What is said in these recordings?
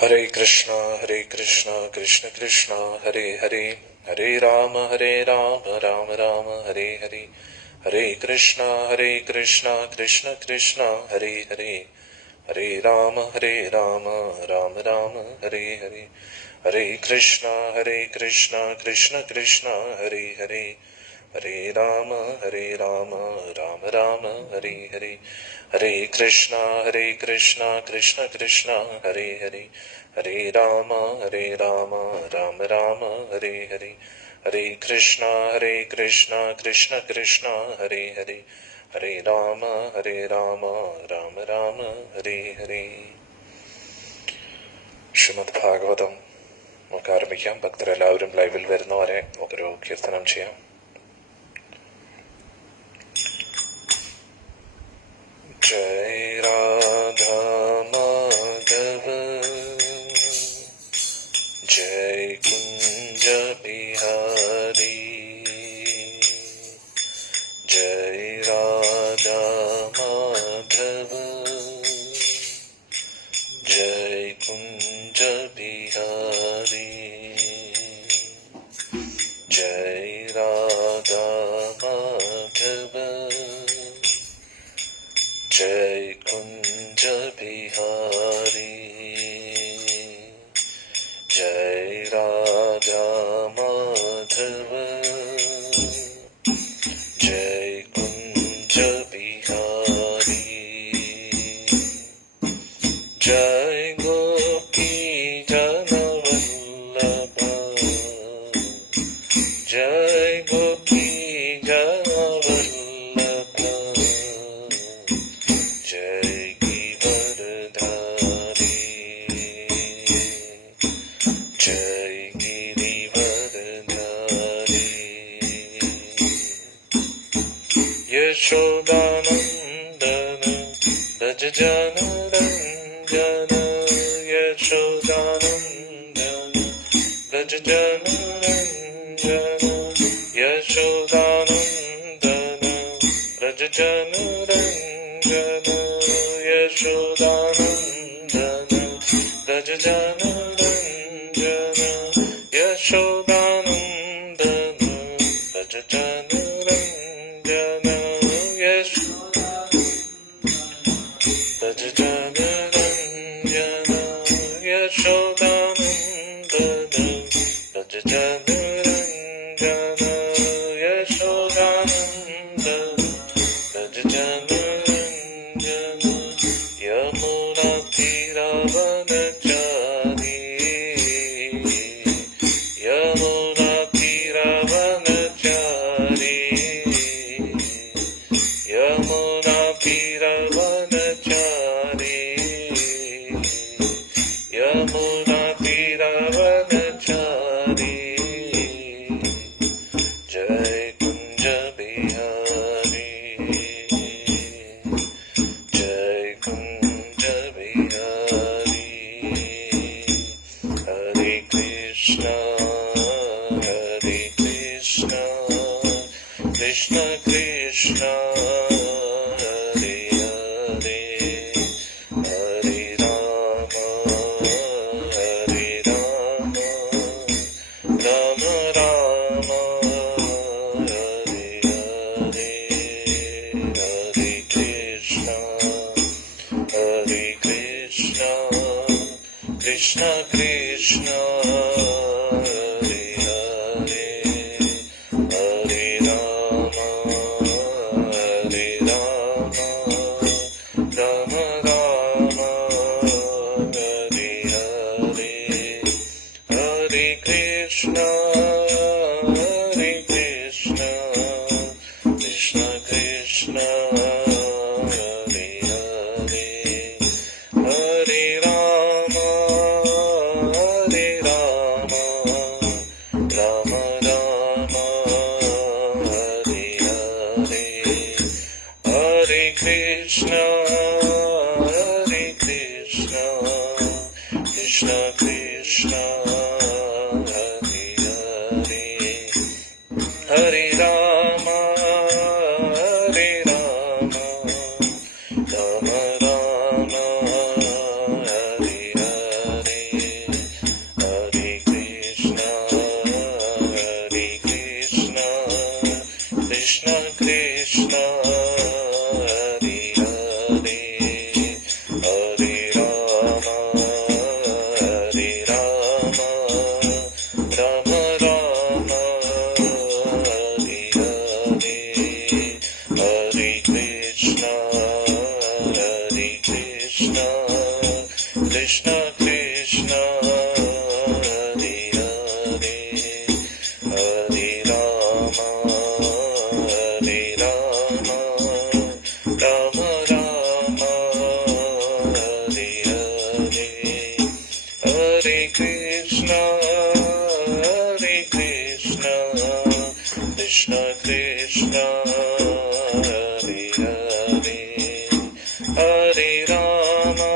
Hare Krishna, Krishna Krishna, Hare Hare, Hare Rama, Rama Rama, Hare Hare, Hare Krishna, Krishna Krishna, Hare Hare, Hare Rama, Rama Rama, Hare Hare, Hare Krishna, Krishna Krishna, Hare Hare, Hare Rama, Rama Rama, Hare Hare, Hare Krishna, Krishna Krishna, Hare Hare, Hare Rama, Rama Rama, Hare Hare, Hare Krishna, Krishna Krishna, Hare Hare, Hare Rama, Rama Rama, Hare Hare. Shrimad Bhagavatam നമുക്ക് ആരംഭിക്കാം. ഭക്തരെല്ലാവരും ലൈവിൽ വരുന്നവരെ നമുക്കൊരു കീർത്തനം ചെയ്യാം. ജയ രാധാ മാധവ ജയ കുഞ്ച ബിഹാരി ജയ രാധാ മാധവ ജയ കുഞ്ച ബിഹാരി ജയ രാധാ മാധവ ജയ കുഞ്ച ബിഹാരി ജയ രാധാ മാധവ ജയ കുഞ്ച ബിഹാരി ജയ ഗോപി ജനവല്ലഭ ജയ ഗോപി ജനവല്ലഭ ജയ ഗിരിവരധാരി ജയ ഗിരിവരധാരി യശോദാനന്ദന ഭജ ജനരഞ്ജന യശോദാനന്ദന ഭജ ജനരഞ്ജന യശോദാനന്ദന ഭജ ജനരഞ്ജന യശോദാനന്ദന ഭജ ജനരഞ്ജന യശോദാനന്ദന ഭജ ജനരഞ്ജന ഭജ ജനരഞ്ജന യശോദാനന്ദന ഭജ ജനരഞ്ജന യശോദാനന്ദന ഭജ ജനരഞ്ജന യമുനാ തീരവനചാരി യമുനാ തീരവനചാരി യമുനാ തീരവനചാരി യമുനാ തീരവനചാരി ജയ കുഞ്ച ബിഹാരി ജയ കുഞ്ച ബിഹാരി ഹരേ കൃഷ്ണ കൃഷ്ണ കൃഷ്ണ ഹരേ ഹരേ ഹരേ രാമ രാമ രാമ ഹരേ ഹരേ ഹരേ കൃഷ്ണ കൃഷ്ണ കൃഷ്ണ ഹരേ ഹരേ ഹരേ രാമ രാമ രാമ ഹരേ ഹരേ ഹരേ കൃഷ്ണ കൃഷ്ണ കൃഷ്ണ ഹരേ ഹരേ ഹരേ രാമ രാമ രാമ ഹരേ ഹരേ ഹരേ കൃഷ്ണ കൃഷ്ണ കൃഷ്ണ ഹരേ ഹരേ ഹരേ രാമ രാമ രാമ ഹരേ ഹരേ Krishna Krishna Hare Hare Hare Rama Hare Rama Rama Rama Hare Hare Hare Krishna Krishna Krishna Hare Hare Hare Rama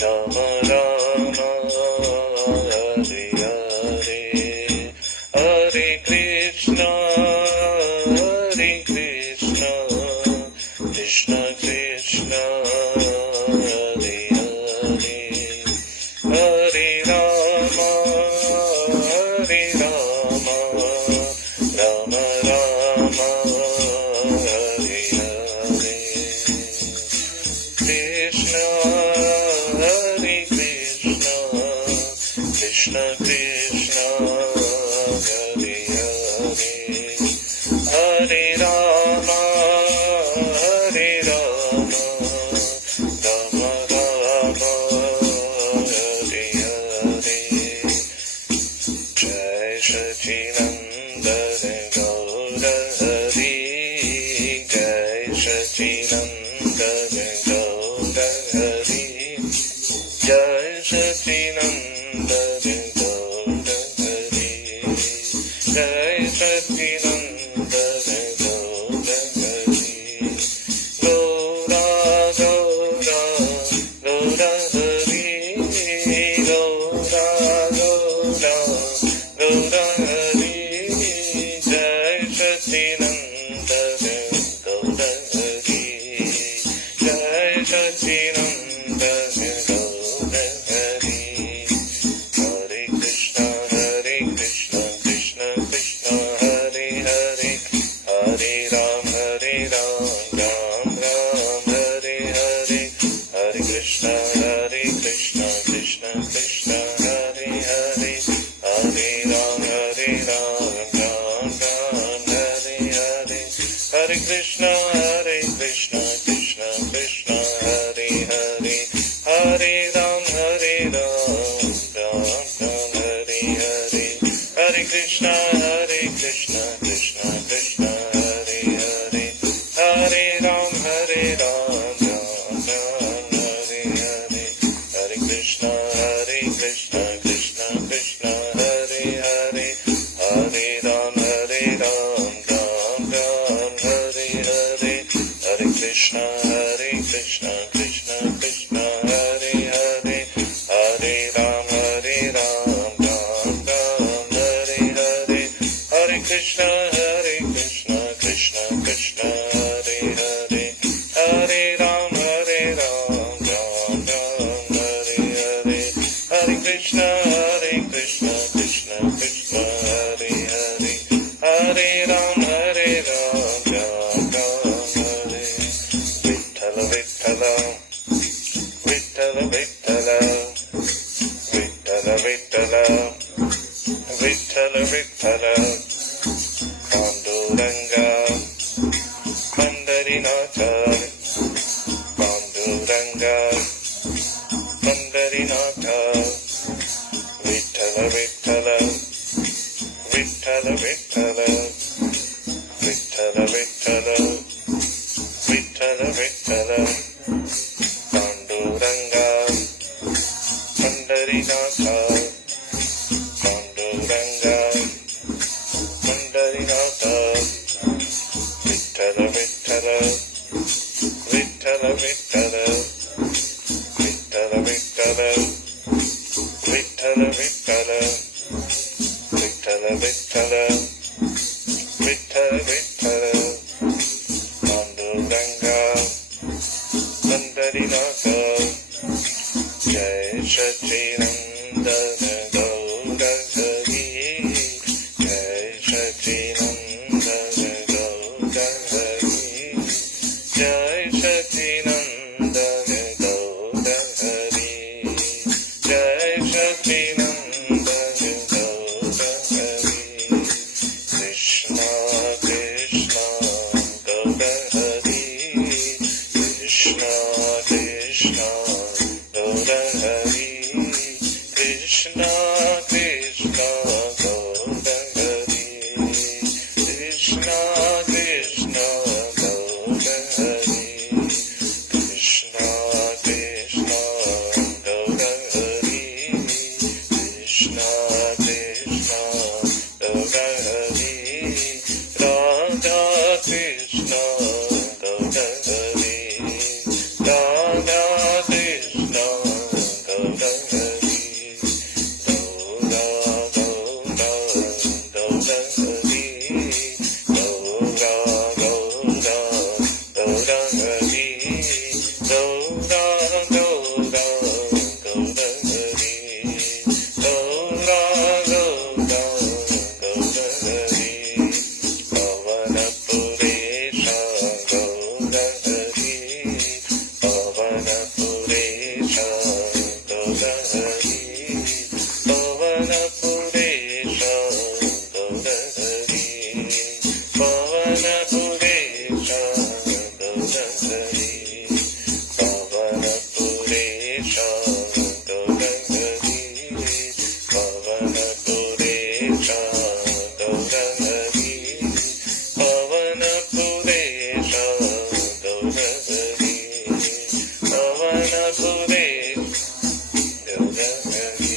Rama Rama Hare Hare Hare Krishna Krishna Krishna Hare Hare Hare Rama Rama Rama Hare Hare Krishna Krishna Krishna Krishna Hare Hare Hare Rama Rama Rama Hare Hare Jai Sachidananda Gaura Hari Jai Sachidananda Gaura Hari Jai Sachidananda Gaura Hari Jai Sachidananda Gaura Hari Gaura Gaura Gaura Hari Gaura Gaura Gaura Hari Jai Sachidananda Gaura Hari Jai Sachidananda Gaura Hari Hare Krishna Krishna Krishna Hare Hare Hare Ram Ram Ram Hare Hare Hare Krishna Krishna Krishna Hare Hare Hare Ram Ram Hare Hare Hare Krishna Krishna Krishna Hare Hare Hare Ram Ram Hare Hare Hare Krishna Krishna Krishna Hare Hare Hare Ram Ram Hare Hare Hare Krishna Krishna Krishna Hare Hare Hare Ram Ram Hare Hare Hare Krishna Krishna Krishna Hare Hare Hare Ram Ram Hare Hare Hare Krishna Krishna Hare Hare Hare Ram Ram Hare Hare Hare Krishna Krishna Hare Hare Hare Ram Hare Vittala Vittala Vittala Vittala Vittala Vittala Vittala Vittala Panduranga Pandarinatha Panduranga Pandarinatha Vittala Vittala Vittala Vittala Vittala Vittala Vittala Vittala Panduranga Pandarinatha Panduranga Pandarinatha Vittala Vittala Vittala Vittala Vittala Vittala Vittala Vittala Vittala Vittala Vittala Vittala Panduranga Pandarinatha Jai Sachidananda Gaura Hari Jai Sachidananda Gaura Hari Jai Sachidananda Gaura Hari Jai Sachidananda Gaura Hari Krishna Krishna Gaura Hari Krishna Krishna Gaura Hari, Krishna Krishna Gaura Hari, Krishna Krishna Gaura Hari, Krishna Krishna Gaura Hari, Krishna Krishna Gaura Hari, Radha Krishna Gaura Hari, Radha Krishna Gaura Hari, Gaura Gaura Gaura Hari, Gaura Gaura Gaura Hari, Gaura Gaura Gaura Hari, Gaura Gaura Gaura Hari, Pavana Puresha Gaura Hari, Pavana Puresha Gaura Hari, Pavana Puresha Gaura Hari, Pavana Puresha Gaura Hari, Pavana Puresha Gaura Hari, Pavana Puresha Gaura Hari, Pavana Puresha Gaura Hari, Pavana Puresha Gaura Hari,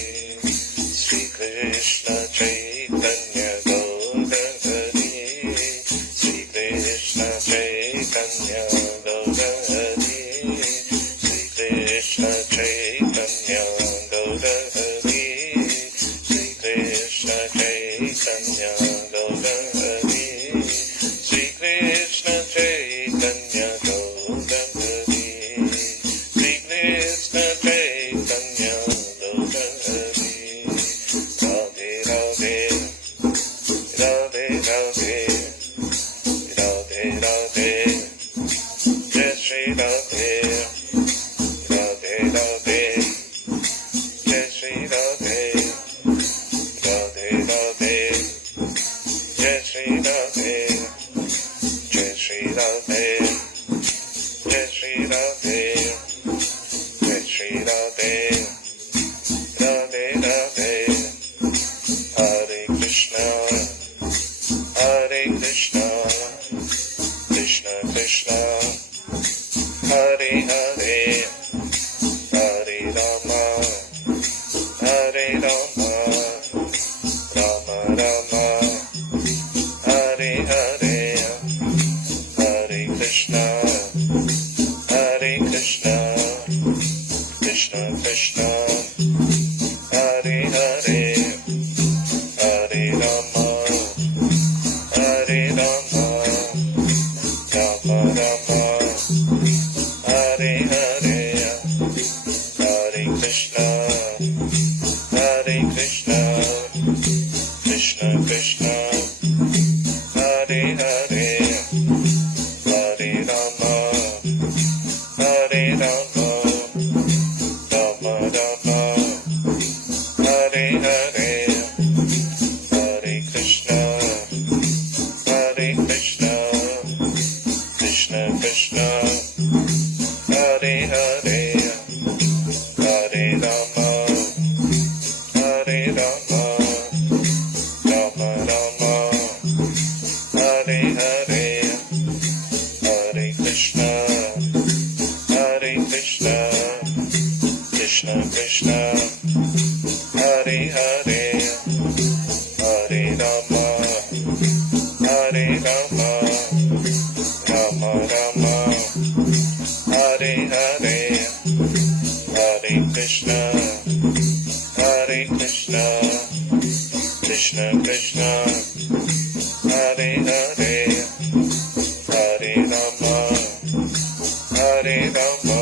Sri Krishna Chaitanya Gaura Hari, Sri Krishna Chaitanya Gaura Hari, Sri Krishna Chaitanya Gaura Hari, Sri Krishna Chaitanya Gaura Hari, Sri Krishna Chaitanya Gaura Hari, Sri Krishna Chaitanya Gaura Hari, Radhe Radhe, Radhe Radhe, Radhe Radhe, Jai Shri Radhe, Radhe Radhe, Jai Shri Radhe, Radhe Radhe, Jai Shri Radhe, Jai Shri Radhe, Jai Shri Radhe, Jai Shri Radhe, Radhe Radhe, Hare Krishna, Hare Krishna, Krishna Krishna, Hare Hare, Hare Rama, Hare Rama, Rama Rama, Hare Hare, Hare Krishna, Hare Krishna, Krishna Krishna, Hare Hare, Hare Rama, Hare Rama, Rama Rama, Hare Hare, Hare Krishna, Hare Krishna, Krishna Krishna, Hare Hare, Hare Rama, Hare Rama, Rama Rama, Hare Hare, Hare Krishna, Hare Krishna, Krishna Krishna, Hare Hare, Hare Rama, Hare Rama, Rama Rama, Hare Hare, Hare Krishna, Hare Krishna, Krishna Krishna, Hare Hare, Hare Rama, Hare Rama, Rama Rama, Hare Hare, Hare Krishna, Hare Krishna, Krishna Krishna, Hare Hare, Hare Rama, Hare Rama,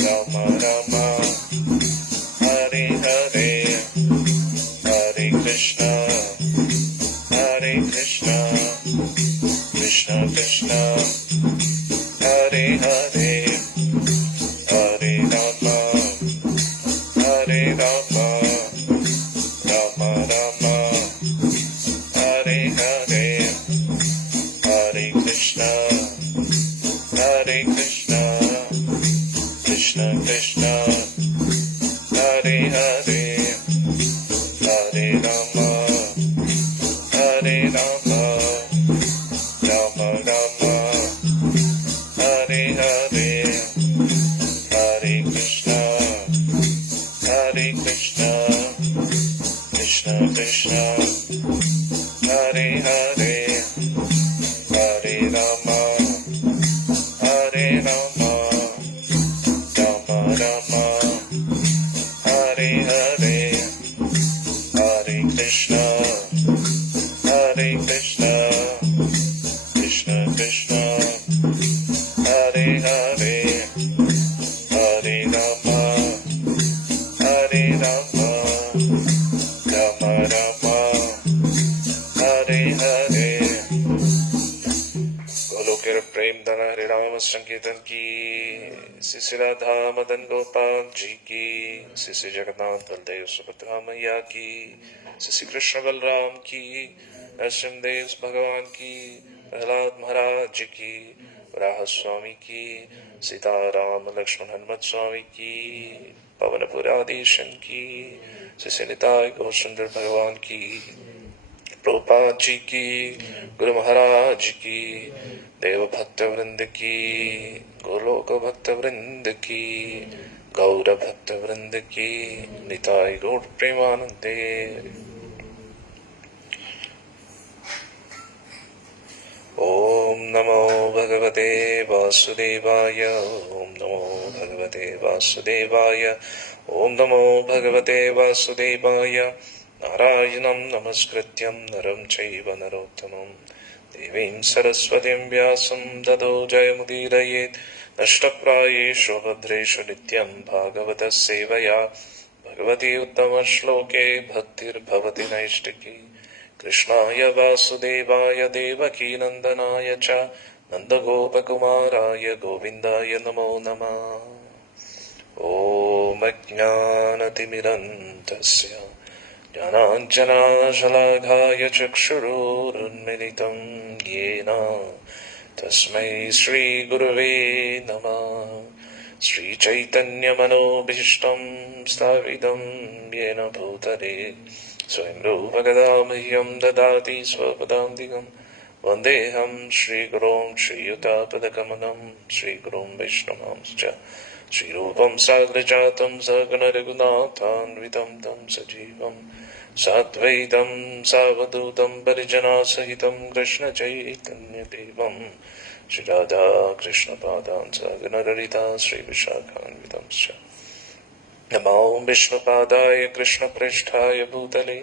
Rama Rama, Hare Hare, Hare Krishna, Hare Krishna, Krishna Krishna, Hare Hare, Hare Rama, Krishna Krishna Hare Hare Hare Rama Hare Rama Rama Rama Hare Hare Hare Krishna Krishna Krishna Hare Hare Hare Rama Hare Rama Rama Rama Hare Hare Hare Krishna Krishna Krishna Hare Hare Hare Rama Hare Rama Rama Rama Hare Hare गोलोकेर प्रेम धना हरे राम संकीर्तन की श्री राधा मदन गोपाल जी की श्री जगन्नाथ बलदेव सुभद्रा मैया की श्री कृष्ण बलराम की नरसिंहदेव भगवान की प्रहलाद महाराज जी की वराह स्वामी की सीताराम लक्ष्मण हनुमत स्वामी की पवनपुराधीशन की श्री निताय गौरसुंदर भगवान की प्रभुपाद जी की गुरु महाराज की देव भक्त वृंद की गोलोक भक्त वृंद की गौर भक्त वृंद की निताय गौर प्रेमानंदे। ओम नमो भगवते वासुदेवाय ओम नमो भगवते वासुदेवाय ओम नमो भगवते वासुदेवाय नारायणं नमस्कृत्यं नरं चैव नरोत्तमं देवीं सरस्वतीं व्यासं ततो जयमुदीरयेत् नष्टप्रायेषु भद्रेषु नित्यं भागवतः सेवया भगवती उत्तमश्लोके भक्तिर्भवति नैष्टिकी कृष्णाय वासुदेवाय देवकीनन्दनाय च नन्दगोपकुमाराय गोविन्दाय नमो नमः। ॐ अज्ञानतिमिरन्तस्य ज्ञानाञ्जनाशलाघाय चक्षुरुन्मिलितं येन तस्मै श्रीगुरवे नमः। श्रीचैतन्यमनोभीष्टं स्थापितं येन भूतले स्वयं रूपकदा मह्यं ददाति स्वपदान्तिकं वन्देऽहं श्रीगुरों श्रीयुतापदकमलं श्रीगुरुं वैष्णवांश्च श्रीरूपं साग्रजातं सगुणरघुनाथान्वितं तं सजीवं साद्वैतं सावधूतं परिजनासहितं कृष्णचैतन्यदेवं श्रीराधा कृष्णपादान् सगुणललिता श्रीविशाखान्वितंश्च नमो विष्णुपादाय कृष्णप्रेष्ठाय भूतले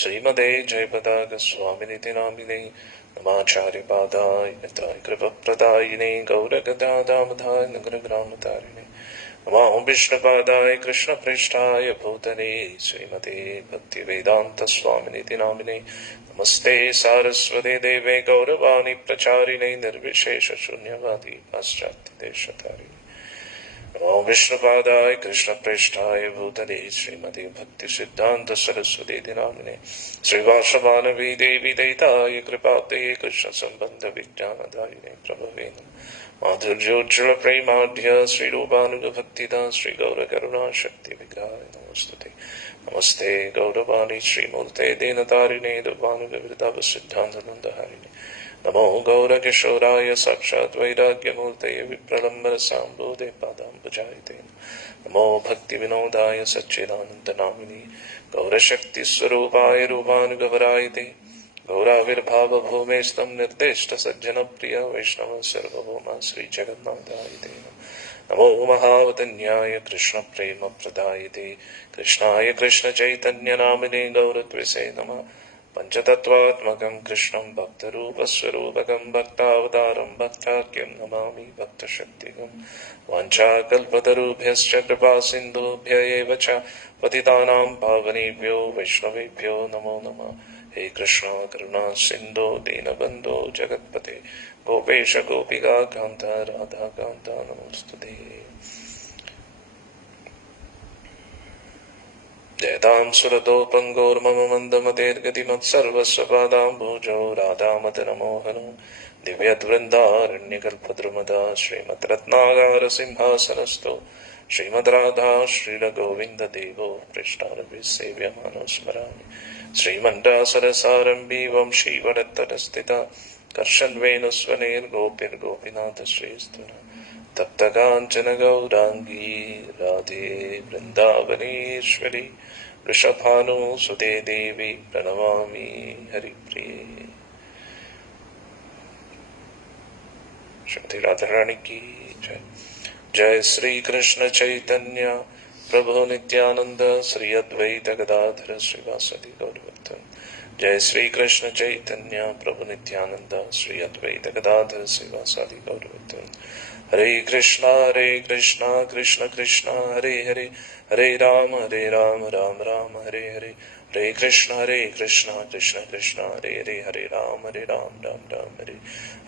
श्रीमते जयपताकस्वामिनिति नामिने नमाचार्यपादाय निताय कृपप्रदायिने गौरगदादामधाय नगरग्रामतारिणे नमो विष्णुपादाय कृष्णप्रेष्ठाय भूतले श्रीमते भक्तिवेदान्तस्वामिनिति नामिने नमस्ते सारस्वते देवे गौरवाणी प्रचारिणे निर्विशेषशून्यवादी पाश्चात्यदेशतारिणे नमो विष्णुपादाय कृष्णप्रेष्ठाय भूतले श्रीमते भक्तिसिद्धान्त सरस्वती नामिने श्रीवासवानवी देवी दैताय कृपाब्धये कृष्णसम्बन्ध विज्ञानदायिने प्रभवे माधुर्योज्ज्वल प्रेमाढ्य श्रीरूपानुगभक्तिदा श्रीगौरकरुणा शक्ति विग्रहाय नमोस्तुते। नमस्ते गौरवाणी श्रीमूर्ते दीनतारिणे दुर्वानुगविरतापसिद्धान्तनन्दहारिणे नमो गौरकिशोराय साक्षात् वैराग्यमूर्तये विप्रलम्बरसाम्बोधे पादाम्बुजायते नमो भक्तिविनोदाय सच्चिदानन्दनामिने गौरशक्तिस्वरूपाय रूपानुगवरायते गौराविर्भावभूमेस्तं निर्दिष्टसज्जनप्रिय वैष्णव सर्वभौमा श्रीजगन्नाथायते नमो महावतन्याय कृष्णप्रेमप्रदायते कृष्णाय कृष्णचैतन्यनामिने गौरत्विषे नमः। पंचतत्वात्मकं कृष्णं भक्तरूपस्वरूपकं भक्तावतारं भक्ताख्यं नमामि भक्तशक्तिकं वाञ्छाकल्पतरुभ्यश्च कृपासिन्धुभ्य एव च पतितानां पावनेभ्यो वैष्णवेभ्यो नमो नमः। हे कृष्ण करुणा सिन्धो दीनबन्धो जगत्पते गोपेश गोपिका कान्त राधा कान्त नमोस्तुते। जयतां सुरतोपङ्गोर्मम मन्दमतेर्गतिमत्सर्वस्वपादाम्बुजो राधामदनमोहनो दिव्यद्वृन्दारण्यकल्पद्रुमदा श्रीमद्रत्नागारसिंहासनस्थो श्रीमद्राधा श्रीलगोविन्ददेवो पृष्ठारभिसेव्यमानो स्मरामि श्रीमण्डासरसारम्भी वंशीवरत्तरस्थिता कर्षन्वेणुस्वनैर्गोपिर्गोपीनाथश्रीस्तुना तप्तकाञ्चन गौराङ्गी राधे वृन्दावनेश्वरी वृषभानुसुते देवी प्रणमामि हरिप्रिये। श्रीमती राधा रानी की जय। जय श्री कृष्ण चैतन्य प्रभु नित्यानंद श्री अद्वैत गदाधर श्रीवासदि गौरभक्तवृंद। जय श्री कृष्ण चैतन्य प्रभु नित्यानंद श्री अद्वैत गदाधर श्रीवासादि गौरभक्तवृंद। हरे कृष्णा कृष्ण कृष्ण हरे हरे, हरे राम राम राम हरे हरे, हरे कृष्ण कृष्ण कृष्ण हरे हरे, हरे राम राम राम हरे,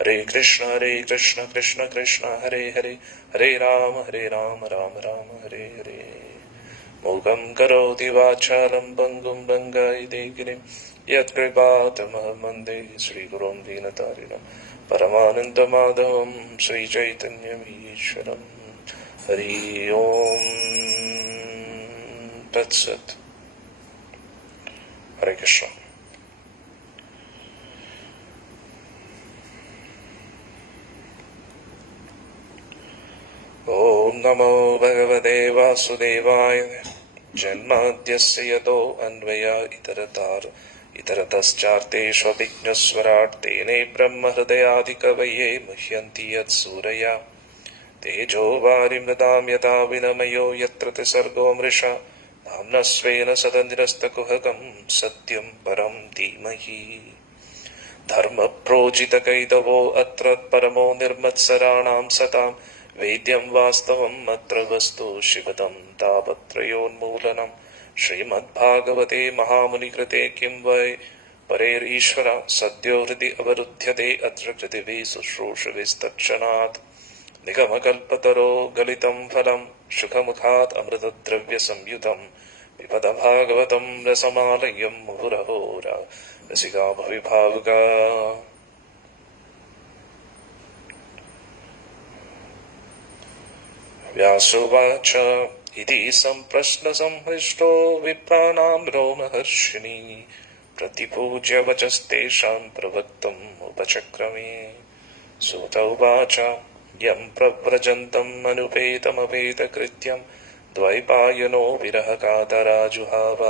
हरे कृष्ण कृष्ण कृष्ण हरे हरे, हरे राम राम राम हरे हरे। मूकं करोति वाचालं पङ्गुं लङ्घयते गिरिं यत्कृपातमहं वन्दे श्रीगुरुं दीनतारिणं परमानन्दमाधवं श्रीचैतन्यमीश्वरम्। हरि ओम तत्सत्। हरे कृष्ण। ओम नमो भगवते वासुदेवाय। जन्माद्यस्य यतो अन्वया इतरतश्चार्तेष्वभिघ्नस्वराट् तेने ब्रह्महृदयादिकवये मुह्यन्ति यत्सूरया। तेजो वारिमृतां यथा विनिमयो यत्र त्रिसर्गो मृषा धाम्ना स्वेन सदनिरस्तकुहकं सत्यं परं धीमहि। धर्मप्रोजितकैतवो अत्र परमो निर्मत्सराणां सतां वेद्यं वास्तवम् अत्र वस्तु शिवदं तापत्रयोन्मूलनं। श्रीमद्भागवते महामुनिकृते किं वै परेरीश्वर सद्यो हृदि अवरुध्यते अत्र पृथिवी शुश्रूषविस्तत्क्षणात्। निगमकल्पतरो गलितं फलं सुखमुखात् अमृतद्रव्यसंयुतं पिबत भागवतं रसमालयं मुहुरहो रसिका भविभावुका। व्यासोवाच इति सम्प्रश्नसंहृष्टो विप्राणां रोमहर्षिणी प्रतिपूज्य वचस्तेषां प्रवक्तुम् उपचक्रमे। सूत उवाच यं प्रव्रजन्तम् अनुपेतमपेतकृत्यं द्वैपायनो विरहकातराजुहाव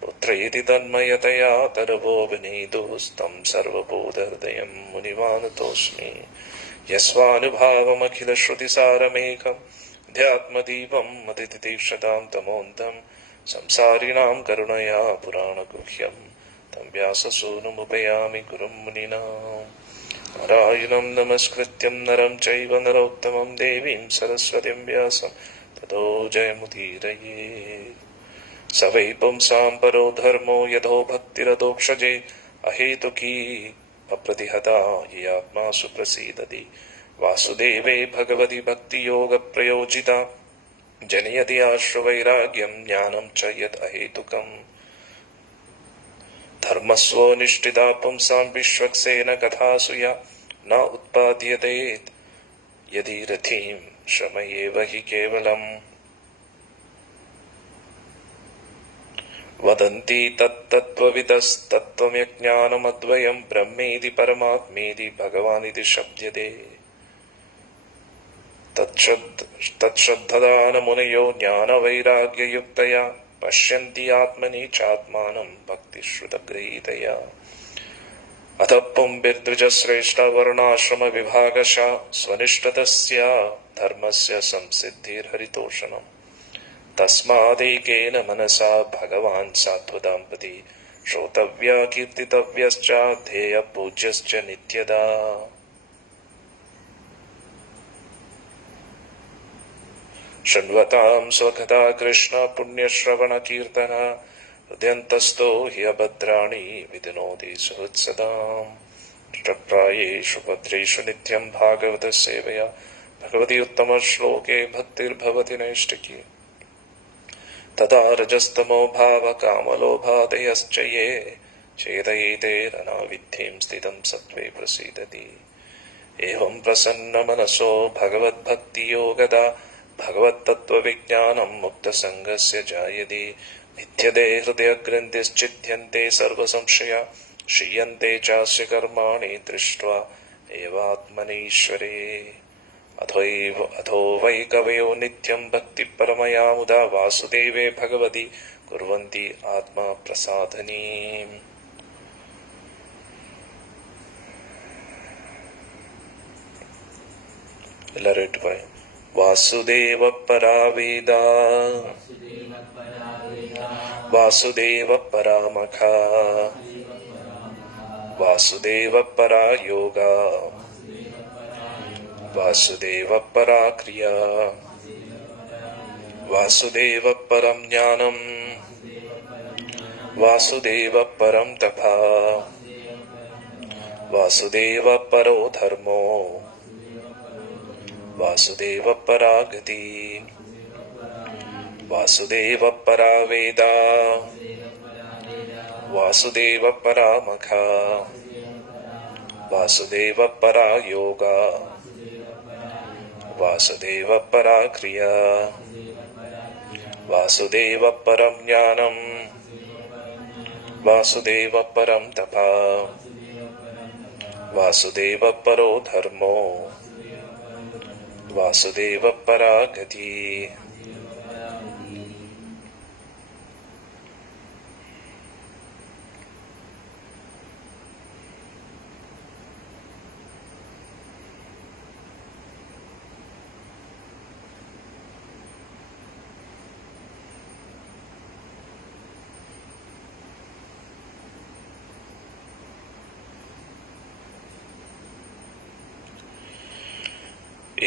पुत्रेति तन्मयतया तरवोऽभिनेदुस्तं सर्वबोधहृदयं मुनिमानतोऽस्मि। यस्वानुभावमखिलश्रुतिसारमेकं ध्यात्मदीपम् अतितितीक्षतां तमोऽन्तं संसारिणां करुणया पुराणगुह्यं तं व्याससूनुमुपयामि गुरुं मुनीनाम्। नारायणं नमस्कृत्यं नरं चैव नरोत्तमं देवीं सरस्वतीं व्यासं ततो जयमुदीरये। स वै पुंसां परो धर्मो यथो भक्तिरधोक्षजे अहेतुकी अप्रतिहता हि आत्मासु प्रसीदति। वासुदेवे भगवति भक्तियोगप्रयोजिता जनयति आश्रुवैराग्यं ज्ञानं च यत् अहेतुकम्। धर्मस्वनिष्ठिता पुंसां विश्वक्सेन कथासु या न उत्पाद्यते यदि रतिं श्रम एव हि केवलम्। वदन्ति तत्तत्त्वविदस्तत्त्वज्ञानमद्वयं ब्रह्मेति परमात्मेति भगवानिति शब्द्यते। तच्छ्रद्धदानमुनयो ज्ञानवैराग्ययुक्तया पश्यन्ति आत्मनि चात्मानं भक्तिश्रुतगृहीतया। अथ पुंभिर्द्विजश्रेष्ठ वर्णाश्रमविभागशः स्वनिष्ठतस्य धर्मस्य संसिद्धिर्हरितोषणम्। तस्मादेकेन मनसा भगवान् सात्वतां प्रति श्रोतव्या कीर्तितव्यश्च ध्येयपूज्यश्च नित्यदा। शृण्वतां स्वकथा कृष्ण पुण्यश्रवणकीर्तन हृदयन्तस्थो हि अभद्राणि विधिनोति सुहृत्सदाम्। इष्टप्रायेषु भद्रेषु नित्यं भागवतसेवया भगवति उत्तमश्लोके भक्तिर्भवति नैष्टिकी। तथा रजस्तमो भावकामलोभादयश्च ये चेतयेतेरनाविद्धिं स्थितं सत्त्वे प्रसीदति। एवं प्रसन्नमनसो भगवद्भक्तियोगदा ഭഗവത്തത്വവിജ്ഞാനം മുക്തസംഗസ്യ ജായതേ ഭിദ്യതേ ഹൃദയഗ്രന്ഥിശ്ചിദ്ധ്യന്തെ സർവസംശയാ ക്ഷീയന്തെ ചാസ്യ കർമാണി ദൃഷ്ട്വാ ഏവാത്മനീശ്വരേ അഥോ വൈ കവയോ നിത്യം ഭക്തിപരമയാ മുദാ വാസുദേവേ ഭഗവതി കുർവന്തി ആത്മപ്രസാദനീം. എല്ലാവരും പറയും. വാസുദേവ പരാവേദ വാസുദേവ പരാമഖ വാസുദേവ പരായോഗ വാസുദേവ പരാക്രിയ വാസുദേവ പരം ജ്ഞാനം വാസുദേവ പരം തപ വാസുദേവ പരോ ധർമ്മോ വാസുദേവ പരാഗതി വാസുദേവ പരാവേദ വാസുദേവ പരാമഖ വാസുദേവ പരായോഗ വാസുദേവ പരാക്രിയ വാസുദേവ പരം ജ്ഞാനം വാസുദേവ പരം തപ വാസുദേവ പരോ ധർമ്മോ വാസുദേവ പരാഗതി.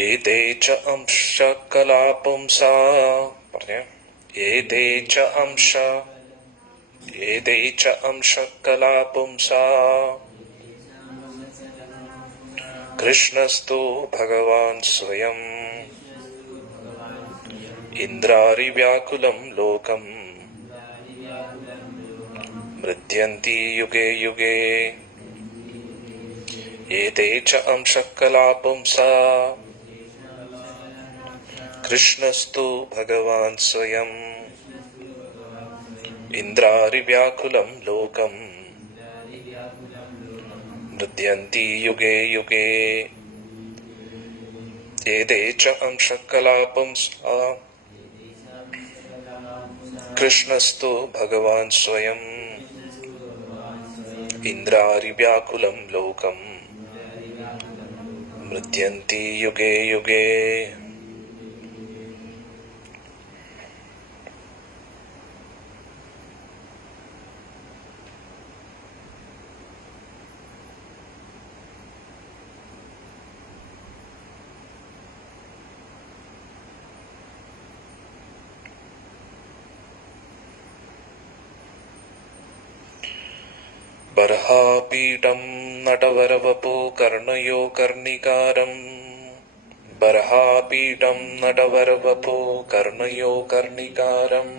ഏതേ ച അംശ കലാപുംസാ പറഞ്ഞ ഏതേ ച അംശ കലാപുംസാ കൃഷ്ണസ്തു ഭഗവാൻ സ്വയം ഇന്ദ്രാരിവ്യാകുലം ലോകം മൃദ്യന്തി യുഗേ യുഗേ. ഏതേ ച അംശ കലാപുംസാ കൃഷ്ണസ്തു ഭഗവാൻ സ്വയം ഇന്ദ്രാരിവ്യാകുലം ലോകം മൃദ്യന്തി യുഗേ യുഗേ. ഏതേ ച അംശ കലാപുംസാ കൃഷ്ണസ്തു ഭഗവാൻ സ്വയം ഇന്ദ്രാരിവ്യാകുലം ലോകം മൃദ്യന്തി യുഗേ യുഗേ. ബർഹാപീഠം നടവരവപോ കർണയോ കർണികാരം ബർഹാപീഠം നടവരവപോ കർണയോ കർണികാരം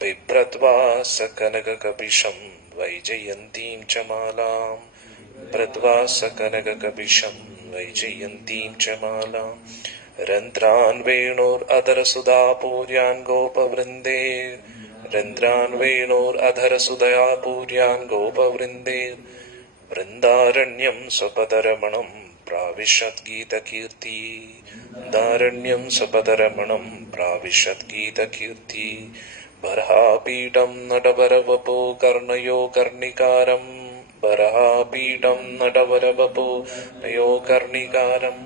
ബിഭ്രത്വാ സകനകകപിശം വൈജയന്തീം ച മാലാം ഭ്രത്വാ സകനകകപിശം വൈജയന്തീം ച മാലാം. രന്ധ്രാൻ വേണോർ അധരസുധാ പൂര്യാൻ ഗോപവൃന്ദേ രന്ധ്രാൻ വേണോർ അധരസുധയാ പൂര്യാൻ ഗോപവൃന്ദേ. വൃന്ദാരണ്യം സ്വപദരമണം പ്രാവിശത് ഗീതകീർത്തി വൃന്ദാരണ്യം സ്വപദരമണം പ്രാവിശത് ഗീതകീർത്തി. ബർഹാപീഠം നടവരവപോ കർണയോ കർണികാരം ബർഹാപീഠം നടവരവപോ നയോ കർണികാരം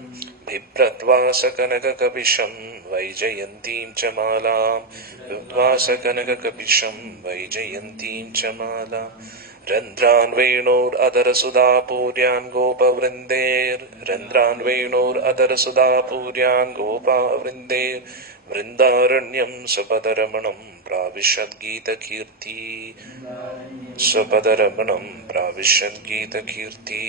ബിഭ്രത്വാ സകനകകപിശം വൈജയന്തീം ച മാലാം ബിഭ്രത്വാ സകനകകപിശം വൈജയന്തീം ച മാലാം. രന്ധ്രാൻ വേണോർ അധരസുധാ പൂര്യാൻ ഗോപവൃന്ദേർ രന്ധ്രാൻ വേണോർ അധരസുധാ പൂര്യാൻ ഗോപവൃന്ദേർ. വൃന്ദാരണ്യം സ്വപദരമണം പ്രാവിശത് ഗീതകീർത്തി സ്വപദരമണം പ്രാവിശത് ഗീതകീർത്തി.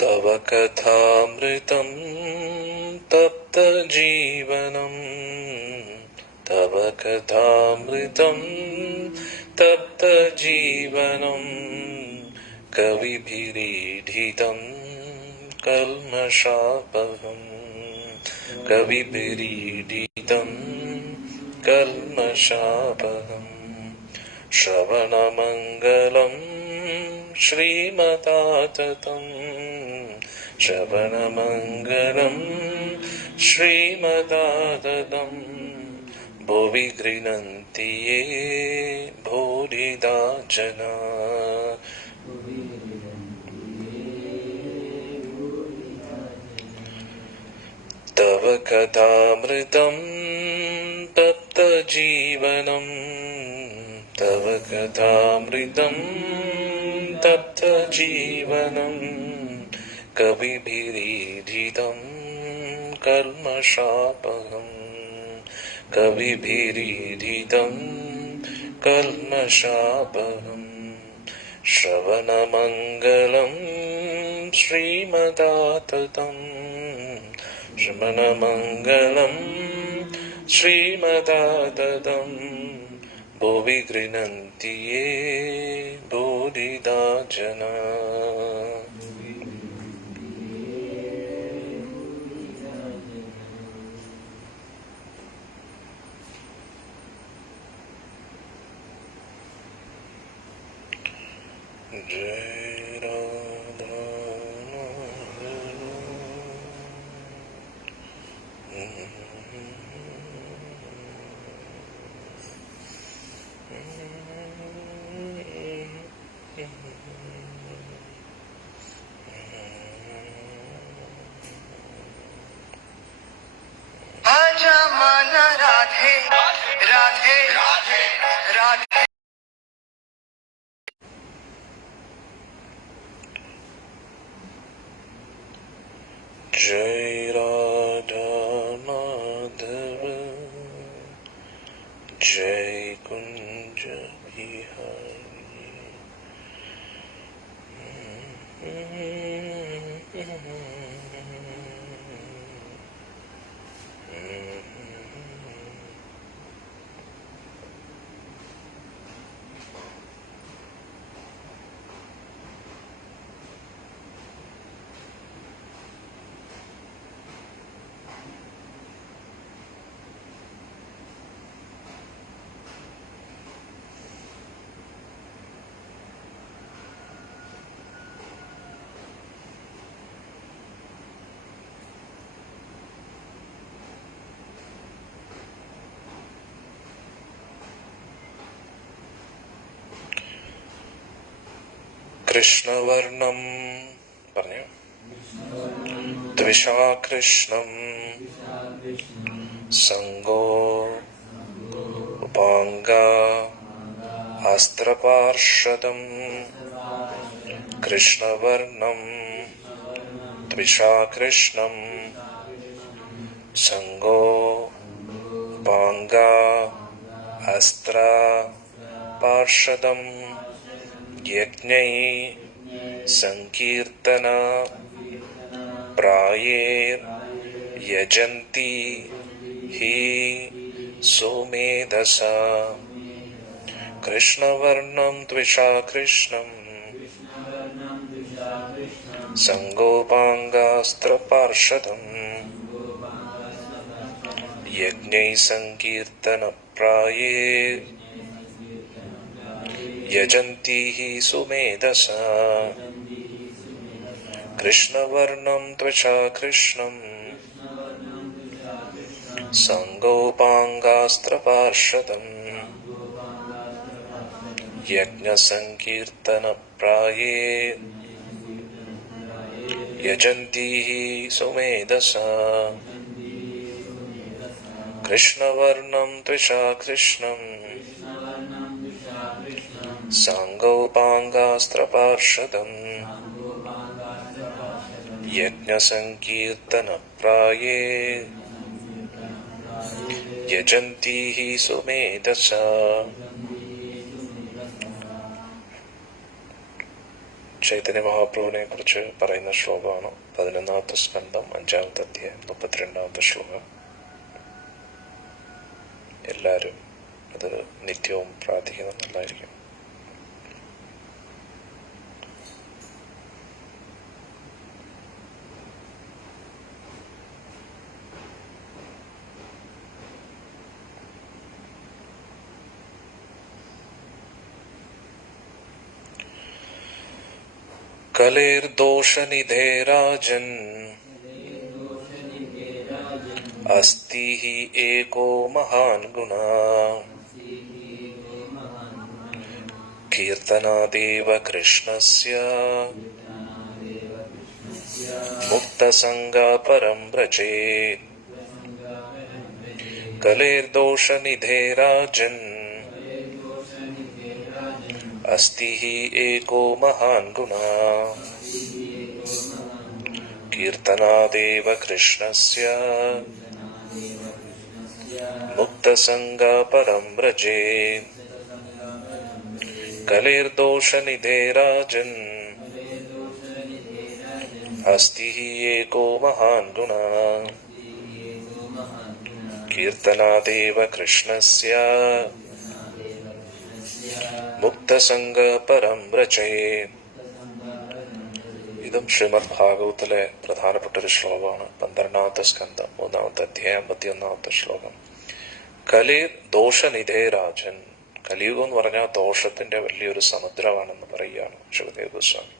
തവ കഥാമൃതം तप्तजीवनं तव कथामृतं तप्तजीवनं कविभिरीडितं कल्मषापहम् कविभिरीडितं कल्मषापहम् श्रवणमङ्गलं श्रीमदाततं श्रवणमङ्गलं श्रीमदाततं भुवि गृह्णन्ति ये भूरिदा जना तव कथामृतं तप्तजीवनं तव कथामृतं तप्तजीवनं कविभिरीडितं कल्मषापहम् कविभिरीडितं कल्मषापहम् श्रवणमङ्गलं श्रीमदाततं श्रवणमङ्गलं श्रीमदाततं भुवि गृह्णन्ति ये भूरिदा जना जय राधा आजा माना राधे राधे राधे राधे जय राधा माधव जय कुंज बिहारी കൃഷ്ണവർണം പറഞ്ഞു ദ്വിഷാകൃഷ്ണം സംഗോ ഉപാംഗ അസ്ത്രപാർഷദം കൃഷ്ണവർണം ദ്വിഷാകൃഷ്ണം സംഗോ ഉപാംഗ അസ്ത്രപാർഷദം യജ്ഞൈ സങ്കീർത്തന പ്രായേർ യജന്തി ഹി സുമേധസ കൃഷ്ണവർണം ദ്വിഷാകൃഷ്ണം സംഗോപാംഗാസ്ത്രപാർഷദം യജ്ഞൈ സങ്കീർത്തന പ്രായേർ യജന്തി ഹി സുമേധസ കൃഷ്ണവർണം ത്വചാകൃഷ്ണം സംഗോപാംഗാസ്ത്രപാർഷദം യജ്ഞസങ്കീർത്തനപ്രായേ യജന്തി ഹി സുമേധസ കൃഷ്ണവർണം ത്വചാകൃഷ്ണം സാംഗോപാംഗാസ്ത്രപാർഷദം യജ്ഞസങ്കീർത്തനപ്രായേ യജന്തി ഹി സുമേധസ ചൈതന്യ മഹാപ്രഭുവിനെ കുറിച്ച് പറയുന്ന ശ്ലോകമാണ് 11-ാമത്തെ സ്കന്ധം 5-ാമത്തെ അധ്യായം 32-ാമത്തെ ശ്ലോകം. എല്ലാവരും അത് നിത്യവും പ്രാർത്ഥിക്കുന്നത് നല്ലതായിരിക്കും. कलेर्दोषनिधे राजन् अस्ति हि एको महान् गुणः कीर्तनादेव कृष्णस्य मुक्तसङ्गः परं व्रजेत्. कलेर्दोषनिधे राजन् अस्ति हि एको महान् गुणः कीर्तनादेव कृष्णस्य मुक्तसङ्गः परं व्रजेत्. कलेर्दोषनिधे राजन् अस्ति हि एको महान् गुणः कीर्तनादेव कृष्णस्य മുക്തസംഗഃ പരം വ്രജേത്. ഇതും ശ്രീമദ് ഭാഗവത്തിലെ പ്രധാനപ്പെട്ട ഒരു ശ്ലോകമാണ്. 12-ാമത്തെ സ്കന്ധം 3-ാമത്തെ അധ്യായം 51-ാമത്തെ ശ്ലോകം. കലിർ ദോഷനിധേ രാജൻ. കലിയുഗം എന്ന് പറഞ്ഞാൽ ദോഷത്തിന്റെ വലിയൊരു സമുദ്രമാണെന്ന് പറയുകയാണ് ശുകദേവ ഗോസ്വാമി.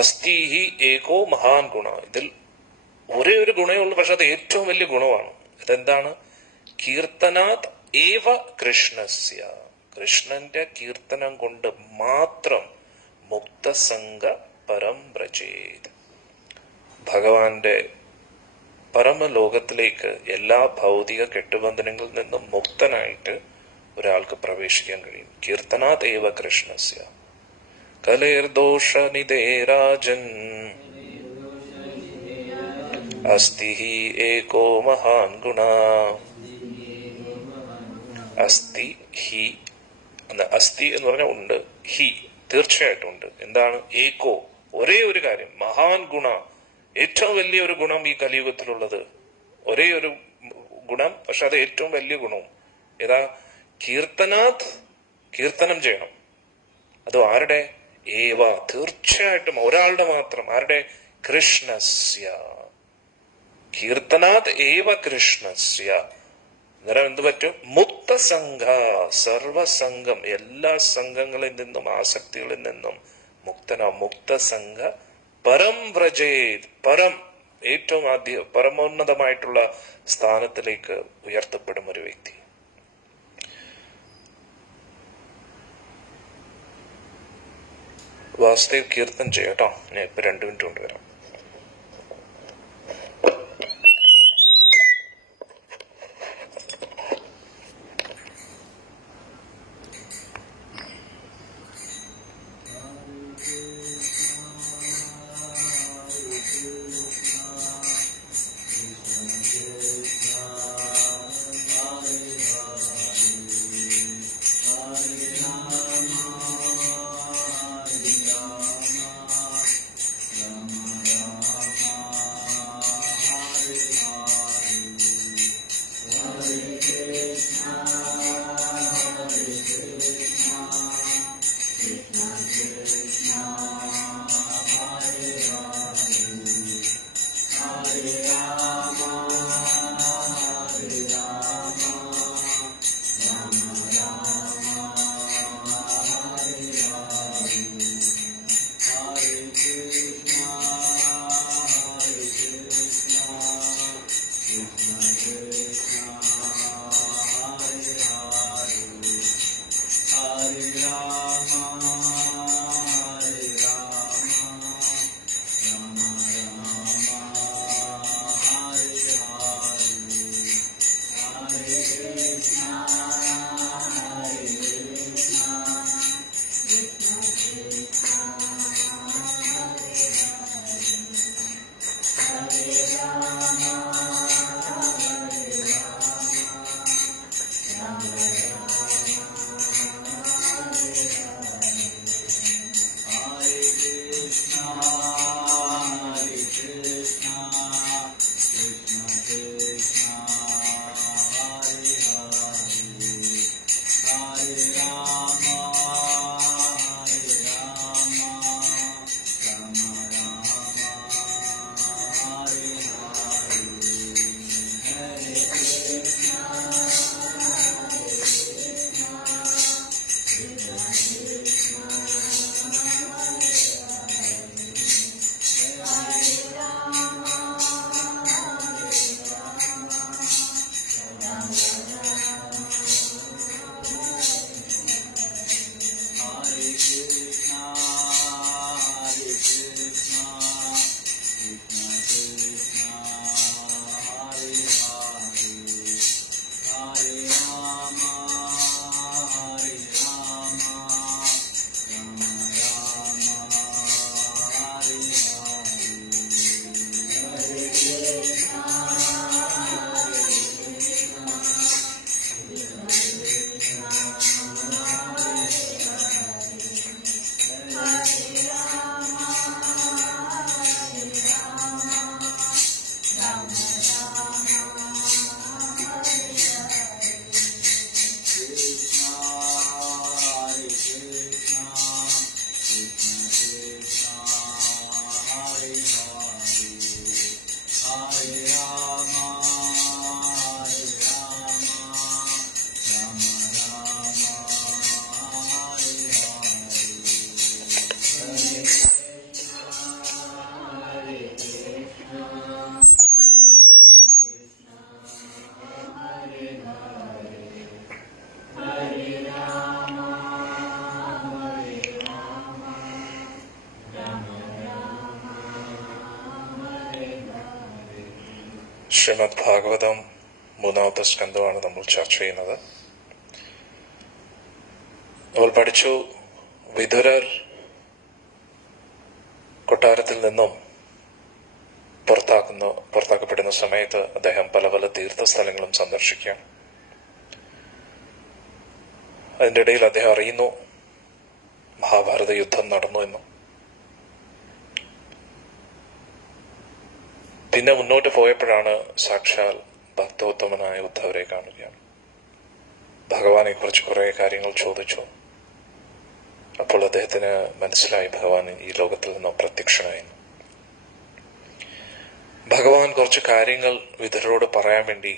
അസ്തി ഹി ഏകോ മഹാൻ ഗുണ. ഇതിൽ ഒരേ ഒരു ഗുണമേ ഉള്ളൂ, പക്ഷെ അത് ഏറ്റവും വലിയ ഗുണമാണ്. ഇതെന്താണ്? കീർത്തനാത് ഏവ കൃഷ്ണസ്യ. കൃഷ്ണന്റെ കീർത്തനം കൊണ്ട് മാത്രം മുക്തസംഗ പരം വ്രജേത്. ഭഗവാന്റെ പരമലോകത്തിലേക്ക് എല്ലാ ഭൗതിക കെട്ടുബന്ധനങ്ങളിൽ നിന്നും മുക്തനായിട്ട് ഒരാൾക്ക് പ്രവേശിക്കാൻ കഴിയും. കീർത്തനാത് ഏവ കൃഷ്ണസ്യ. കലേർദോഷനിധേ രാജൻ അസ്തി ഹി ഏകോ മഹാൻ ഗുണഃ. അസ്തി ഹി, അസ്ഥി എന്ന് പറഞ്ഞാൽ ഉണ്ട്, ഹി തീർച്ചയായിട്ടും ഉണ്ട്. എന്താണ്? ഏകോ, ഒരേ ഒരു കാര്യം, മഹാൻ ഗുണ, ഏറ്റവും വലിയൊരു ഗുണം ഈ കലിയുഗത്തിലുള്ളത്. ഒരേ ഒരു ഗുണം, പക്ഷെ അത് ഏറ്റവും വലിയ ഗുണവും ഏതാ? കീർത്തനാത്, കീർത്തനം ചെയ്യണം. അത് ആരുടെ? ഏവ, തീർച്ചയായിട്ടും ഒരാളുടെ മാത്രം. ആരുടെ? കൃഷ്ണസ്യ. കീർത്തനാത് ഏവ കൃഷ്ണസ്യ. അന്നേരം എന്ത് പറ്റും? മുക്തസംഘ, സർവസംഘം, എല്ലാ സംഘങ്ങളിൽ നിന്നും ആസക്തികളിൽ നിന്നും മുക്തന. മുക്തസംഘ പരം വ്രജേത്. പരം, ഏറ്റവും ആദ്യം പരമോന്നതമായിട്ടുള്ള സ്ഥാനത്തിലേക്ക് ഉയർത്തപ്പെടും ഒരു വ്യക്തി. വാസുദേവ് കീർത്തൻ ചെയ്യട്ടോ. ഞാൻ ഇപ്പൊ 2 മിനിറ്റ് കൊണ്ടുവരാം. ശ്രീമദ് ഭാഗവതം 3-ാമത്തെ സ്കന്ധമാണ് നമ്മൾ ചർച്ച ചെയ്യുന്നത്. നമ്മൾ പഠിച്ചു, വിതുരർ കൊട്ടാരത്തിൽ നിന്നും പുറത്താക്കപ്പെടുന്ന സമയത്ത് അദ്ദേഹം പല പല തീർത്ഥസ്ഥലങ്ങളും സന്ദർശിക്കുകയാണ്. അതിൻ്റെ ഇടയിൽ അദ്ദേഹം അറിയുന്നു മഹാഭാരത യുദ്ധം നടന്നു എന്നും. പിന്നെ മുന്നോട്ട് പോയപ്പോഴാണ് സാക്ഷാൽ ഭക്തോത്തമനായ ഉദ്ധവരെ കാണുകയാണ്. ഭഗവാനെ കുറിച്ച് കുറെ കാര്യങ്ങൾ ചോദിച്ചു. അപ്പോൾ അദ്ദേഹത്തിന് മനസ്സിലായി ഭഗവാൻ ഈ ലോകത്തിൽ നിന്ന് അപ്രത്യക്ഷനായി. ഭഗവാൻ കുറച്ച് കാര്യങ്ങൾ വിതുരരോട് പറയാൻ വേണ്ടി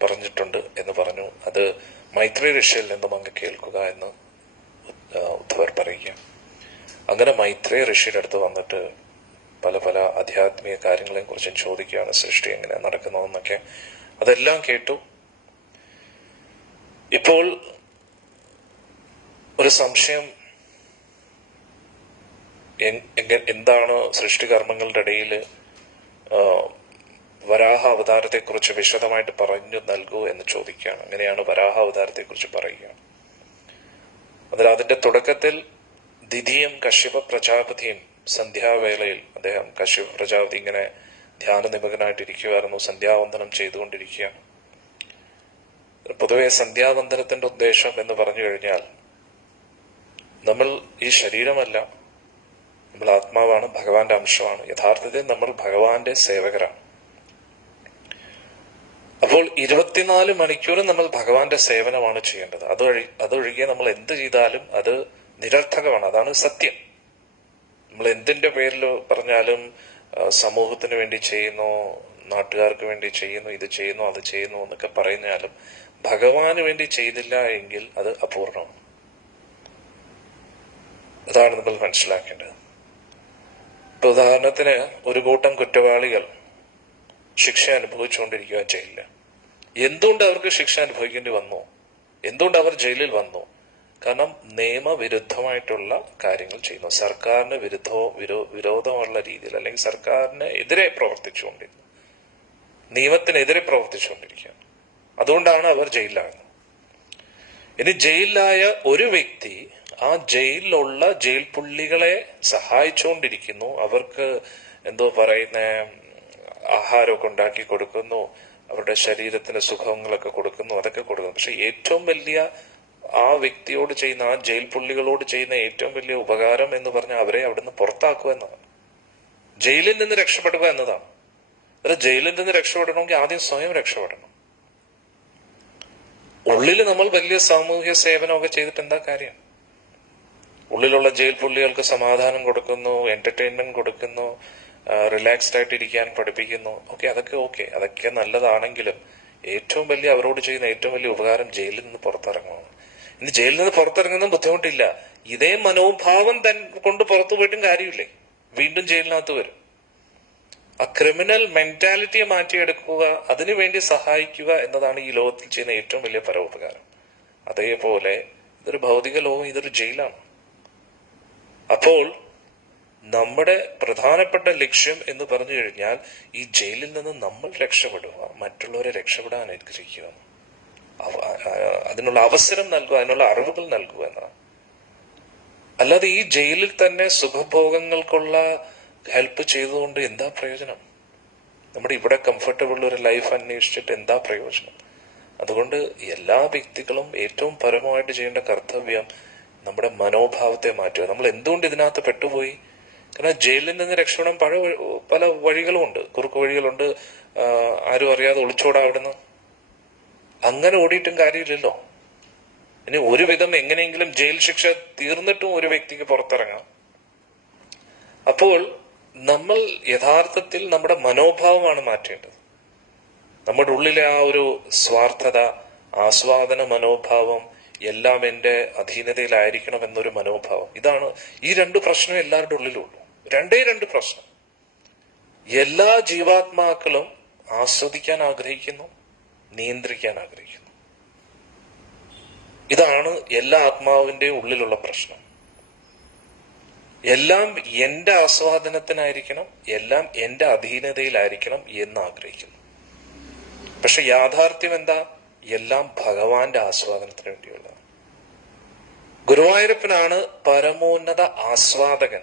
പറഞ്ഞിട്ടുണ്ട് എന്ന് പറഞ്ഞു. അത് മൈത്രി ഋഷിയിൽ നിന്നും അങ്ങ് കേൾക്കുക എന്ന് ഉദ്ധവർ പറയുക. അങ്ങനെ മൈത്രി ഋഷിയുടെ അടുത്ത് വന്നിട്ട് പല പല ആധ്യാത്മിക കാര്യങ്ങളെ കുറിച്ചും ചോദിക്കുകയാണ്. സൃഷ്ടി എങ്ങനെ നടക്കുന്നതെന്നൊക്കെ അതെല്ലാം കേട്ടു. ഇപ്പോൾ ഒരു സംശയം, എന്താണ് സൃഷ്ടികർമ്മങ്ങളുടെ ഇടയിൽ വരാഹ അവതാരത്തെക്കുറിച്ച് വിശദമായിട്ട് പറഞ്ഞു നൽകൂ എന്ന് ചോദിക്കുകയാണ്. അങ്ങനെയാണ് വരാഹ അവതാരത്തെക്കുറിച്ച് പറയുക. അതിന്റെ തുടക്കത്തിൽ ദ്വിതീയം കശ്യപ പ്രജാപതിയും സന്ധ്യാവേളയിൽ അദ്ദേഹം കശ്യപ പ്രജാപതി ഇങ്ങനെ ധ്യാന നിമഗ്നായിട്ടിരിക്കുകയായിരുന്നു, സന്ധ്യാവന്ദനം ചെയ്തുകൊണ്ടിരിക്കുകയാണ്. പൊതുവെ സന്ധ്യാവന്ദനത്തിന്റെ ഉദ്ദേശം എന്ന് പറഞ്ഞു കഴിഞ്ഞാൽ, നമ്മൾ ഈ ശരീരമല്ല, നമ്മൾ ആത്മാവാണ്, ഭഗവാന്റെ അംശമാണ്. യഥാർത്ഥത്തിൽ നമ്മൾ ഭഗവാന്റെ സേവകരാണ്. അപ്പോൾ 24 മണിക്കൂറും നമ്മൾ ഭഗവാന്റെ സേവനമാണ് ചെയ്യേണ്ടത്. അതൊഴികെ നമ്മൾ എന്ത് ചെയ്താലും അത് നിരർത്ഥകമാണ്. അതാണ് സത്യം. നമ്മൾ എന്തിന്റെ പേരിൽ പറഞ്ഞാലും സമൂഹത്തിന് വേണ്ടി ചെയ്യുന്നു, നാട്ടുകാർക്ക് വേണ്ടി ചെയ്യുന്നു, ഇത് ചെയ്യുന്നു, അത് ചെയ്യുന്നു എന്നൊക്കെ പറഞ്ഞാലും ഭഗവാന് വേണ്ടി ചെയ്തില്ല എങ്കിൽ അത് അപൂർണമാണ്. അതാണ് നമ്മൾ മനസ്സിലാക്കേണ്ടത്. ഇപ്പൊ ഉദാഹരണത്തിന്, ഒരു കൂട്ടം കുറ്റവാളികൾ ശിക്ഷ അനുഭവിച്ചുകൊണ്ടിരിക്കുക ജയിലില്. എന്തുകൊണ്ട് അവർക്ക് ശിക്ഷ അനുഭവിക്കേണ്ടി വന്നു? എന്തുകൊണ്ട് അവർ ജയിലിൽ വന്നു? കാരണം നിയമവിരുദ്ധമായിട്ടുള്ള കാര്യങ്ങൾ ചെയ്യുന്നു, സർക്കാരിന് വിരോധമുള്ള രീതിയിൽ, അല്ലെങ്കിൽ സർക്കാരിന് എതിരെ പ്രവർത്തിച്ചുകൊണ്ടിരിക്കുന്നു, നിയമത്തിനെതിരെ പ്രവർത്തിച്ചുകൊണ്ടിരിക്കുകയാണ്. അതുകൊണ്ടാണ് അവർ ജയിലിലാകുന്നത്. ഇനി ജയിലിലായ ഒരു വ്യക്തി ആ ജയിലിലുള്ള ജയിൽ പുള്ളികളെ സഹായിച്ചുകൊണ്ടിരിക്കുന്നു, അവർക്ക് ആഹാരമൊക്കെ ഉണ്ടാക്കി കൊടുക്കുന്നു, അവരുടെ ശരീരത്തിന് സുഖങ്ങളൊക്കെ കൊടുക്കുന്നു, അതൊക്കെ കൊടുക്കുന്നു. പക്ഷെ ഏറ്റവും വലിയ ആ വ്യക്തിയോട് ചെയ്യുന്ന, ആ ജയിൽ പുള്ളികളോട് ചെയ്യുന്ന ഏറ്റവും വലിയ ഉപകാരം എന്ന് പറഞ്ഞാൽ അവരെ അവിടുന്ന് പുറത്താക്കുക എന്നതാണ്. ജയിലിൽ നിന്ന് രക്ഷപ്പെടുക എന്നതാണ്. അല്ല, ജയിലിൽ നിന്ന് രക്ഷപ്പെടണമെങ്കിൽ ആദ്യം സ്വയം രക്ഷപ്പെടണം. ഉള്ളിൽ നമ്മൾ വലിയ സാമൂഹ്യ സേവനമൊക്കെ ചെയ്തിട്ട് എന്താ കാര്യം? ഉള്ളിലുള്ള ജയിൽ പുള്ളികൾക്ക് സമാധാനം കൊടുക്കുന്നു, എന്റർടൈൻമെന്റ് കൊടുക്കുന്നു, റിലാക്സ്ഡ് ആയിട്ട് ഇരിക്കാൻ പഠിപ്പിക്കുന്നു. അതൊക്കെ നല്ലതാണെങ്കിലും ഏറ്റവും വലിയ അവരോട് ചെയ്യുന്ന ഏറ്റവും വലിയ ഉപകാരം ജയിലിൽ നിന്ന് പുറത്തിറങ്ങുകയാണ്. ഇനി ജയിലിൽ നിന്ന് പുറത്തിറങ്ങുന്ന ബുദ്ധിമുട്ടില്ല, ഇതേ മനോഭാവം കൊണ്ട് പുറത്തു പോയിട്ടും കാര്യമില്ലേ, വീണ്ടും ജയിലിനകത്ത് വരും. ആ ക്രിമിനൽ മെന്റാലിറ്റിയെ മാറ്റിയെടുക്കുക, അതിനുവേണ്ടി സഹായിക്കുക എന്നതാണ് ഈ ലോകത്തിൽ ചെയ്യുന്ന ഏറ്റവും വലിയ പരോപകാരം. അതേപോലെ ഇതൊരു ഭൗതിക ലോകം, ഇതൊരു ജയിലാണ്. അപ്പോൾ നമ്മുടെ പ്രധാനപ്പെട്ട ലക്ഷ്യം എന്ന് പറഞ്ഞു കഴിഞ്ഞാൽ ഈ ജയിലിൽ നിന്ന് നമ്മൾ രക്ഷപ്പെടുക, മറ്റുള്ളവരെ രക്ഷപ്പെടാൻ അനുഗ്രഹിക്കുക, അതിനുള്ള അവസരം നൽകുക, അതിനുള്ള അറിവുകൾ നൽകുക എന്നാണ്. അല്ലാതെ ഈ ജയിലിൽ തന്നെ സുഖഭോഗങ്ങൾക്കുള്ള ഹെൽപ്പ് ചെയ്തുകൊണ്ട് എന്താ പ്രയോജനം? നമ്മുടെ ഇവിടെ കംഫർട്ടബിൾ ഒരു ലൈഫ് അന്വേഷിച്ചിട്ട് എന്താ പ്രയോജനം? അതുകൊണ്ട് എല്ലാ വ്യക്തികളും ഏറ്റവും പരമമായിട്ട് ചെയ്യേണ്ട കർത്തവ്യം നമ്മുടെ മനോഭാവത്തെ മാറ്റുക. നമ്മൾ എന്തുകൊണ്ട് ഇതിനകത്ത് പെട്ടുപോയി? കാരണം ജയിലിൽ നിന്ന് രക്ഷപ്പെടാൻ പല വഴികളുമുണ്ട്, കുറുക്കു വഴികളുണ്ട്. ആരും അറിയാതെ ഒളിച്ചോടാ അവിടുന്ന്. അങ്ങനെ ഓടിയിട്ടും കാര്യമില്ലല്ലോ. ഇനി ഒരുവിധം എങ്ങനെയെങ്കിലും ജയിൽ ശിക്ഷ തീർന്നിട്ടും ഒരു വ്യക്തിക്ക് പുറത്തിറങ്ങാം. അപ്പോൾ നമ്മൾ യഥാർത്ഥത്തിൽ നമ്മുടെ മനോഭാവമാണ് മാറ്റേണ്ടത്. നമ്മുടെ ഉള്ളിലെ ആ ഒരു സ്വാർത്ഥത, ആസ്വാദന മനോഭാവം, എല്ലാം എന്റെ അധീനതയിലായിരിക്കണം എന്നൊരു മനോഭാവം, ഇതാണ്. ഈ 2 പ്രശ്നം എല്ലാവരുടെ ഉള്ളിലുള്ളൂ. രണ്ട് പ്രശ്നം. എല്ലാ ജീവാത്മാക്കളും ആസ്വദിക്കാൻ ആഗ്രഹിക്കുന്നു, നിയന്ത്രിക്കാൻ ആഗ്രഹിക്കുന്നു. ഇതാണ് എല്ലാ ആത്മാവിന്റെയും ഉള്ളിലുള്ള പ്രശ്നം. എല്ലാം എന്റെ ആസ്വാദനത്തിനായിരിക്കണം, എല്ലാം എന്റെ അധീനതയിലായിരിക്കണം എന്ന് ആഗ്രഹിക്കുന്നു. പക്ഷെ യാഥാർത്ഥ്യം എന്താ? എല്ലാം ഭഗവാന്റെ ആസ്വാദനത്തിന് വേണ്ടിയുള്ളതാണ്. ഗുരുവായൂരപ്പനാണ് പരമോന്നത ആസ്വാദകൻ.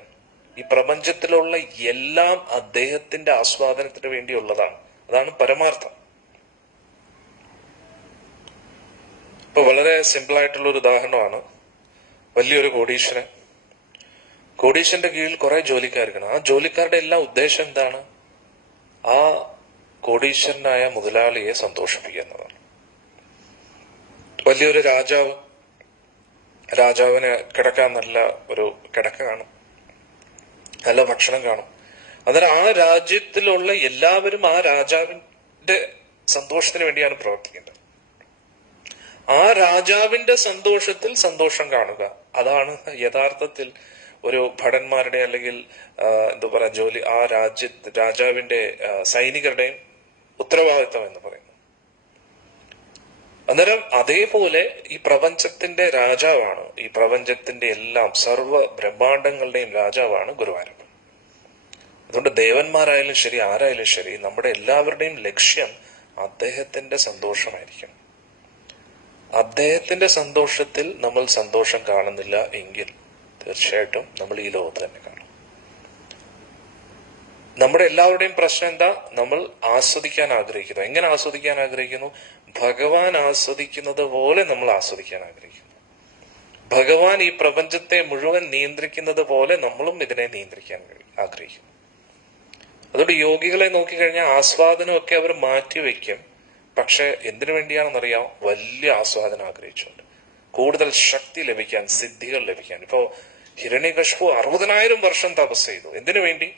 ഈ പ്രപഞ്ചത്തിലുള്ള എല്ലാം അദ്ദേഹത്തിന്റെ ആസ്വാദനത്തിന് വേണ്ടിയുള്ളതാണ്. അതാണ് പരമാർത്ഥം. ഇപ്പൊ വളരെ സിമ്പിൾ ആയിട്ടുള്ള ഒരു ഉദാഹരണമാണ്. വലിയൊരു കോടീശ്വരന്റെ കീഴിൽ കുറെ ജോലിക്കാർക്കാണ്. ആ ജോലിക്കാരുടെ എല്ലാ ഉദ്ദേശം എന്താണ്? ആ കോടീശ്വരനായ മുതലാളിയെ സന്തോഷിപ്പിക്കുക എന്നതാണ്. വലിയൊരു രാജാവിന് കിടക്കാൻ നല്ല ഒരു കിടക്ക കാണും, നല്ല ഭക്ഷണം കാണും. അന്നേരം ആ രാജ്യത്തിലുള്ള എല്ലാവരും ആ രാജാവിന്റെ സന്തോഷത്തിന് വേണ്ടിയാണ് പ്രവർത്തിക്കേണ്ടത്. ആ രാജാവിന്റെ സന്തോഷത്തിൽ സന്തോഷം കാണുക, അതാണ് യഥാർത്ഥത്തിൽ ഒരു ഭടന്മാരുടെ അല്ലെങ്കിൽ എന്താ പറയാ ആ രാജാവിന്റെ സൈനികരുടെയും ഉത്തരവാദിത്വം എന്ന് പറയുന്നത്. അന്നേരം അതേപോലെ ഈ പ്രപഞ്ചത്തിന്റെ രാജാവാണ്, ഈ പ്രപഞ്ചത്തിന്റെ എല്ലാം സർവ്വ ബ്രഹ്മാണ്ടങ്ങളുടെയും രാജാവാണ് ഗുരുവായൂരപ്പൻ. അതുകൊണ്ട് ദേവന്മാരായാലും ശരി, ആരായാലും ശരി, നമ്മുടെ എല്ലാവരുടെയും ലക്ഷ്യം അദ്ദേഹത്തിന്റെ സന്തോഷമായിരിക്കണം. അദ്ദേഹത്തിന്റെ സന്തോഷത്തിൽ നമ്മൾ സന്തോഷം കാണുന്നില്ല എങ്കിൽ തീർച്ചയായിട്ടും നമ്മൾ ഈ ലോകത്ത് തന്നെ കാണും. നമ്മുടെ എല്ലാവരുടെയും പ്രശ്നം എന്താ? നമ്മൾ ആസ്വദിക്കാൻ ആഗ്രഹിക്കുന്നു. എങ്ങനെ ആസ്വദിക്കാൻ ആഗ്രഹിക്കുന്നു? ഭഗവാൻ ആസ്വദിക്കുന്നത് പോലെ നമ്മൾ ആസ്വദിക്കാൻ ആഗ്രഹിക്കുന്നു. ഭഗവാൻ ഈ പ്രപഞ്ചത്തെ മുഴുവൻ നിയന്ത്രിക്കുന്നത് പോലെ നമ്മളും ഇതിനെ നിയന്ത്രിക്കാൻ ആഗ്രഹിക്കുന്നു. അതുകൊണ്ട് യോഗികളെ നോക്കിക്കഴിഞ്ഞാൽ ആസ്വാദനമൊക്കെ അവർ മാറ്റിവെക്കും. പക്ഷെ എന്തിനു വേണ്ടിയാണെന്നറിയാം? വലിയ ആസ്വാദനം ആഗ്രഹിച്ചുകൊണ്ട്, കൂടുതൽ ശക്തി ലഭിക്കാൻ, സിദ്ധികൾ ലഭിക്കാൻ. ഇപ്പോ ഹിരണ്യകശിപു 60,000 വർഷം തപസ് ചെയ്തു. എന്തിനു വേണ്ടി?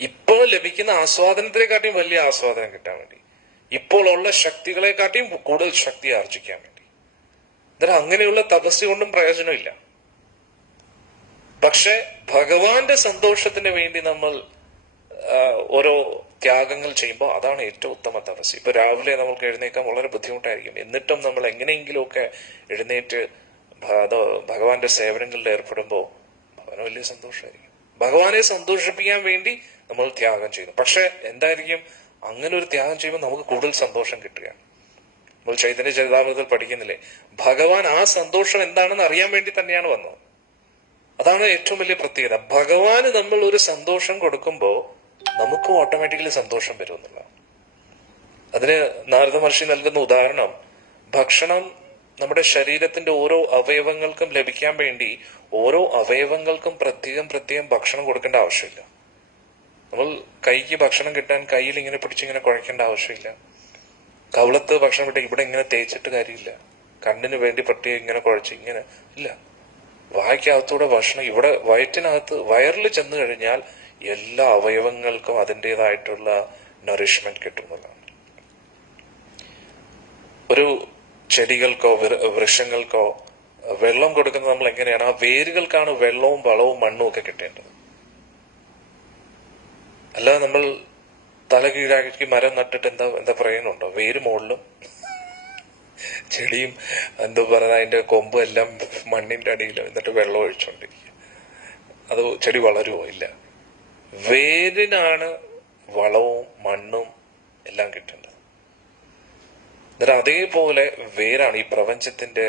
ഇപ്പോൾ ലഭിക്കുന്ന ആസ്വാദനത്തിനെക്കാട്ടിയും വലിയ ആസ്വാദനം കിട്ടാൻ വേണ്ടി, ഇപ്പോൾ ഉള്ള ശക്തികളെക്കാട്ടിയും കൂടുതൽ ശക്തി ആർജിക്കാൻ വേണ്ടി. അന്നേരം അങ്ങനെയുള്ള തപസ് കൊണ്ടും പ്രയോജനമില്ല. പക്ഷെ ഭഗവാന്റെ സന്തോഷത്തിന് വേണ്ടി നമ്മൾ ഓരോ ത്യാഗങ്ങൾ ചെയ്യുമ്പോൾ അതാണ് ഏറ്റവും ഉത്തമ തപസ്. ഇപ്പൊ രാവിലെ നമുക്ക് എഴുന്നേക്കാൻ വളരെ ബുദ്ധിമുട്ടായിരിക്കും. എന്നിട്ടും നമ്മൾ എങ്ങനെയെങ്കിലുമൊക്കെ എഴുന്നേറ്റ് ഭഗവാന്റെ സേവനങ്ങളിൽ ഏർപ്പെടുമ്പോൾ ഭഗവാന് വലിയ സന്തോഷമായിരിക്കും. ഭഗവാനെ സന്തോഷിപ്പിക്കാൻ വേണ്ടി നമ്മൾ ത്യാഗം ചെയ്യുന്നു. പക്ഷെ എന്തായിരിക്കും? അങ്ങനെ ഒരു ത്യാഗം ചെയ്യുമ്പോൾ നമുക്ക് കൂടുതൽ സന്തോഷം കിട്ടുകയാണ്. നമ്മൾ ചൈതന്യ ചരിതാമൃതത്തിൽ പഠിക്കുന്നില്ലേ? ഭഗവാൻ ആ സന്തോഷം എന്താണെന്ന് അറിയാൻ വേണ്ടി തന്നെയാണ് വന്നത്. അതാണ് ഏറ്റവും വലിയ പ്രത്യേകത. ഭഗവാന് നമ്മൾ ഒരു സന്തോഷം കൊടുക്കുമ്പോൾ നമുക്കും ഓട്ടോമാറ്റിക്കലി സന്തോഷം വരുമെന്നുള്ള. അതിന് നാരദ മഹർഷി നൽകുന്ന ഉദാഹരണം, ഭക്ഷണം നമ്മുടെ ശരീരത്തിന്റെ ഓരോ അവയവങ്ങൾക്കും ലഭിക്കാൻ വേണ്ടി ഓരോ അവയവങ്ങൾക്കും പ്രത്യേകം ഭക്ഷണം കൊടുക്കേണ്ട ആവശ്യമില്ല. നമ്മൾ കൈക്ക് ഭക്ഷണം കിട്ടാൻ കയ്യിൽ ഇങ്ങനെ പിടിച്ചിങ്ങനെ കുഴക്കേണ്ട ആവശ്യമില്ല. കവളത്ത് ഭക്ഷണം കിട്ടാൻ ഇവിടെ ഇങ്ങനെ തേച്ചിട്ട് കാര്യമില്ല. കണ്ണിന് വേണ്ടി പ്രത്യേകം ഇങ്ങനെ കുഴച്ച് ഇങ്ങനെ ഇല്ല. വായ്ക്കകത്തൂടെ ഭക്ഷണം ഇവിടെ വയറ്റിനകത്ത് വയറിൽ ചെന്ന് കഴിഞ്ഞാൽ എല്ലാ അവയവങ്ങൾക്കും അതിൻ്റെതായിട്ടുള്ള നറിഷ്മെന്റ് കിട്ടുന്നതാണ്. ഒരു ചെടികൾക്കോ വൃക്ഷങ്ങൾക്കോ വെള്ളം കൊടുക്കുന്നത് നമ്മൾ എങ്ങനെയാണ്? ആ വേരുകൾക്കാണ് വെള്ളവും വളവും മണ്ണും ഒക്കെ കിട്ടേണ്ടത്. അല്ലാതെ നമ്മൾ തല കീഴാക്കി മരം നട്ടിട്ട് എന്താ പറയുന്നുണ്ടോ? വേര് മുകളിലും ചെടിയും എന്തോ പറയുക അതിന്റെ കൊമ്പും എല്ലാം മണ്ണിന്റെ അടിയിലും, എന്നിട്ട് വെള്ളം ഒഴിച്ചോണ്ടിരിക്കുക. അത് ചെടി വളരുമോ? ഇല്ല. വേരിനാണ് വളവും മണ്ണും എല്ലാം കിട്ടേണ്ടത്. അതേപോലെ വേരാണ് ഈ പ്രപഞ്ചത്തിന്റെ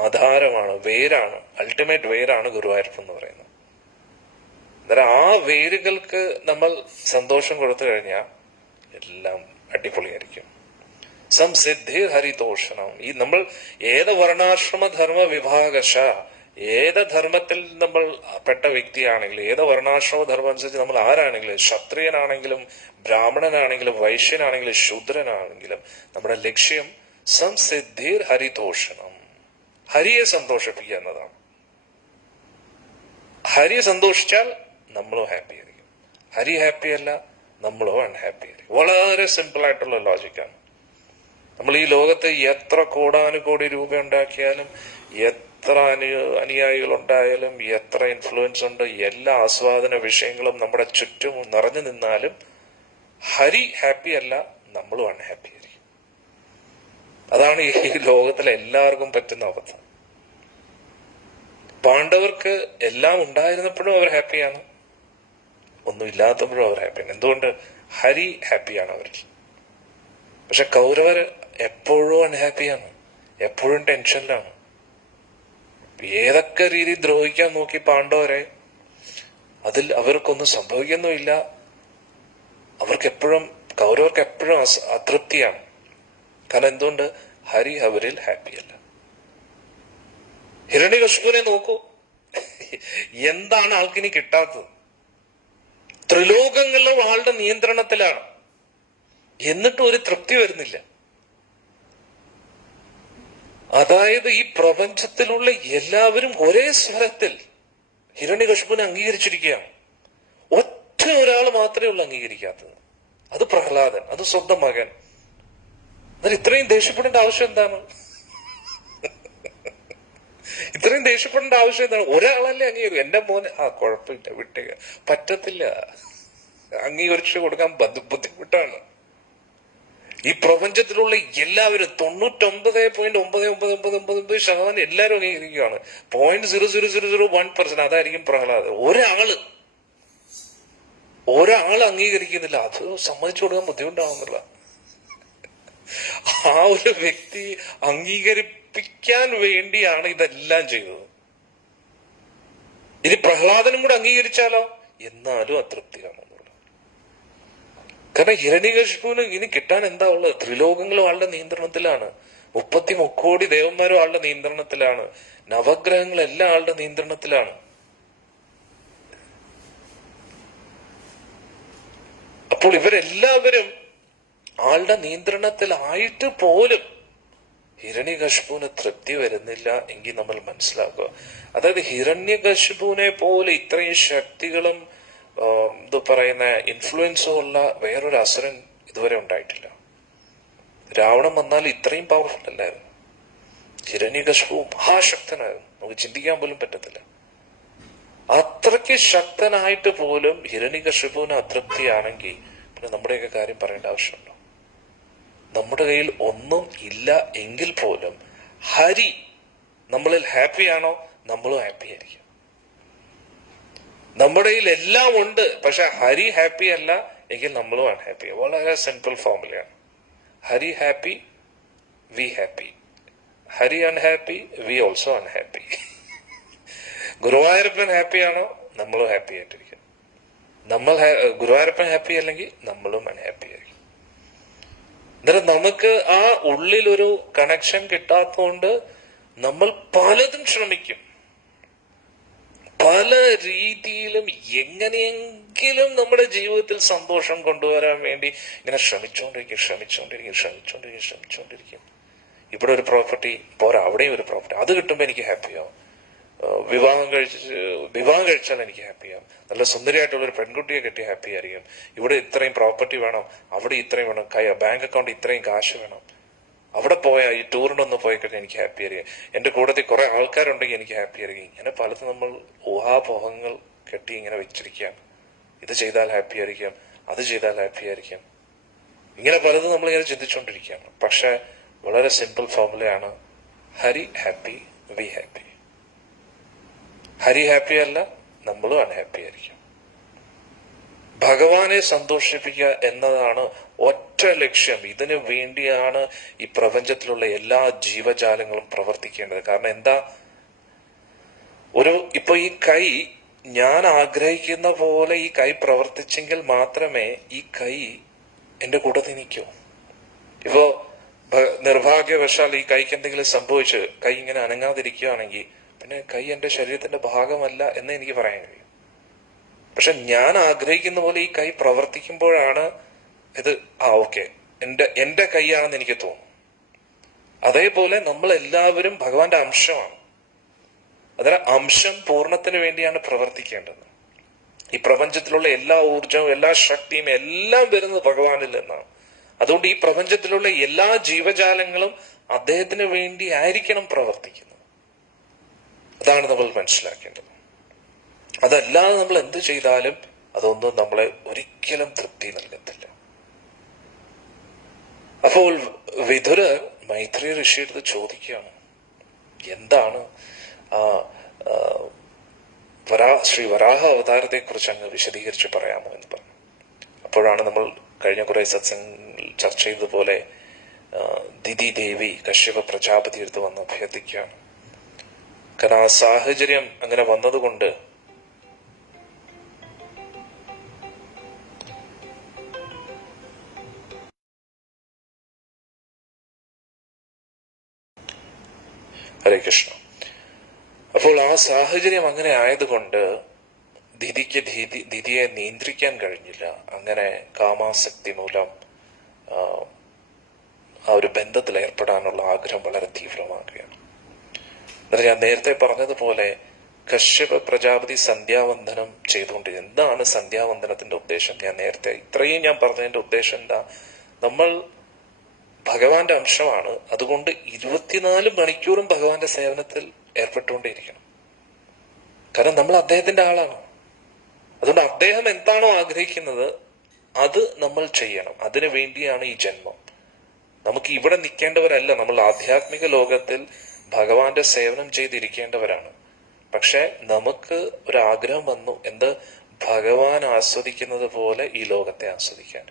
ആധാരമാണ്, വേരാണ്, അൾട്ടിമേറ്റ് വേരാണ് ഗുരുവായൂരപ്പൻ എന്ന് പറയുന്നത്. ആ വേരുകൾക്ക് നമ്മൾ സന്തോഷം കൊടുത്തു കഴിഞ്ഞാൽ എല്ലാം അടിപൊളിയായിരിക്കും. സംസിദ്ധി ഹരിതോഷണം. ഈ നമ്മൾ ഏത് വർണ്ണാശ്രമ ധർമ്മ വിഭാഗശ, ഏത് ധർമ്മത്തിൽ നമ്മൾ പെട്ട വ്യക്തിയാണെങ്കിലും, ഏത് വർണ്ണാശ്രമ ധർമ്മം അനുസരിച്ച് നമ്മൾ ആരാണെങ്കിലും, ക്ഷത്രിയനാണെങ്കിലും ബ്രാഹ്മണനാണെങ്കിലും വൈശ്യനാണെങ്കിലും ശൂദ്രനാണെങ്കിലും, നമ്മുടെ ലക്ഷ്യം സംസിദ്ധിർ ഹരിതോഷണം, ഹരിയെ സന്തോഷിപ്പിക്കുക എന്നതാണ്. ഹരി സന്തോഷിച്ചാൽ നമ്മളും ഹാപ്പി ആയിരിക്കും. ഹരി ഹാപ്പി അല്ല, നമ്മളോ അൺഹാപ്പി ആയിരിക്കും. വളരെ സിമ്പിൾ ആയിട്ടുള്ള ലോജിക്കാണ്. നമ്മൾ ഈ ലോകത്ത് എത്ര കോടാനുകോടി രൂപ ഉണ്ടാക്കിയാലും, എത്ര അനുയായികൾ ഉണ്ടായാലും, എത്ര ഇൻഫ്ലുവൻസ് ഉണ്ട്, എല്ലാ ആസ്വാദന വിഷയങ്ങളും നമ്മുടെ ചുറ്റും നിറഞ്ഞു നിന്നാലും ഹരി ഹാപ്പി അല്ല, നമ്മളും അൺഹാപ്പി ആയിരിക്കും. അതാണ് ഈ ലോകത്തിലെ എല്ലാവർക്കും പറ്റുന്ന അബദ്ധം. പാണ്ഡവർക്ക് എല്ലാം ഉണ്ടായിരുന്നപ്പോഴും അവർ ഹാപ്പിയാണ്, ഒന്നും ഇല്ലാത്തപ്പോഴും അവർ ഹാപ്പിയാണ്. എന്തുകൊണ്ട്? ഹരി ഹാപ്പിയാണ് അവരിൽ. പക്ഷെ കൗരവർ എപ്പോഴും അൺഹാപ്പിയാണ്, എപ്പോഴും ടെൻഷനിലാണ്. ഏതൊക്കെ രീതി ദ്രോഹിക്കാൻ നോക്കി പാണ്ഡവരെ, അതിൽ അവർക്കൊന്നും സംഭവിക്കുന്നുമില്ല. കൗരവർക്ക് എപ്പോഴും അതൃപ്തിയാണ്. കാരണം എന്തുകൊണ്ട്? ഹരി അവരിൽ ഹാപ്പിയല്ല. ഹിരണ്യകശിപുവിനെ നോക്കൂ, എന്താണ് ആൾക്കിനി കിട്ടാത്തത്? ത്രിലോകങ്ങളിലും ആളുടെ നിയന്ത്രണത്തിലാണ്, എന്നിട്ടും ഒരു തൃപ്തി വരുന്നില്ല. അതായത് ഈ പ്രപഞ്ചത്തിലുള്ള എല്ലാവരും ഒരേ സ്വരത്തിൽ ഹിരണ്യകശിപുവിനെ അംഗീകരിച്ചിരിക്കുകയാണ്. ഒറ്റ ഒരാൾ മാത്രമേ ഉള്ളൂ അംഗീകരിക്കാത്തത്, അത് പ്രഹ്ലാദൻ, അത് സ്വന്തം മകൻ. എന്നാൽ ഇത്രയും ദേഷ്യപ്പെടേണ്ട ആവശ്യം എന്താണ്? ഇത്രയും ദേഷ്യപ്പെടേണ്ട ആവശ്യം എന്താണ്? ഒരാളല്ലേ അംഗീകരിക്കും. എന്റെ മോനെ കുഴപ്പമില്ല, വിട്ടേക്ക്, പറ്റത്തില്ല, അംഗീകരിച്ചു കൊടുക്കാൻ ബുദ്ധിമുട്ടാണ്. ഈ പ്രപഞ്ചത്തിലുള്ള എല്ലാവരും 99.9999% എല്ലാവരും അംഗീകരിക്കുകയാണ്. 0.00001% അതായിരിക്കും പ്രഹ്ലാദൻ. ഒരാൾ അംഗീകരിക്കുന്നില്ല, അത് സമ്മതിച്ചു കൊടുക്കാൻ ബുദ്ധിമുട്ടാവുന്നില്ല. ആ ഒരു വ്യക്തി അംഗീകരിപ്പിക്കാൻ വേണ്ടിയാണ് ഇതെല്ലാം ചെയ്തത്. ഇനി പ്രഹ്ലാദനും കൂടെ അംഗീകരിച്ചാലോ? എന്നാലും അതൃപ്തിയാണ്. കാരണം ഹിരണ്യകശിപുവിന് ഇനി കിട്ടാൻ എന്താ ഉള്ളത്? ത്രിലോകങ്ങളും ആളുടെ നിയന്ത്രണത്തിലാണ്, 33 കോടി ദേവന്മാരും ആളുടെ നിയന്ത്രണത്തിലാണ്, നവഗ്രഹങ്ങളെല്ലാം ആളുടെ നിയന്ത്രണത്തിലാണ്. അപ്പോൾ ഇവരെല്ലാവരും ആളുടെ നിയന്ത്രണത്തിലായിട്ട് പോലും ഹിരണ്യകശിപുവിന് തൃപ്തി വരുന്നില്ല എങ്കിൽ നമ്മൾ മനസ്സിലാക്കുക, അതായത് ഹിരണ്യകശിപുവിനെ പോലെ ഇത്രയും ശക്തികളും ഇൻഫ്ലുവൻസും ഉള്ള വേറൊരു അസുരൻ ഇതുവരെ ഉണ്ടായിട്ടില്ല. രാവണൻ വന്നാൽ ഇത്രയും പവർഫുൾ അല്ലായിരുന്നു. ഹിരണ്യകശിപു മഹാശക്തനായിരുന്നു, നമുക്ക് ചിന്തിക്കാൻ പോലും പറ്റത്തില്ല. അത്രയ്ക്ക് ശക്തനായിട്ട് പോലും ഹിരണ്യകശിപുവിന് അതൃപ്തിയാണെങ്കിൽ പിന്നെ നമ്മുടെയൊക്കെ കാര്യം പറയേണ്ട ആവശ്യമുണ്ടോ? നമ്മുടെ കയ്യിൽ ഒന്നും ഇല്ല എങ്കിൽ പോലും ഹരി നമ്മളിൽ ഹാപ്പിയാണോ? നമ്മളും ഹാപ്പി ആയിരിക്കും. നമ്മുടെ കയ്യിൽ എല്ലാം ഉണ്ട്, പക്ഷെ ഹരി ഹാപ്പി അല്ല എങ്കിൽ നമ്മളും അൺഹാപ്പി. വളരെ സിമ്പിൾ ഫോർമുലയാണ്. Hari happy, we happy. Hari unhappy, we also unhappy. Guruvayurappan ഹാപ്പിയാണോ? നമ്മളും ഹാപ്പി ആയിട്ടിരിക്കും. ഗുരുവായൂരപ്പൻ ഹാപ്പി അല്ലെങ്കിൽ നമ്മളും അൺഹാപ്പി ആയിരിക്കും. അന്നേരം നമുക്ക് ആ ഉള്ളിലൊരു കണക്ഷൻ കിട്ടാത്തതുകൊണ്ട് നമ്മൾ പലതും ശ്രമിക്കും, പല രീതിയിലും എങ്ങനെയെങ്കിലും നമ്മുടെ ജീവിതത്തിൽ സന്തോഷം കൊണ്ടുവരാൻ വേണ്ടി ഇങ്ങനെ ശ്രമിച്ചുകൊണ്ടിരിക്കും. ഇവിടെ ഒരു പ്രോപ്പർട്ടി പോരാ, അവിടെയും ഒരു പ്രോപ്പർട്ടി, അത് കിട്ടുമ്പോൾ എനിക്ക് ഹാപ്പിയാവും. വിവാഹം കഴിച്ചാൽ എനിക്ക് ഹാപ്പിയാവും. നല്ല സുന്ദരിയായിട്ടുള്ള ഒരു പെൺകുട്ടിയെ കിട്ടി ഹാപ്പി ആയിരിക്കും. ഇവിടെ ഇത്രയും പ്രോപ്പർട്ടി വേണം, അവിടെ ഇത്രയും വേണം, ബാങ്ക് അക്കൗണ്ട് ഇത്രയും കാശ് വേണം, അവിടെ പോയാൽ ഈ ടൂറിനൊന്ന് പോയി കഴിഞ്ഞാൽ എനിക്ക് ഹാപ്പി ആയിരിക്കും, എന്റെ കൂട്ടത്തിൽ കുറെ ആൾക്കാരുണ്ടെങ്കിൽ എനിക്ക് ഹാപ്പി ആയിരിക്കും. ഇങ്ങനെ പലതും നമ്മൾ ഊഹാപോഹങ്ങൾ കെട്ടി ഇങ്ങനെ വെച്ചിരിക്കുകയാണ്. ഇത് ചെയ്താൽ ഹാപ്പി ആയിരിക്കും, അത് ചെയ്താൽ ഹാപ്പി ആയിരിക്കും, ഇങ്ങനെ പലതും നമ്മളിങ്ങനെ ചിന്തിച്ചുകൊണ്ടിരിക്കുകയാണ്. പക്ഷെ വളരെ സിമ്പിൾ ഫോർമുലയാണ്, Hari happy, we happy. Hari happy അല്ല, നമ്മളും അൺഹാപ്പി ആയിരിക്കും. ഭഗവാനെ സന്തോഷിപ്പിക്കുക എന്നതാണ് ഒറ്റ ലക്ഷ്യം. ഇതിനു വേണ്ടിയാണ് ഈ പ്രപഞ്ചത്തിലുള്ള എല്ലാ ജീവജാലങ്ങളും പ്രവർത്തിക്കേണ്ടത്. കാരണം എന്താ, ഇപ്പൊ ഈ കൈ ഞാൻ ആഗ്രഹിക്കുന്ന പോലെ ഈ കൈ പ്രവർത്തിച്ചെങ്കിൽ മാത്രമേ ഈ കൈ എന്റെ കൂട്ടത്തിൽ നിൽക്കൂ. ഇപ്പോ നിർഭാഗ്യവശാൽ ഈ കൈക്ക് എന്തെങ്കിലും സംഭവിച്ച് കൈ ഇങ്ങനെ അനങ്ങാതിരിക്കുകയാണെങ്കിൽ പിന്നെ കൈ എന്റെ ശരീരത്തിന്റെ ഭാഗമല്ല എന്ന് എനിക്ക് പറയാൻ കഴിയും. പക്ഷെ ഞാൻ ആഗ്രഹിക്കുന്ന പോലെ ഈ കൈ പ്രവർത്തിക്കുമ്പോഴാണ് ഇത് ഓക്കെ എന്റെ കൈയാണെന്ന് എനിക്ക് തോന്നും. അതേപോലെ നമ്മൾ എല്ലാവരും ഭഗവാന്റെ അംശമാണ്. അതിന് അംശം പൂർണ്ണത്തിന് വേണ്ടിയാണ് പ്രവർത്തിക്കേണ്ടത്. ഈ പ്രപഞ്ചത്തിലുള്ള എല്ലാ ഊർജവും എല്ലാ ശക്തിയും എല്ലാം വരുന്നത് ഭഗവാനിൽ നിന്നാണ്. അതുകൊണ്ട് ഈ പ്രപഞ്ചത്തിലുള്ള എല്ലാ ജീവജാലങ്ങളും അദ്ദേഹത്തിന് വേണ്ടി ആയിരിക്കണം പ്രവർത്തിക്കുന്നത്. അതാണ് നമ്മൾ മനസ്സിലാക്കേണ്ടത്. അതല്ലാതെ നമ്മൾ എന്ത് ചെയ്താലും അതൊന്നും നമ്മളെ ഒരിക്കലും തൃപ്തി നൽകത്തില്ല. അപ്പോൾ വിതുരർ മൈത്രി ഋഷിയെടുത്ത് ചോദിക്കുകയാണ്, എന്താണ് ശ്രീ വരാഹ അവതാരത്തെ കുറിച്ച് അങ്ങ് വിശദീകരിച്ച് പറയാമോ എന്ന് പറഞ്ഞു. അപ്പോഴാണ് നമ്മൾ കഴിഞ്ഞ കുറെ സത്സംഗങ്ങൾ ചർച്ച ചെയ്തതുപോലെ ദിതി ദേവി കശ്യപ പ്രജാപതി എടുത്ത് വന്ന് അഭ്യർത്ഥിക്കുകയാണ്. കാരണം ആ സാഹചര്യം അങ്ങനെ വന്നതുകൊണ്ട് ഹരേ കൃഷ്ണ. അപ്പോൾ ആ സാഹചര്യം അങ്ങനെ ആയതുകൊണ്ട് ദിതിയെ നിയന്ത്രിക്കാൻ കഴിഞ്ഞില്ല. അങ്ങനെ കാമാസക്തി മൂലം ആ ഒരു ബന്ധത്തിൽ ഏർപ്പെടാനുള്ള ആഗ്രഹം വളരെ തീവ്രമാകുകയാണ്. എന്നിട്ട് ഞാൻ നേരത്തെ പറഞ്ഞതുപോലെ കശ്യപ പ്രജാപതി സന്ധ്യാവന്ദനം ചെയ്തുകൊണ്ടിരുന്നത്. എന്താണ് സന്ധ്യാവന്ദനത്തിന്റെ ഉദ്ദേശം? ഇത്രയും ഞാൻ പറഞ്ഞതിന്റെ ഉദ്ദേശം എന്താ? നമ്മൾ ഭഗവാന്റെ അംശമാണ്. അതുകൊണ്ട് 24 മണിക്കൂറും ഭഗവാന്റെ സേവനത്തിൽ ഏർപ്പെട്ടുകൊണ്ടേയിരിക്കണം. കാരണം നമ്മൾ അദ്ദേഹത്തിന്റെ ആളാണ്. അതുകൊണ്ട് അദ്ദേഹം എന്താണോ ആഗ്രഹിക്കുന്നത് അത് നമ്മൾ ചെയ്യണം. അതിനു വേണ്ടിയാണ് ഈ ജന്മം. നമുക്ക് ഇവിടെ നിൽക്കേണ്ടവരല്ല. നമ്മൾ ആധ്യാത്മിക ലോകത്തിൽ ഭഗവാന്റെ സേവനം ചെയ്തിരിക്കേണ്ടവരാണ്. പക്ഷെ നമുക്ക് ഒരു ആഗ്രഹം വന്നു, എന്ത്? ഭഗവാൻ ആസ്വദിക്കുന്നത് പോലെ ഈ ലോകത്തെ ആസ്വദിക്കാൻ,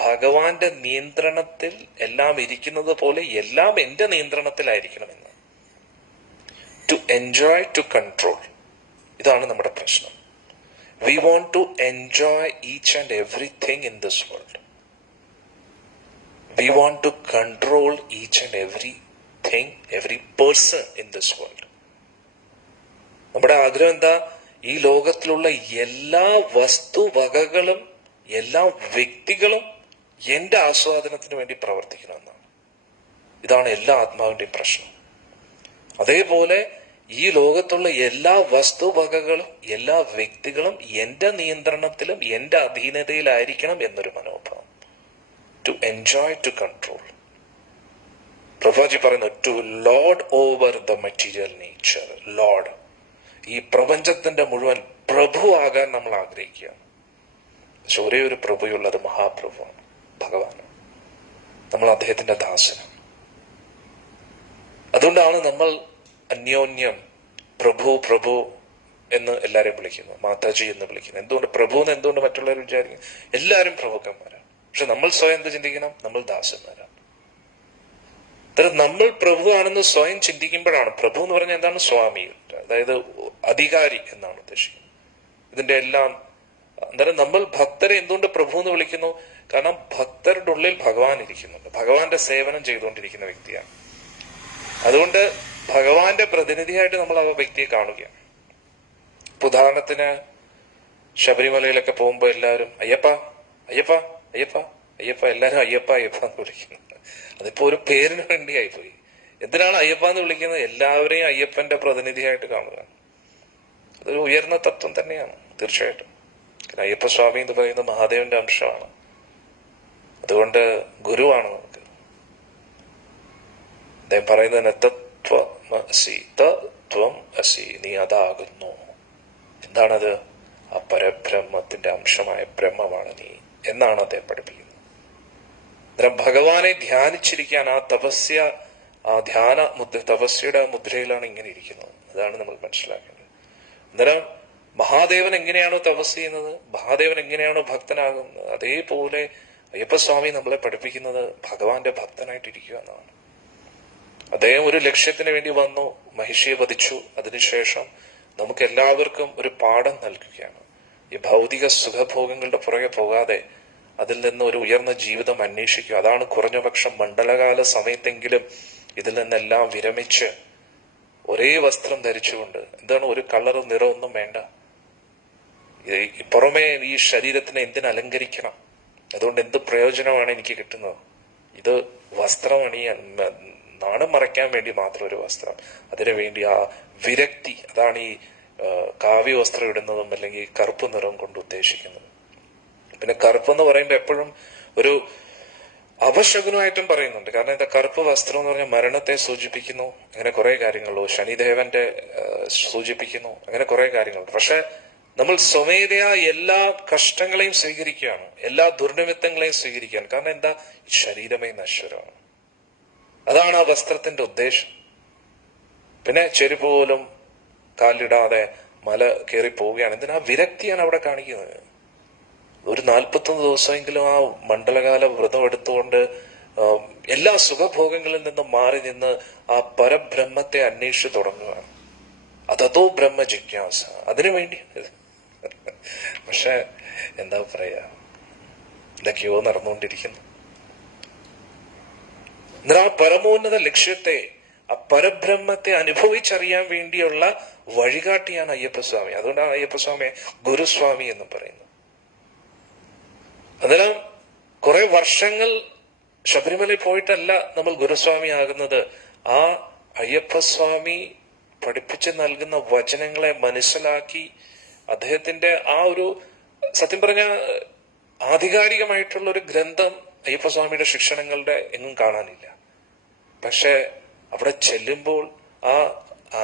ഭഗവാന്റെ നിയന്ത്രണത്തിൽ എല്ലാം ഇരിക്കുന്നത് പോലെ എല്ലാം എന്റെ നിയന്ത്രണത്തിലായിരിക്കണമെന്ന്. To enjoy, to control. ഇതാണ് നമ്മുടെ പ്രശ്നം. We want to enjoy each and everything in this world. We want to control each and everything, every person in this world. നമ്മുടെ ആഗ്രഹം എന്താ? ഈ ലോകത്തിലുള്ള എല്ലാ വസ്തുവകകളും എല്ലാ വ്യക്തികളും എന്റെ ആസ്വാദനത്തിന് വേണ്ടി പ്രവർത്തിക്കണമെന്നാണ്. ഇതാണ് എല്ലാ ആത്മാവിന്റെയും പ്രശ്നം. അതേപോലെ ഈ ലോകത്തുള്ള എല്ലാ വസ്തുവകകളും എല്ലാ വ്യക്തികളും എന്റെ നിയന്ത്രണത്തിലും എന്റെ അധീനതയിലായിരിക്കണം എന്നൊരു മനോഭാവം. To enjoy, to control. Prabhuji പറയുന്നു, to lord over the material nature. Lord, ഈ പ്രപഞ്ചത്തിന്റെ മുഴുവൻ പ്രഭു ആകാൻ നമ്മൾ ആഗ്രഹിക്കുക. പക്ഷെ ഒരേ ഒരു പ്രഭുയുള്ളത് മഹാപ്രഭുവാണ്, ഭഗവാനാണ്. നമ്മൾ അദ്ദേഹത്തിന്റെ ദാസനാണ്. അതുകൊണ്ടാണ് നമ്മൾ അന്യോന്യം പ്രഭു പ്രഭു എന്ന് എല്ലാരെയും വിളിക്കുന്നു, മാതാജി എന്ന് വിളിക്കുന്നു. എന്തുകൊണ്ട് പ്രഭു എന്ന് എന്തുകൊണ്ട് മറ്റുള്ളവർ വിചാരിക്കും? എല്ലാവരും പ്രഭുക്കന്മാരാണ്. പക്ഷെ നമ്മൾ സ്വയം എന്ത് ചിന്തിക്കണം? നമ്മൾ ദാസന്മാരാണ്. നമ്മൾ പ്രഭു ആണെന്ന് സ്വയം ചിന്തിക്കുമ്പോഴാണ്, പ്രഭു എന്ന് പറഞ്ഞാൽ എന്താണ്? സ്വാമി, അതായത് അധികാരി എന്നാണ് ഉദ്ദേശിക്കുന്നത്. ഇതിന്റെ എല്ലാം അന്നേരം നമ്മൾ ഭക്തരെ എന്തുകൊണ്ട് പ്രഭു എന്ന് വിളിക്കുന്നു? കാരണം ഭക്തരുടെ ഉള്ളിൽ ഭഗവാൻ ഇരിക്കുന്നുണ്ട്, ഭഗവാന്റെ സേവനം ചെയ്തുകൊണ്ടിരിക്കുന്ന വ്യക്തിയാണ്. അതുകൊണ്ട് ഭഗവാന്റെ പ്രതിനിധിയായിട്ട് നമ്മൾ ആ വ്യക്തിയെ കാണുകയാണ്. ഉദാഹരണത്തിന് ശബരിമലയിലൊക്കെ പോകുമ്പോൾ എല്ലാവരും അയ്യപ്പ അയ്യപ്പ അയ്യപ്പ അയ്യപ്പ, എല്ലാരും അയ്യപ്പ അയ്യപ്പ എന്ന് വിളിക്കുന്നുണ്ട്. അതിപ്പോ ഒരു പേരിന് വേണ്ടി ആയിപ്പോയി. എന്തിനാണ് അയ്യപ്പ എന്ന് വിളിക്കുന്നത്? എല്ലാവരെയും അയ്യപ്പന്റെ പ്രതിനിധിയായിട്ട് കാണുക. അതൊരു ഉയർന്ന തത്വം തന്നെയാണ് തീർച്ചയായിട്ടും. അയ്യപ്പ സ്വാമി എന്ന് പറയുന്നത് മഹാദേവന്റെ അംശമാണ്. അതുകൊണ്ട് ഗുരുവാണ് നമുക്ക്. അദ്ദേഹം പറയുന്നതിന് തത്വമസി, തത്വം അസി, നീ അതാകുന്നു. എന്താണത്? ആ പരബ്രഹ്മത്തിന്റെ അംശമായ ബ്രഹ്മമാണ് നീ എന്നാണ് അദ്ദേഹം പഠിപ്പിക്കുന്നത്. അന്നേരം ഭഗവാനെ ധ്യാനിച്ചിരിക്കാൻ ആ തപസ്യ, ആ ധ്യാന തപസ്യയുടെ മുദ്രയിലാണ് ഇങ്ങനെ ഇരിക്കുന്നത്. അതാണ് നമ്മൾ മനസ്സിലാക്കേണ്ടത്. അന്നേരം മഹാദേവൻ എങ്ങനെയാണോ തപസ് ചെയ്യുന്നത്, മഹാദേവൻ എങ്ങനെയാണോ ഭക്തനാകുന്നത്, അതേപോലെ അയ്യപ്പസ്വാമി നമ്മളെ പഠിപ്പിക്കുന്നത് ഭഗവാന്റെ ഭക്തനായിട്ടിരിക്കുക എന്നാണ്. അദ്ദേഹം ഒരു ലക്ഷ്യത്തിന് വേണ്ടി വന്നു, മഹിഷിയെ വധിച്ചു. അതിനുശേഷം നമുക്ക് എല്ലാവർക്കും ഒരു പാഠം നൽകുകയാണ്. ഈ ഭൗതിക സുഖഭോഗങ്ങളുടെ പുറകെ പോകാതെ അതിൽ നിന്ന് ഒരു ഉയർന്ന ജീവിതം അന്വേഷിക്കുക. അതാണ് കുറഞ്ഞപക്ഷം മണ്ഡലകാല സമയത്തെങ്കിലും ഇതിൽ നിന്നെല്ലാം വിരമിച്ച് ഒരേ വസ്ത്രം ധരിച്ചുകൊണ്ട്, എന്താണ്, ഒരു കളറും നിറമൊന്നും വേണ്ട, പുറമേ ഈ ശരീരത്തിനെ എന്തിനു അലങ്കരിക്കണം? അതുകൊണ്ട് എന്ത് പ്രയോജനമാണ് എനിക്ക് കിട്ടുന്നത്? ഇത് വസ്ത്രം അണിയാൻ, നാണം മറയ്ക്കാൻ വേണ്ടി മാത്രം ഒരു വസ്ത്രം. അതിനു വേണ്ടി ആ വിരക്തി, അതാണ് ഈ കാവ്യ വസ്ത്രം ഇടുന്നതും അല്ലെങ്കിൽ കറുപ്പ് നിറം കൊണ്ട് ഉദ്ദേശിക്കുന്നത്. പിന്നെ കറുപ്പ് എന്ന് പറയുമ്പോൾ എപ്പോഴും ഒരു അപശകുനമായിട്ടും പറയുന്നുണ്ട്. കാരണം എന്താ? കറുപ്പ് വസ്ത്രം എന്ന് പറഞ്ഞാൽ മരണത്തെ സൂചിപ്പിക്കുന്നു, അങ്ങനെ കുറെ കാര്യങ്ങളുള്ളൂ. ശനിദേവന്റെ സൂചിപ്പിക്കുന്നു, അങ്ങനെ കുറെ കാര്യങ്ങളുണ്ട്. പക്ഷെ നമ്മൾ സ്വമേധയാ എല്ലാ കഷ്ടങ്ങളെയും സ്വീകരിക്കുകയാണ്, എല്ലാ ദുർനിമിത്തങ്ങളെയും സ്വീകരിക്കുകയാണ്. കാരണം എന്താ? ശരീരമേ നശ്വരമാണ്. അതാണ് ആ വസ്ത്രത്തിന്റെ ഉദ്ദേശം. പിന്നെ ചെരുപ്പ് പോലും കാലിടാതെ മല കയറി പോവുകയാണ്. എന്തിനാ വിരക്തിയാണ് അവിടെ കാണിക്കുന്നത്. ഒരു 41 ദിവസമെങ്കിലും ആ മണ്ഡലകാല വ്രതം എടുത്തുകൊണ്ട് എല്ലാ സുഖഭോഗങ്ങളിൽ നിന്നും മാറി നിന്ന് ആ പരബ്രഹ്മത്തെ അന്വേഷിച്ചു തുടങ്ങുകയാണ്. അതോ ബ്രഹ്മ ജിജ്ഞാസ, അതിനു വേണ്ടി. പക്ഷെ എന്താ പറയാ, ഇതൊക്കെയോ നടന്നുകൊണ്ടിരിക്കുന്നു. ആ പരമോന്നത ലക്ഷ്യത്തെ, ആ പരബ്രഹ്മത്തെ അനുഭവിച്ചറിയാൻ വേണ്ടിയുള്ള വഴികാട്ടിയാണ് അയ്യപ്പസ്വാമി. അതുകൊണ്ടാണ് അയ്യപ്പസ്വാമിയെ ഗുരുസ്വാമി എന്ന് പറയുന്നത്. അതെല്ലാം കുറെ വർഷങ്ങൾ ശബരിമലയിൽ പോയിട്ടല്ല നമ്മൾ ഗുരുസ്വാമി ആകുന്നത്. ആ അയ്യപ്പസ്വാമി പഠിപ്പിച്ച് നൽകുന്ന വചനങ്ങളെ മനസ്സിലാക്കി അദ്ദേഹത്തിന്റെ ആ ഒരു, സത്യം പറഞ്ഞ ആധികാരികമായിട്ടുള്ള ഒരു ഗ്രന്ഥം അയ്യപ്പസ്വാമിയുടെ ശിക്ഷണങ്ങളുടെ എങ്ങും കാണാനില്ല. പക്ഷെ അവിടെ ചെല്ലുമ്പോൾ ആ ആ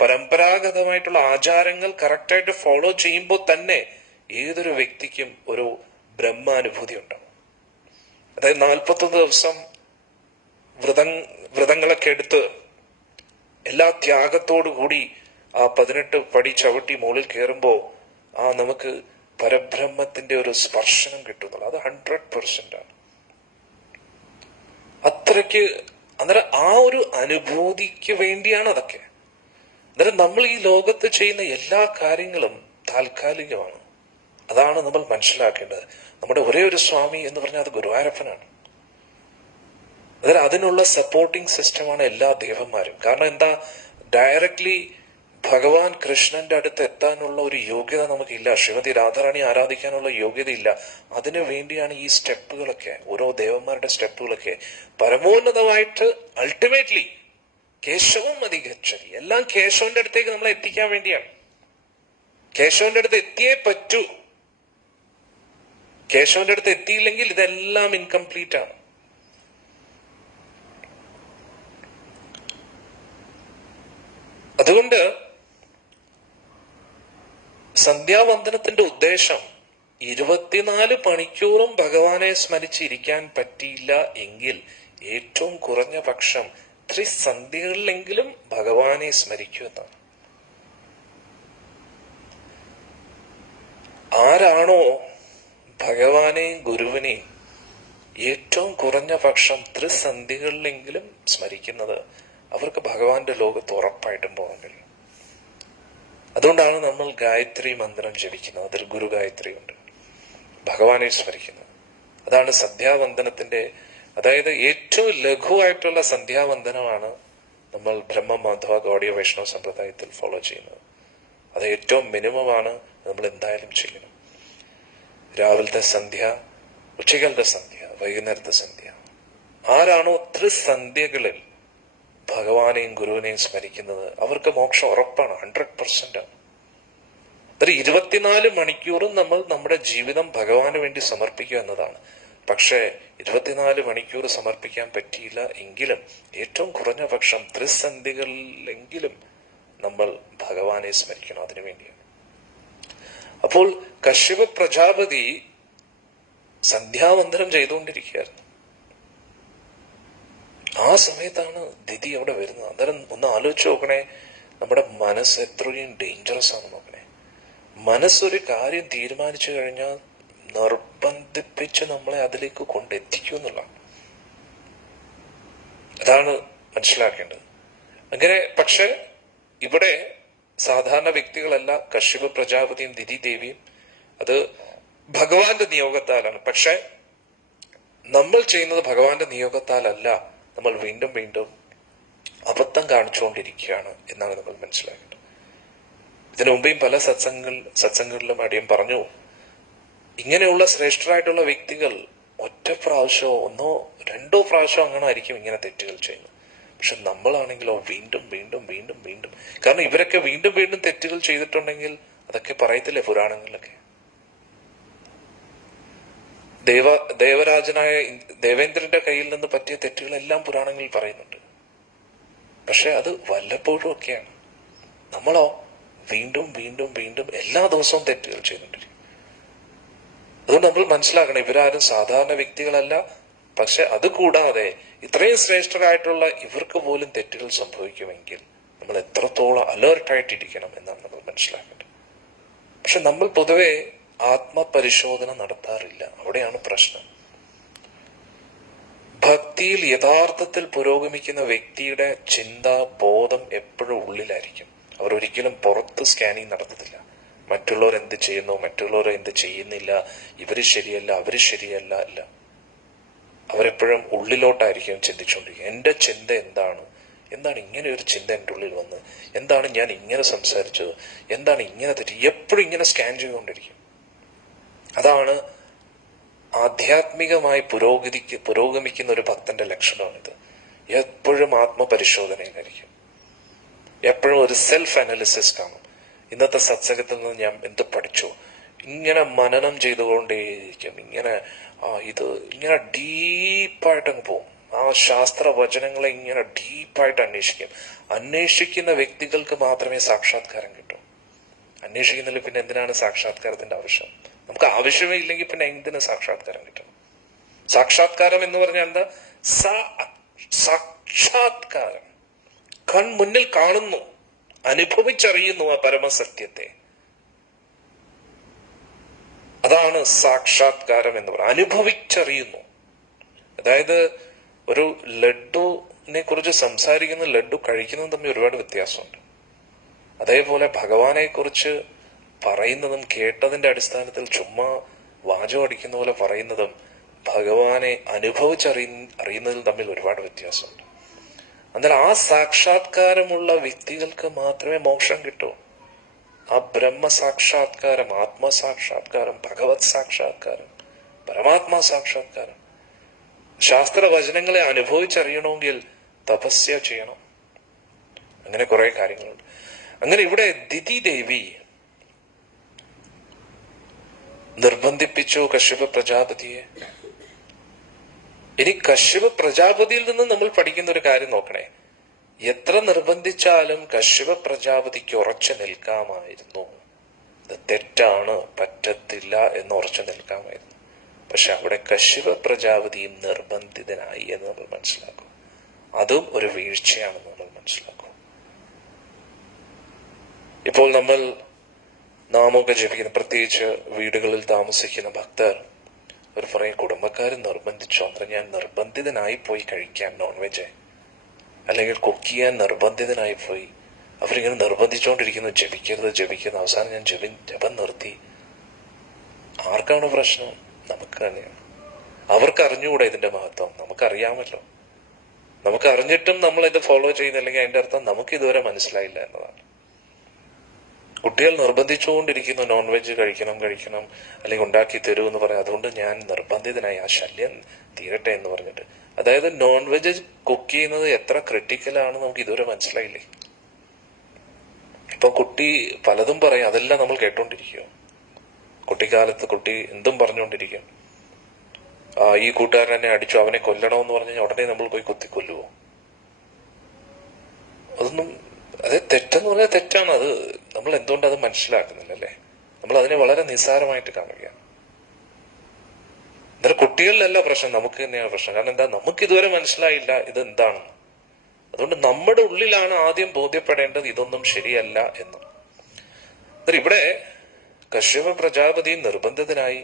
പരമ്പരാഗതമായിട്ടുള്ള ആചാരങ്ങൾ കറക്റ്റായിട്ട് ഫോളോ ചെയ്യുമ്പോൾ തന്നെ ഏതൊരു വ്യക്തിക്കും ഒരു ബ്രഹ്മാനുഭൂതി ഉണ്ടാവും. അതായത് 41 ദിവസം വ്രതങ്ങളൊക്കെ എടുത്ത് എല്ലാ ത്യാഗത്തോടു കൂടി ആ 18 പടി ചവിട്ടി മുകളിൽ കയറുമ്പോ നമുക്ക് പരബ്രഹ്മത്തിന്റെ ഒരു സ്പർശനം കിട്ടുന്നുള്ളൂ. അത് 100% ആണ്. അത്രയ്ക്ക് അന്നേരം ആ ഒരു അനുഭൂതിക്ക് വേണ്ടിയാണ് അതൊക്കെ. അന്നേരം നമ്മൾ ഈ ലോകത്ത് ചെയ്യുന്ന എല്ലാ കാര്യങ്ങളും താൽക്കാലികമാണ്. അതാണ് നമ്മൾ മനസ്സിലാക്കേണ്ടത്. നമ്മുടെ ഒരേ ഒരു സ്വാമി എന്ന് പറഞ്ഞാൽ അത് ഗുരുവായൂരപ്പനാണ്. അതായത് അതിനുള്ള സപ്പോർട്ടിംഗ് സിസ്റ്റമാണ് എല്ലാ ദേവന്മാരും. കാരണം എന്താ, ഡയറക്ട്ലി ഭഗവാൻ കൃഷ്ണന്റെ അടുത്ത് എത്താനുള്ള ഒരു യോഗ്യത നമുക്കില്ല. ശ്രീമതി രാധാറാണി ആരാധിക്കാനുള്ള യോഗ്യതയില്ല. അതിനു വേണ്ടിയാണ് ഈ സ്റ്റെപ്പുകളൊക്കെ, ഓരോ ദേവന്മാരുടെ സ്റ്റെപ്പുകളൊക്കെ. പരമോന്നതമായിട്ട് അൾട്ടിമേറ്റ്ലി കേശവം അധികച്ചതി, എല്ലാം കേശവന്റെ അടുത്തേക്ക് നമ്മളെ എത്തിക്കാൻ വേണ്ടിയാണ്. കേശവന്റെ അടുത്ത് എത്തിയേ പറ്റൂ. കേശവന്റെ അടുത്ത് എത്തിയില്ലെങ്കിൽ ഇതെല്ലാം ഇൻകംപ്ലീറ്റ് ആണ്. അതുകൊണ്ട് സന്ധ്യാവന്ദനത്തിന്റെ ഉദ്ദേശം 24 മണിക്കൂറും ഭഗവാനെ സ്മരിച്ചിരിക്കാൻ പറ്റിയില്ല എങ്കിൽ ഏറ്റവും കുറഞ്ഞ പക്ഷം ത്രിസന്ധ്യകളിലെങ്കിലും ഭഗവാനെ സ്മരിക്കൂ എന്നാണ്. ആരാണോ ഭഗവാനെയും ഗുരുവിനെയും ഏറ്റവും കുറഞ്ഞ പക്ഷം ത്രിസന്ധികളിലെങ്കിലും സ്മരിക്കുന്നത് അവർക്ക് ഭഗവാന്റെ ലോകത്ത് ഉറപ്പായിട്ടും പോകാൻ കഴിയും. അതുകൊണ്ടാണ് നമ്മൾ ഗായത്രി മന്ത്രം ജപിക്കുന്നത്. അതിൽ ഗുരു ഗായത്രി ഉണ്ട്, ഭഗവാനെ സ്മരിക്കുന്നത്. അതാണ് സന്ധ്യാവന്ദനത്തിന്റെ, അതായത് ഏറ്റവും ലഘുവായിട്ടുള്ള സന്ധ്യാവന്ദനമാണ് നമ്മൾ ബ്രഹ്മ മാധവ ഗൗഡിയ വൈഷ്ണവ സമ്പ്രദായത്തിൽ ഫോളോ ചെയ്യുന്നത്. അത് ഏറ്റവും മിനിമമാണ്, നമ്മൾ എന്തായാലും ചെയ്യണം. രാവിലത്തെ സന്ധ്യ, ഉച്ചകളുടെ സന്ധ്യ, വൈകുന്നേരത്തെ സന്ധ്യ. ആരാണോ ത്രിസന്ധ്യകളിൽ ഭഗവാനെയും ഗുരുവിനെയും സ്മരിക്കുന്നത് അവർക്ക് മോക്ഷം ഉറപ്പാണ്, 100% ആണ്. ഒരു 24 മണിക്കൂറും നമ്മൾ നമ്മുടെ ജീവിതം ഭഗവാന് വേണ്ടി സമർപ്പിക്കുക എന്നതാണ്. പക്ഷേ 24 മണിക്കൂർ സമർപ്പിക്കാൻ പറ്റിയില്ല എങ്കിലും ഏറ്റവും കുറഞ്ഞ പക്ഷം ത്രിസന്ധികളിലെങ്കിലും നമ്മൾ ഭഗവാനെ സ്മരിക്കണം. അതിനു വേണ്ടിയാണ്. അപ്പോൾ കശ്യപ പ്രജാപതി സന്ധ്യാവന്ദനം ചെയ്തുകൊണ്ടിരിക്കുകയായിരുന്നു. ആ സമയത്താണ് ദിതി അവിടെ വരുന്നത്. അന്നേരം ഒന്ന് ആലോചിച്ച് നോക്കണേ, നമ്മുടെ മനസ്സ് എത്രയും ഡേഞ്ചറസ് ആണ് നോക്കണേ. മനസ്സൊരു കാര്യം തീരുമാനിച്ചു കഴിഞ്ഞാൽ നിർബന്ധിപ്പിച്ച് നമ്മളെ അതിലേക്ക് കൊണ്ടെത്തിക്കും എന്നുള്ളതാണ്. അതാണ് മനസ്സിലാക്കേണ്ടത്. അങ്ങനെ പക്ഷെ ഇവിടെ സാധാരണ വ്യക്തികളല്ല, കശ്യപ പ്രജാപതിയും ദിതി ദേവിയും, അത് ഭഗവാന്റെ നിയോഗത്താലാണ്. പക്ഷെ നമ്മൾ ചെയ്യുന്നത് ഭഗവാന്റെ നിയോഗത്താലല്ല. നമ്മൾ വീണ്ടും വീണ്ടും അബദ്ധം കാണിച്ചുകൊണ്ടിരിക്കുകയാണ് എന്നാണ് നമ്മൾ മനസ്സിലാക്കേണ്ടത്. ഇതിനു മുമ്പേയും പല സത്സംഗങ്ങളിലും അടിയും പറഞ്ഞു, ഇങ്ങനെയുള്ള ശ്രേഷ്ഠരായിട്ടുള്ള വ്യക്തികൾ ഒറ്റ പ്രാവശ്യമോ 1 2 പ്രാവശ്യമോ അങ്ങനെ ആയിരിക്കും ഇങ്ങനെ തെറ്റുകൾ ചെയ്യുന്നത്. പക്ഷെ നമ്മളാണെങ്കിലോ വീണ്ടും വീണ്ടും വീണ്ടും വീണ്ടും. കാരണം ഇവരൊക്കെ വീണ്ടും വീണ്ടും തെറ്റുകൾ ചെയ്തിട്ടുണ്ടെങ്കിൽ അതൊക്കെ പറയത്തില്ലേ പുരാണങ്ങളിലൊക്കെ. ദേവരാജനായ ദേവേന്ദ്രന്റെ കയ്യിൽ നിന്ന് പറ്റിയ തെറ്റുകളെല്ലാം പുരാണങ്ങളിൽ പറയുന്നുണ്ട്. പക്ഷെ അത് വല്ലപ്പോഴും ഒക്കെയാണ്. നമ്മളോ വീണ്ടും വീണ്ടും വീണ്ടും എല്ലാ ദിവസവും തെറ്റുകൾ ചെയ്തുകൊണ്ടിരിക്കും. അതുകൊണ്ട് നമ്മൾ മനസ്സിലാക്കണം, ഇവരാരും സാധാരണ വ്യക്തികളല്ല. പക്ഷെ അത് കൂടാതെ ഇത്രയും ശ്രേഷ്ഠരായിട്ടുള്ള ഇവർക്ക് പോലും തെറ്റുകൾ സംഭവിക്കുമെങ്കിൽ നമ്മൾ എത്രത്തോളം അലേർട്ടായിട്ടിരിക്കണം എന്നാണ് നമ്മൾ മനസ്സിലാക്കേണ്ടത്. പക്ഷെ നമ്മൾ പൊതുവെ ആത്മപരിശോധന നടത്താറില്ല. അവിടെയാണ് പ്രശ്നം. ഭക്തിയിൽ യഥാർത്ഥത്തിൽ പുരോഗമിക്കുന്ന വ്യക്തിയുടെ ചിന്ത, ബോധം എപ്പോഴും ഉള്ളിലായിരിക്കും. അവർ ഒരിക്കലും പുറത്ത് സ്കാനിങ് നടത്തത്തില്ല. മറ്റുള്ളവർ എന്ത് ചെയ്യുന്നു, മറ്റുള്ളവർ എന്ത് ചെയ്യുന്നില്ല, ഇവര് ശരിയല്ല, അവര് ശരിയല്ല, അല്ല. അവരെപ്പോഴും ഉള്ളിലോട്ടായിരിക്കും ചിന്തിച്ചുകൊണ്ടിരിക്കുക. എന്റെ ചിന്ത എന്താണ്, എന്താണ് ഇങ്ങനെ ഒരു ചിന്ത എൻ്റെ ഉള്ളിൽ വന്ന്, എന്താണ് ഞാൻ ഇങ്ങനെ സംസാരിച്ചത്, എന്താണ് ഇങ്ങനെ തെറ്റി, എപ്പോഴും ഇങ്ങനെ സ്കാൻ ചെയ്തുകൊണ്ടിരിക്കും. അതാണ് ആധ്യാത്മികമായി പുരോഗമിക്കുന്ന ഒരു ഭക്തന്റെ ലക്ഷണമാണിത്. എപ്പോഴും ആത്മപരിശോധനയിലായിരിക്കും, എപ്പോഴും ഒരു സെൽഫ് അനാലിസിസ് കാണും. ഇന്നത്തെ സത്സംഗത്തിൽ നിന്ന് ഞാൻ എന്ത് പഠിച്ചു, ഇങ്ങനെ മനനം ചെയ്തുകൊണ്ടേയിരിക്കും. ഇങ്ങനെ ഇങ്ങനെ ഡീപ്പായിട്ടങ്ങ് പോകും. ആ ശാസ്ത്രവചനങ്ങളെ ഇങ്ങനെ ഡീപ്പായിട്ട് അന്വേഷിക്കുന്ന വ്യക്തികൾക്ക് മാത്രമേ സാക്ഷാത്കാരം കിട്ടൂ. അന്വേഷിക്കുന്നില്ല പിന്നെ എന്തിനാണ് സാക്ഷാത്കാരത്തിന്റെ ആവശ്യം? നമുക്ക് ആവശ്യമേ ഇല്ലെങ്കിൽ പിന്നെ എന്തിനു സാക്ഷാത്കാരം കിട്ടണം? സാക്ഷാത്കാരം എന്ന് പറഞ്ഞാൽ എന്താ? സാക്ഷാത്കാരം. മുന്നിൽ കാണുന്നു, അനുഭവിച്ചറിയുന്നു ആ പരമസത്യത്തെ. അതാണ് സാക്ഷാത്കാരം എന്ന് പറയുന്നത്. അനുഭവിച്ചറിയുന്നു. അതായത് ഒരു ലഡുവിനെ കുറിച്ച് സംസാരിക്കുന്ന ലഡു കഴിക്കുന്നതും തമ്മിൽ ഒരുപാട് വ്യത്യാസമുണ്ട്. അതേപോലെ ഭഗവാനെ കുറിച്ച് പറയുന്നതും കേട്ടതിന്റെ അടിസ്ഥാനത്തിൽ ചുമ്മാ വാചകം അടിക്കുന്ന പോലെ പറയുന്നതും ഭഗവാനെ അറിയുന്നതിൽ തമ്മിൽ ഒരുപാട് വ്യത്യാസമുണ്ട്. എന്നാൽ ആ സാക്ഷാത്കാരമുള്ള വ്യക്തികൾക്ക് മാത്രമേ മോക്ഷം കിട്ടൂ. ആ ബ്രഹ്മ സാക്ഷാത്കാരം, ആത്മസാക്ഷാത്കാരം, ഭഗവത് സാക്ഷാത്കാരം, പരമാത്മാ സാക്ഷാത്കാരം, ശാസ്ത്രവചനങ്ങളെ അനുഭവിച്ചറിയണമെങ്കിൽ തപസ്യ ചെയ്യണം. അങ്ങനെ കുറെ കാര്യങ്ങളുണ്ട്. അങ്ങനെ ഇവിടെ ദിതി ദേവി നിർബന്ധിപ്പിച്ചു കശ്യപ പ്രജാപതിയെ. ഇനി കശ്യപ പ്രജാപതിയിൽ നിന്ന് നമ്മൾ പഠിക്കുന്ന ഒരു കാര്യം നോക്കണേ. എത്ര നിർബന്ധിച്ചാലും കശ്യപ പ്രജാപതിക്ക് ഉറച്ചു നിൽക്കാമായിരുന്നു. ഇത് തെറ്റാണ്, പറ്റത്തില്ല എന്ന് ഉറച്ചു നിൽക്കാമായിരുന്നു. പക്ഷെ അവിടെ കശ്യപ പ്രജാപതിയും നിർബന്ധിതനായി എന്ന് നമ്മൾ മനസ്സിലാക്കും. അതും ഒരു വീഴ്ചയാണെന്ന് നമ്മൾ മനസ്സിലാക്കും. ഇപ്പോൾ നമ്മൾ നാമമൊക്കെ ജപിക്കുന്ന, പ്രത്യേകിച്ച് വീടുകളിൽ താമസിക്കുന്ന ഭക്തർ, അവർ പറയും കുടുംബക്കാർ നിർബന്ധിച്ചു, അത്ര ഞാൻ നിർബന്ധിതനായി പോയി കഴിക്കാൻ നോൺ വെജ്, അല്ലെങ്കിൽ കുക്ക് ചെയ്യാൻ നിർബന്ധിതനായി പോയി. അവരിങ്ങനെ നിർബന്ധിച്ചുകൊണ്ടിരിക്കുന്നു, ജപിക്കുന്നത്. അവസാനം ഞാൻ ജപം നിർത്തി. ആർക്കാണ് പ്രശ്നം? നമുക്ക് തന്നെയാണ്. അവർക്ക് അറിഞ്ഞുകൂടെ ഇതിന്റെ മഹത്വം? നമുക്കറിയാമല്ലോ. നമുക്ക് അറിഞ്ഞിട്ടും നമ്മൾ ഇത് ഫോളോ ചെയ്യുന്നില്ലെങ്കിൽ അതിന്റെ അർത്ഥം നമുക്ക് ഇതുവരെ മനസ്സിലായില്ല എന്നതാണ്. കുട്ടികൾ നിർബന്ധിച്ചുകൊണ്ടിരിക്കുന്നു നോൺ വെജ് കഴിക്കണം, അല്ലെങ്കിൽ ഉണ്ടാക്കി തരൂ എന്ന് പറയാം. അതുകൊണ്ട് ഞാൻ നിർബന്ധിതനായി, ആ ശല്യം തീരട്ടെ എന്ന് പറഞ്ഞിട്ട്. അതായത് നോൺ വെജ് കുക്ക് ചെയ്യുന്നത് എത്ര ക്രിട്ടിക്കലാണ് നമുക്ക് ഇതുവരെ മനസ്സിലായില്ലേ? ഇപ്പൊ കുട്ടി പലതും പറയും, അതെല്ലാം നമ്മൾ കേട്ടോണ്ടിരിക്കുക. കുട്ടിക്കാലത്ത് കുട്ടി എന്തും പറഞ്ഞുകൊണ്ടിരിക്കും. ഈ കൂട്ടുകാരൻ എന്നെ അടിച്ചു, അവനെ കൊല്ലണമെന്ന് പറഞ്ഞു കഴിഞ്ഞാൽ ഉടനെ നമ്മൾ പോയി കുത്തിക്കൊല്ലുവോ? അതൊന്നും, അത് തെറ്റെന്ന് പറഞ്ഞാൽ തെറ്റാണ്. അത് നമ്മൾ എന്തുകൊണ്ട് അത് മനസ്സിലാക്കുന്നില്ല അല്ലേ? നമ്മൾ അതിനെ വളരെ നിസ്സാരമായിട്ട് കാണുകയാണ്. എന്നാൽ കുട്ടികളിലല്ല പ്രശ്നം, നമുക്ക് തന്നെയാണ് പ്രശ്നം. കാരണം എന്താ? നമുക്ക് ഇതുവരെ മനസ്സിലായില്ല ഇത് എന്താണെന്ന്. അതുകൊണ്ട് നമ്മുടെ ഉള്ളിലാണ് ആദ്യം ബോധ്യപ്പെടേണ്ടത് ഇതൊന്നും ശരിയല്ല എന്ന്. എന്നാൽ ഇവിടെ കശ്യപ പ്രജാപതി നിർബന്ധിതനായി,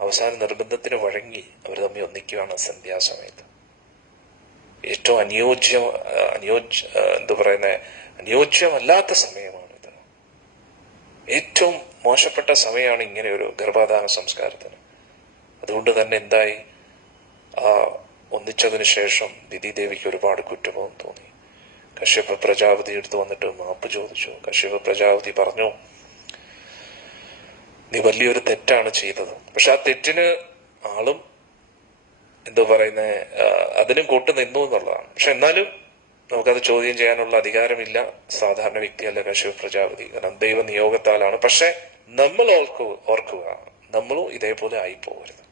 അവസാന നിർബന്ധത്തിന് വഴങ്ങി അവർ തമ്മിൽ ഒന്നിക്കുകയാണ് സന്ധ്യാസമയത്ത്. ഏറ്റവും അനുയോജ്യമല്ലാത്ത സമയമാണിത്. ഏറ്റവും മോശപ്പെട്ട സമയമാണ് ഇങ്ങനെ ഒരു ഗർഭാധാന സംസ്കാരത്തിന്. അതുകൊണ്ട് തന്നെ എന്തായി? ഒന്നിച്ചതിന് ശേഷം ദിതി ദേവിക്ക് ഒരുപാട് കുറ്റബോധം തോന്നി. കശ്യപ പ്രജാപതി എടുത്തു വന്നിട്ട് മാപ്പ് ചോദിച്ചു. കശ്യപ പ്രജാപതി പറഞ്ഞു, നീ വലിയൊരു തെറ്റാണ് ചെയ്തത്. പക്ഷെ ആ തെറ്റിന് ആളും അതിനും കൂട്ടു നിന്നു എന്നുള്ളതാണ്. പക്ഷെ എന്നാലും നമുക്കത് ചോദ്യം ചെയ്യാനുള്ള അധികാരമില്ല. സാധാരണ വ്യക്തിയല്ല കശ്യപ പ്രജാപതി, കാരണം ദൈവ നിയോഗത്താലാണ്. പക്ഷെ നമ്മൾ ഓർക്കുക, നമ്മളും ഇതേപോലെ ആയിപ്പോകരുത്.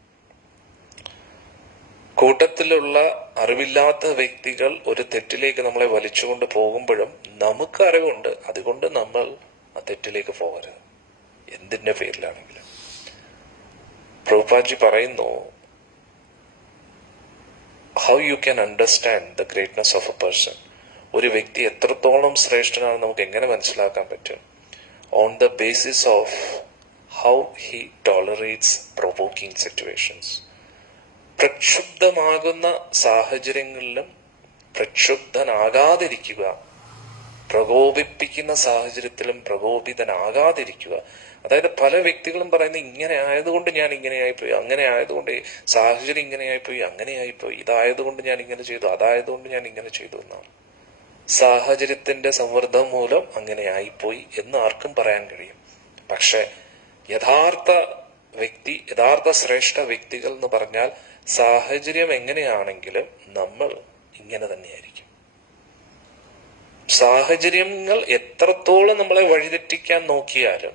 കൂട്ടത്തിലുള്ള അറിവില്ലാത്ത വ്യക്തികൾ ഒരു തെറ്റിലേക്ക് നമ്മളെ വലിച്ചുകൊണ്ട് പോകുമ്പോഴും നമുക്ക് അറിവുണ്ട്, അതുകൊണ്ട് നമ്മൾ ആ തെറ്റിലേക്ക് പോകരുത്, എന്തിന്റെ പേരിലാണെങ്കിലും. പ്രഭുപാദ്ജി പറയുന്നു, how you can understand the greatness of a person. ഒരു വ്യക്തി എത്രത്തോളം ശ്രേഷ്ഠനാണെന്ന് നമുക്ക് എങ്ങനെ മനസ്സിലാക്കാൻ പറ്റും? On the basis of how he tolerates provoking situations. പ്രക്ഷുബ്ധമാകുന്ന സാഹചര്യങ്ങളിലും പ്രക്ഷുബ്ധനാകാതിരിക്കുക, പ്രകോപിപ്പിക്കുന്ന സാഹചര്യത്തിലും പ്രകോപിതനാകാതിരിക്കുക. അതായത് പല വ്യക്തികളും പറയുന്നത് ഇങ്ങനെ ആയതുകൊണ്ട് ഞാൻ ഇങ്ങനെ ആയിപ്പോയി, അങ്ങനെ ആയതുകൊണ്ട് സാഹചര്യം ഇങ്ങനെ ആയിപ്പോയി, അങ്ങനെ ആയിപ്പോയി, ഇതായതുകൊണ്ട് ഞാൻ ഇങ്ങനെ ചെയ്തു, അതായതുകൊണ്ട് ഞാൻ ഇങ്ങനെ ചെയ്തു എന്നാണ്. സാഹചര്യത്തിന്റെ സമ്മർദ്ദം മൂലം അങ്ങനെ ആയിപ്പോയി എന്ന് ആർക്കും പറയാൻ കഴിയും. പക്ഷെ യഥാർത്ഥ വ്യക്തി, യഥാർത്ഥ ശ്രേഷ്ഠ വ്യക്തികൾ എന്ന് പറഞ്ഞാൽ സാഹചര്യം എങ്ങനെയാണെങ്കിലും നമ്മൾ ഇങ്ങനെ തന്നെയായിരിക്കും. സാഹചര്യങ്ങൾ എത്രത്തോളം നമ്മളെ വഴിതെറ്റിക്കാൻ നോക്കിയാലും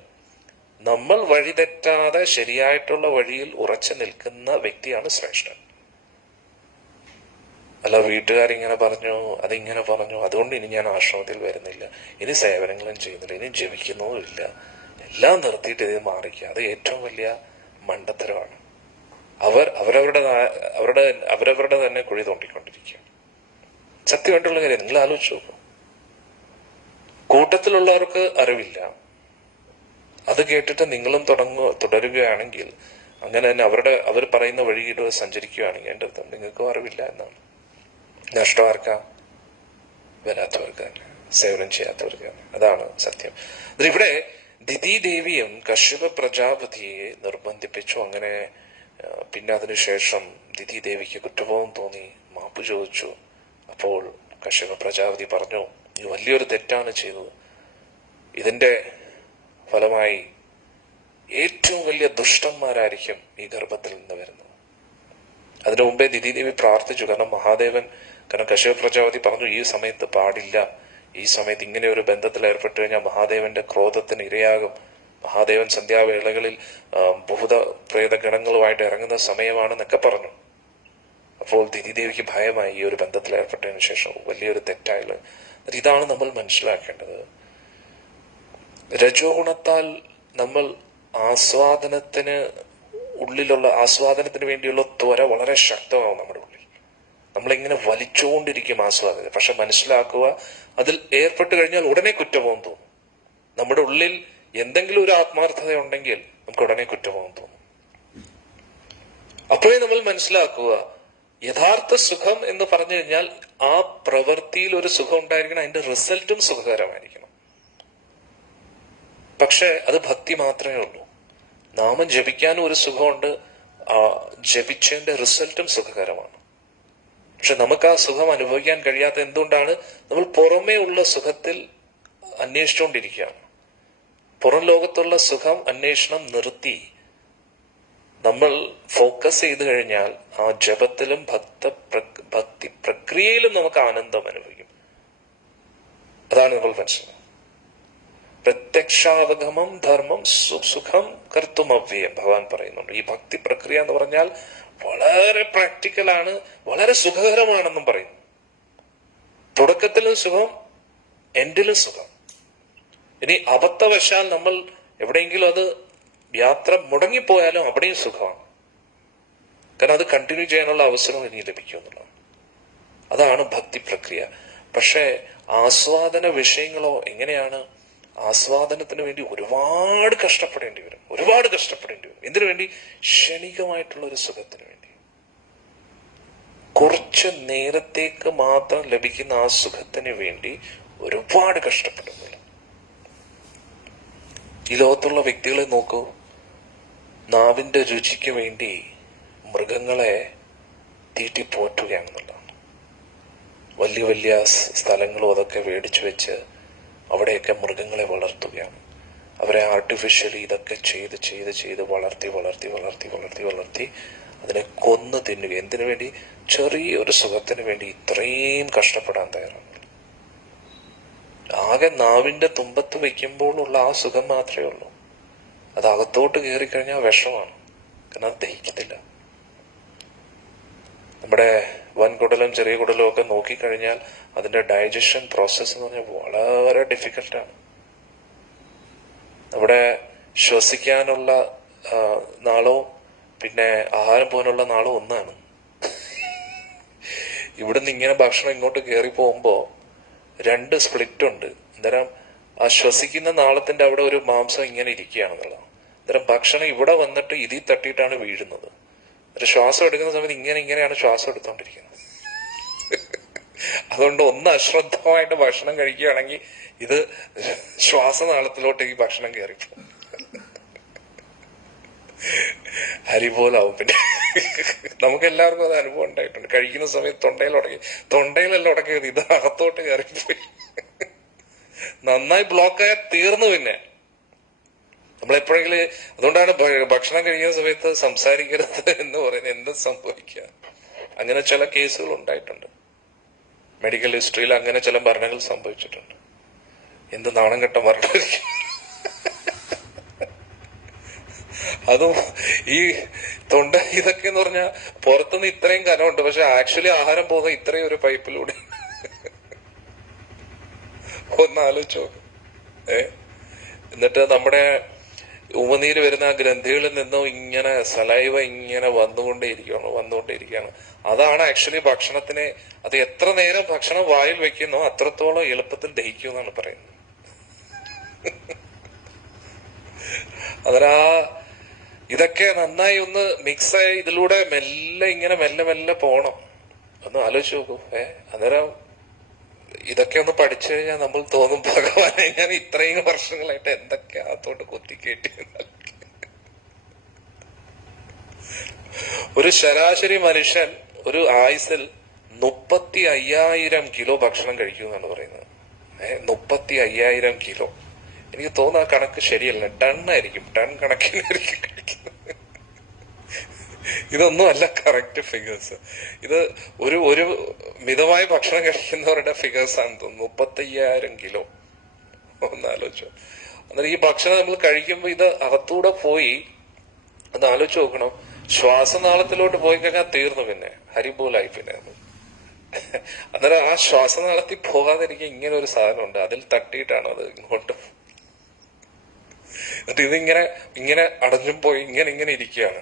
നമ്മൾ വഴിതെറ്റാതെ ശരിയായിട്ടുള്ള വഴിയിൽ ഉറച്ചു നിൽക്കുന്ന വ്യക്തിയാണ് ശ്രേഷ്ഠൻ. അല്ല വീട്ടുകാരിങ്ങനെ പറഞ്ഞു, അതിങ്ങനെ പറഞ്ഞു, അതുകൊണ്ട് ഇനി ഞാൻ ആശ്രമത്തിൽ വരുന്നില്ല, ഇനി സേവനങ്ങളും ചെയ്യുന്നില്ല, ഇനി ജപിക്കുന്നതുമില്ല, എല്ലാം നിർത്തിയിട്ട് ഇത് മാറിക്കുക. അത് ഏറ്റവും വലിയ മണ്ടത്തരമാണ്. അവരവരുടെ തന്നെ കുഴി തോണ്ടിക്കൊണ്ടിരിക്കുക. സത്യമായിട്ടുള്ള കാര്യം നിങ്ങൾ ആലോചിച്ച് നോക്കൂ. കൂട്ടത്തിലുള്ളവർക്ക് അറിവില്ല, അത് കേട്ടിട്ട് നിങ്ങളും തുടരുകയാണെങ്കിൽ, അങ്ങനെ തന്നെ അവർ പറയുന്ന വഴിയിലൂടെ സഞ്ചരിക്കുകയാണെങ്കിൽ എൻ്റെ അർത്ഥം നിങ്ങൾക്കും അറിവില്ല എന്നാണ്. നഷ്ടം ആർക്കാ? വരാത്തവർക്ക് തന്നെ, സേവനം ചെയ്യാത്തവർക്ക് തന്നെ. അതാണ് സത്യം. ഇവിടെ ദിതി ദേവിയും കശ്യപ പ്രജാപതിയെ നിർബന്ധിപ്പിച്ചു. അങ്ങനെ പിന്നെ അതിനുശേഷം ദിതി ദേവിക്ക് കുറ്റബോധം തോന്നി, മാപ്പ് ചോദിച്ചു. അപ്പോൾ കശ്യപ പ്രജാപതി പറഞ്ഞു, നീ വലിയൊരു തെറ്റാണ് ചെയ്തത്. ഇതിന്റെ ഫലമായി ഏറ്റവും വലിയ ദുഷ്ടന്മാരായിരിക്കും ഈ ഗർഭത്തിൽ നിന്ന് വരുന്നത്. അതിനു മുമ്പേ ദിതി ദേവി പ്രാർത്ഥിച്ചു. കാരണം കശ്യപ പ്രജാപതി പറഞ്ഞു, ഈ സമയത്ത് പാടില്ല, ഈ സമയത്ത് ഇങ്ങനെ ഒരു ബന്ധത്തിൽ ഏർപ്പെട്ടു കഴിഞ്ഞാൽ മഹാദേവന്റെ ക്രോധത്തിന് ഇരയാകും. മഹാദേവൻ സന്ധ്യാവേളകളിൽ ഭൂത പ്രേത ഗണങ്ങളുമായിട്ട് ഇറങ്ങുന്ന സമയമാണെന്നൊക്കെ പറഞ്ഞു. അപ്പോൾ ദിതി ദേവിക്ക് ഭയമായി ഈ ഒരു ബന്ധത്തിൽ ഏർപ്പെട്ടതിന് ശേഷം. വലിയൊരു തെറ്റായാലും ഇതാണ് നമ്മൾ മനസ്സിലാക്കേണ്ടത്. രജോഗുണത്താൽ നമ്മൾ ആസ്വാദനത്തിന് വേണ്ടിയുള്ള ത്വര വളരെ ശക്തമാവും നമ്മുടെ ഉള്ളിൽ. നമ്മളിങ്ങനെ വലിച്ചുകൊണ്ടിരിക്കും ആസ്വാദനം. പക്ഷെ മനസ്സിലാക്കുക, അതിൽ ഏർപ്പെട്ട് കഴിഞ്ഞാൽ ഉടനെ കുറ്റബോധം തോന്നും. നമ്മുടെ ഉള്ളിൽ എന്തെങ്കിലും ഒരു ആത്മാർത്ഥത ഉണ്ടെങ്കിൽ നമുക്ക് ഉടനെ കുറ്റബോധം തോന്നും. അപ്പോഴേ നമ്മൾ മനസ്സിലാക്കുക, യഥാർത്ഥ സുഖം എന്ന് പറഞ്ഞു കഴിഞ്ഞാൽ ആ പ്രവൃത്തിയിൽ ഒരു സുഖം ഉണ്ടായിരിക്കണം, അതിന്റെ റിസൾട്ടും സുഖകരമായിരിക്കണം. പക്ഷെ അത് ഭക്തി മാത്രമേ ഉള്ളൂ. നാമം ജപിക്കാനും ഒരു സുഖമുണ്ട്, ജപിച്ചതിന്റെ റിസൾട്ടും സുഖകരമാണ്. പക്ഷെ നമുക്ക് ആ സുഖം അനുഭവിക്കാൻ കഴിയാത്ത എന്തുകൊണ്ടാണ്? നമ്മൾ പുറമേ ഉള്ള സുഖത്തിൽ അന്വേഷിച്ചുകൊണ്ടിരിക്കുകയാണ്. പുറം ലോകത്തുള്ള സുഖം അന്വേഷണം നിർത്തി നമ്മൾ ഫോക്കസ് ചെയ്തു കഴിഞ്ഞാൽ ആ ജപത്തിലും ഭക്തി പ്രക്രിയയിലും നമുക്ക് ആനന്ദം അനുഭവിക്കും. അതാണ് നമ്മൾ മനസ്സിലാക്കുന്നത്. പ്രത്യക്ഷാവഗമം ധർമ്മം സുഖം കർത്തും അവ്യയം ഭഗവാൻ പറയുന്നുണ്ട്. ഈ ഭക്തി പ്രക്രിയ എന്ന് പറഞ്ഞാൽ വളരെ പ്രാക്ടിക്കലാണ്, വളരെ സുഖകരമാണെന്നും പറയുന്നു. തുടക്കത്തിലും സുഖം, എൻഡിലും സുഖം. ഇനി അബദ്ധവശാൽ നമ്മൾ എവിടെയെങ്കിലും അത് യാത്ര മുടങ്ങിപ്പോയാലും അവിടെയും സുഖമാണ്. കാരണം അത് കണ്ടിന്യൂ ചെയ്യാനുള്ള അവസരം ഇനി ലഭിക്കും എന്നുള്ളതാണ്. അതാണ് ഭക്തി പ്രക്രിയ. പക്ഷേ ആസ്വാദന വിഷയങ്ങളോ എങ്ങനെയാണ്? ആസ്വാദനത്തിന് വേണ്ടി ഒരുപാട് കഷ്ടപ്പെടേണ്ടി വരും. എന്തിനു വേണ്ടി? ക്ഷണികമായിട്ടുള്ള ഒരു സുഖത്തിന് വേണ്ടി. കുറച്ച് നേരത്തേക്ക് മാത്രം ലഭിക്കുന്ന ആ സുഖത്തിന് വേണ്ടി ഒരുപാട് കഷ്ടപ്പെടുന്നില്ല. ഈ ലോകത്തുള്ള വ്യക്തികളെ നോക്കൂ. നാവിന്റെ രുചിക്ക് വേണ്ടി മൃഗങ്ങളെ തീറ്റിപ്പോറ്റുകയാണെന്നുള്ളതാണ്. വലിയ വലിയ സ്ഥലങ്ങളും അതൊക്കെ മേടിച്ചു വെച്ച് അവിടെയൊക്കെ മൃഗങ്ങളെ വളർത്തുകയാണ്. അവരെ ആർട്ടിഫിഷ്യലി ഇതൊക്കെ ചെയ്ത് വളർത്തി അതിനെ കൊന്നു തിന്നുക. എന്തിനു വേണ്ടി? ചെറിയൊരു സുഖത്തിന് വേണ്ടി ഇത്രയും കഷ്ടപ്പെടാൻ തയ്യാറാണ്. ആകെ നാവിന്റെ തുമ്പത്ത് വെക്കുമ്പോഴുള്ള ആ സുഖം മാത്രമേ ഉള്ളൂ. അത് അകത്തോട്ട് കയറിക്കഴിഞ്ഞാൽ വിഷമാണ്. കാരണം അത് ദഹിക്കത്തില്ല. നമ്മുടെ വൻകുടലും ചെറിയ കുടലും ഒക്കെ നോക്കിക്കഴിഞ്ഞാൽ അതിന്റെ ഡൈജഷൻ പ്രോസസ് എന്ന് പറഞ്ഞാൽ വളരെ ഡിഫിക്കൽട്ടാണ്. നമ്മുടെ ശ്വസിക്കാനുള്ള നാളവും പിന്നെ ആഹാരം പോലുള്ള നാളും ഒന്നാണ്. ഇവിടുന്ന് ഇങ്ങനെ ഭക്ഷണം ഇങ്ങോട്ട് കയറി പോകുമ്പോ 2 സ്പ്ലിറ്റ് ഉണ്ട്. അന്നേരം ആ ശ്വസിക്കുന്ന നാളത്തിന്റെ അവിടെ ഒരു മാംസം ഇങ്ങനെ ഇരിക്കുകയാണെന്നുള്ളത്. അന്നേരം ഭക്ഷണം ഇവിടെ വന്നിട്ട് ഇതിൽ തട്ടിയിട്ടാണ് വീഴുന്നത്. ഒരു ശ്വാസം എടുക്കുന്ന സമയത്ത് ഇങ്ങനെയാണ് ശ്വാസം എടുത്തോണ്ടിരിക്കുന്നത്. അതുകൊണ്ട് ഒന്ന് അശ്രദ്ധമായിട്ട് ഭക്ഷണം കഴിക്കുകയാണെങ്കിൽ ഇത് ശ്വാസനാളത്തിലോട്ടേക്ക് ഭക്ഷണം കയറിപ്പോ ഹരിപോലാവും. പിന്നെ നമുക്ക് എല്ലാവർക്കും അത് അനുഭവം ഉണ്ടായിട്ടുണ്ട്. കഴിക്കുന്ന സമയത്ത് തൊണ്ടയിലെല്ലാം ഉടക്കിയത് ഇത് അകത്തോട്ട് കയറിപ്പോയി നന്നായി ബ്ലോക്കായ തീർന്നു. പിന്നെ നമ്മളെപ്പോഴെങ്കിലും, അതുകൊണ്ടാണ് ഭക്ഷണം കഴിക്കുന്ന സമയത്ത് സംസാരിക്കരുത് എന്ന് പറയുന്നത്. എന്ത് സംഭവിക്കുക, അങ്ങനെ ചില കേസുകൾ ഉണ്ടായിട്ടുണ്ട്. മെഡിക്കൽ ഹിസ്റ്ററിയിൽ അങ്ങനെ ചില മരണങ്ങൾ സംഭവിച്ചിട്ടുണ്ട്. എന്ത് നാണം കെട്ട മരണമായിരിക്കും അതും ഈ തൊണ്ട ഇതൊക്കെ എന്ന് പറഞ്ഞാൽ പുറത്തുനിന്ന് ഇത്രയും കനമുണ്ട്, പക്ഷെ ആക്ച്വലി ആഹാരം പോകുന്ന ഇത്രയും ഒരു പൈപ്പിലൂടെ. ഒന്ന് ആലോചിച്ചോ. എന്നിട്ട് നമ്മുടെ ഉമനീര് വരുന്ന ആ ഗ്രന്ഥികളിൽ നിന്നും ഇങ്ങനെ സലൈവ ഇങ്ങനെ വന്നുകൊണ്ടേയിരിക്കുകയാണ്. അതാണ് ആക്ച്വലി ഭക്ഷണത്തിനെ, അത് എത്ര നേരം ഭക്ഷണം വായിൽ വെക്കുന്നോ അത്രത്തോളം എളുപ്പത്തിൽ ദഹിക്കും എന്നാണ് പറയുന്നത്. അതിനാ ഇതൊക്കെ നന്നായി ഒന്ന് മിക്സായി ഇതിലൂടെ മെല്ലെ പോണം. ഒന്ന് ആലോചിച്ച് നോക്കൂ. അന്നേരം ഇതൊക്കെ ഒന്ന് പഠിച്ചു കഴിഞ്ഞാൽ നമ്മൾ തോന്നും, ഭഗവാനെ ഞാൻ ഇത്രയും വർഷങ്ങളായിട്ട് എന്തൊക്കെ അകത്തോട്ട് കുത്തിക്കേറ്റി. ഒരു ശരാശരി മനുഷ്യൻ ഒരു ആയുസിൽ 35,000 കിലോ ഭക്ഷണം കഴിക്കുമെന്നാണ് പറയുന്നത്. 35,000 കിലോ. എനിക്ക് തോന്നുന്നു ആ കണക്ക് ശരിയല്ല, ടണ്ണായിരിക്കും, ടൺ കണക്കിനായിരിക്കും കഴിക്കുന്നത്. ഇതൊന്നും അല്ല കറക്റ്റ് ഫിഗേഴ്സ്. ഇത് ഒരു മിതമായ ഭക്ഷണം കഴിക്കുന്നവരുടെ ഫിഗേഴ്സ് ആണെന്ന് തോന്നുന്നു. 35,000 കിലോ. ഒന്ന് ആലോചിച്ചോ. അന്നേരം ഈ ഭക്ഷണം നമ്മൾ കഴിക്കുമ്പോൾ ഇത് അകത്തൂടെ പോയി, അത് ആലോചിച്ച് നോക്കണം. ശ്വാസനാളത്തിലോട്ട് പോയി കഴിഞ്ഞാൽ തീർന്നു, പിന്നെ ഹരിബോലായി. പിന്നെ അന്നേരം ആ ശ്വാസനാളത്തിൽ പോകാതിരിക്കാൻ ഇങ്ങനെ ഒരു സാധനമുണ്ട്, അതിൽ തട്ടിയിട്ടാണ് അത് ഇങ്ങോട്ട്. എന്നിട്ട് ഇങ്ങനെ അടഞ്ഞും പോയി ഇങ്ങനെ ഇരിക്കുകയാണ്.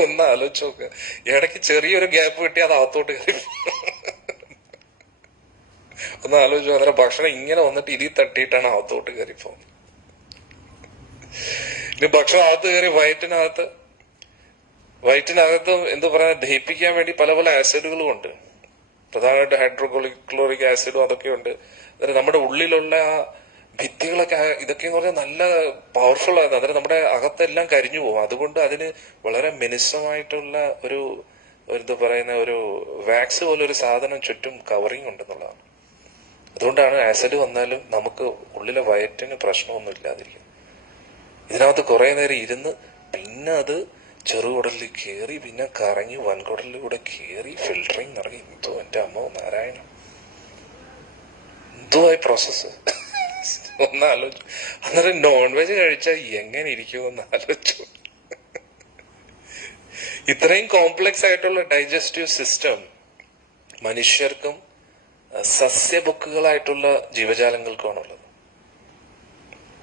ഒന്ന് ആലോചിച്ച് നോക്ക്. ഇടയ്ക്ക് ചെറിയൊരു ഗ്യാപ്പ് കിട്ടി അത് അകത്തോട്ട് കയറി. ഒന്ന് ആലോചിച്ചു. അന്നേരം ഭക്ഷണം ഇങ്ങനെ വന്നിട്ട് ഇതിൽ തട്ടിയിട്ടാണ് അകത്തോട്ട് കയറി പോകുന്നത്. ഇനി ഭക്ഷണം അകത്ത് കയറി വയറ്റിനകത്ത് എന്താ പറയാ, ദഹിപ്പിക്കാൻ വേണ്ടി പല ആസിഡുകളും ഉണ്ട്. പ്രധാനമായിട്ട് ഹൈഡ്രോക്ലോറിക് ആസിഡും അതൊക്കെ ഉണ്ട്. അതായത് നമ്മുടെ ഉള്ളിലുള്ള ആ ഭിത്തികളൊക്കെ, ഇതൊക്കെ എന്ന് പറഞ്ഞാൽ നല്ല പവർഫുൾ ആയിരുന്നു. അതായത് നമ്മുടെ അകത്തെല്ലാം കരിഞ്ഞു പോകും. അതുകൊണ്ട് അതിന് വളരെ മിനുസമായിട്ടുള്ള ഒരു എന്താ പറയുന്ന ഒരു വാക്സ് പോലെ ഒരു സാധനം ചുറ്റും കവറിങ് ഉണ്ടെന്നുള്ളതാണ്. അതുകൊണ്ടാണ് ആസിഡ് വന്നാലും നമുക്ക് ഉള്ളിലെ വയറ്റിന് പ്രശ്നമൊന്നും ഇല്ലാതിരിക്കും. ഇതിനകത്ത് കുറെ നേരം ഇരുന്ന് പിന്നെ അത് ചെറുകുടലിൽ കയറി പിന്നെ കറങ്ങി വൻകുടലിലൂടെ കയറി ഫിൽറ്ററിങ് നടക്കി. എന്തോ എന്റെ അമ്മ നാരായണം, എന്തോ ആയി പ്രോസസ്. ഒന്ന് ആലോചിച്ചു. അന്നേരം നോൺ വെജ് കഴിച്ചാൽ എങ്ങനെ ഇരിക്കുമെന്ന് ആലോചിച്ചു. ഇത്രയും കോംപ്ലക്സ് ആയിട്ടുള്ള ഡൈജസ്റ്റീവ് സിസ്റ്റം മനുഷ്യർക്കും സസ്യബുക്കുകളായിട്ടുള്ള ജീവജാലങ്ങൾക്കുമാണുള്ളത്.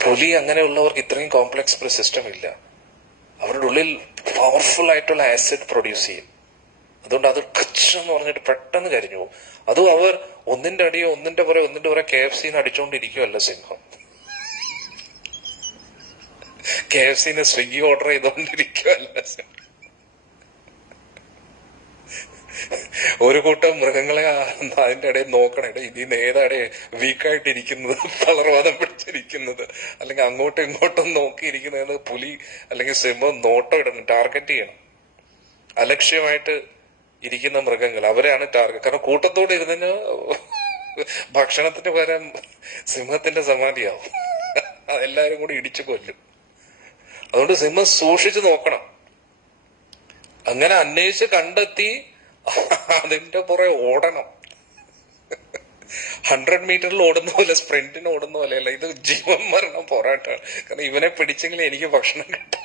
പുലി അങ്ങനെയുള്ളവർക്ക് ഇത്രയും കോംപ്ലക്സ് സിസ്റ്റം ഇല്ല. അവരുടെ ഉള്ളിൽ പവർഫുൾ ആയിട്ടുള്ള ആസിഡ് പ്രൊഡ്യൂസ് ചെയ്യും. അതുകൊണ്ട് അത് എന്ന് പറഞ്ഞിട്ട് പെട്ടെന്ന് കരിഞ്ഞു പോകും. അതും അവർ ഒന്നിന്റെ പുറകെ KFC അടിച്ചോണ്ടിരിക്കുവല്ല സിംഹം. KFC സ്വിഗ്ഗി ഓർഡർ ചെയ്തോണ്ടിരിക്കുവല്ല സിംഹം. ഒരു കൂട്ടം മൃഗങ്ങളെ അതിന്റെ ഇടയിൽ നോക്കണേ, ഇതിന്ന് ഏതാടെ വീക്കായിട്ടിരിക്കുന്നത്, തളർവാദം പിടിച്ചിരിക്കുന്നത്, അല്ലെങ്കിൽ അങ്ങോട്ടും ഇങ്ങോട്ടും നോക്കിയിരിക്കുന്നത് പുലി അല്ലെങ്കിൽ സിംഹം നോട്ടം ഇടണം, ടാർഗറ്റ് ചെയ്യണം. അലക്ഷ്യമായിട്ട് ഇരിക്കുന്ന മൃഗങ്ങൾ അവരെയാണ് ടാർഗറ്റ്. കാരണം കൂട്ടത്തോടെ ഇരുന്നതിന് ഭക്ഷണത്തിന് പകരം സിംഹത്തിന്റെ സമാധിയാവും. അതെല്ലാരും കൂടി ഇടിച്ചു കൊല്ലും. അതുകൊണ്ട് സിംഹം സൂക്ഷിച്ചു നോക്കണം. അങ്ങനെ അന്വേഷിച്ച് കണ്ടെത്തി അതിന്റെ പുറകെ ഓടണം. 100 മീറ്ററിൽ ഓടുന്ന പോലെ, സ്പ്രിന്റിന് ഓടുന്ന പോലെയല്ല. ഇത് ജീവൻ മരണം പോരാട്ടമാണ്. കാരണം ഇവനെ പിടിച്ചെങ്കിൽ എനിക്ക് ഭക്ഷണം കിട്ടും.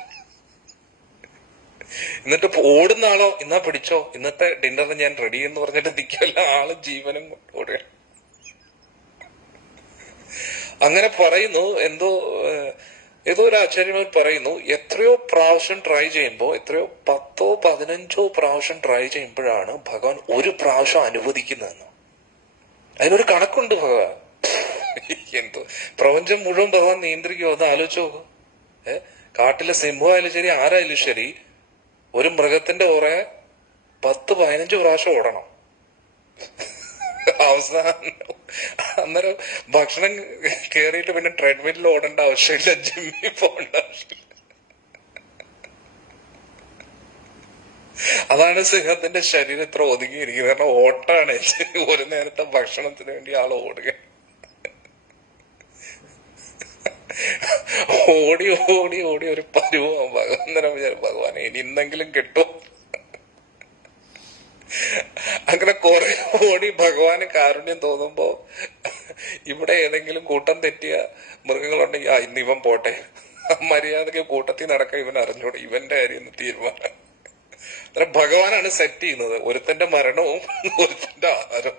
എന്നിട്ട് ഓടുന്ന ആളോ എന്നാ പിടിച്ചോ, ഇന്നത്തെ ഡിന്നറിന് ഞാൻ റെഡി എന്ന് പറഞ്ഞിട്ട് നിൽക്കല്ല, ആള് ജീവനും ഓടുക. അങ്ങനെ പറയുന്നു. ഏതോ ഒരു ആചാര്യന്മാർ പറയുന്നു, എത്രയോ പ്രാവശ്യം ട്രൈ ചെയ്യുമ്പോൾ, എത്രയോ 10 15 പ്രാവശ്യം ട്രൈ ചെയ്യുമ്പോഴാണ് ഭഗവാൻ ഒരു പ്രാവശ്യം അനുവദിക്കുന്നതെന്ന്. അതിനൊരു കണക്കുണ്ട് ഭഗവാൻ. എന്തോ പ്രപഞ്ചം മുഴുവൻ ഭഗവാൻ നിയന്ത്രിക്കുമോ എന്ന് ആലോചിച്ച് നോക്കും. കാട്ടിലെ സിംഹമായാലും ശരി, ആരായാലും ശരി, ഒരു മൃഗത്തിന്റെ പുറകെ 10-15 പ്രാവശ്യം ഓടണം. അവസാനം അന്നേരം ഭക്ഷണം കേറിയിട്ട് പിന്നെ ട്രെഡ്മില്ലിൽ ഓടേണ്ട ആവശ്യമില്ല, ജിമ്മിൽ പോകേണ്ട ആവശ്യമില്ല. അതാണ് സിംഹത്തിന്റെ ശരീരം ഇത്ര ഒതുങ്ങിയിരിക്കുന്നത്. കാരണം ഓട്ടാണ്. ഒരു നേരത്തെ ഭക്ഷണത്തിന് വേണ്ടി ആൾ ഓടുക. ഓടി ഓടി ഓടി ഒരു പരുവം ഭഗവാൻ വിചാരം, ഭഗവാനെ ഇനി ഇന്നെങ്കിലും കിട്ടും. അങ്ങനെ കുറെ ഓടി ഭഗവാന് കാരുണ്യം തോന്നുമ്പോ ഇവിടെ ഏതെങ്കിലും കൂട്ടം തെറ്റിയ മൃഗങ്ങളുണ്ടെങ്കിൽ ഇന്ന് ഇവൻ പോട്ടെ, മര്യാദക്ക് കൂട്ടത്തിൽ നടക്കാൻ ഇവൻ അറിഞ്ഞൂടെ, ഇവന്റെ കാര്യം തീരുമാനം. അന്നേരം ഭഗവാനാണ് സെറ്റ് ചെയ്യുന്നത്. ഒരുത്തന്റെ മരണവും ഒരുത്തന്റെ ആഹാരം.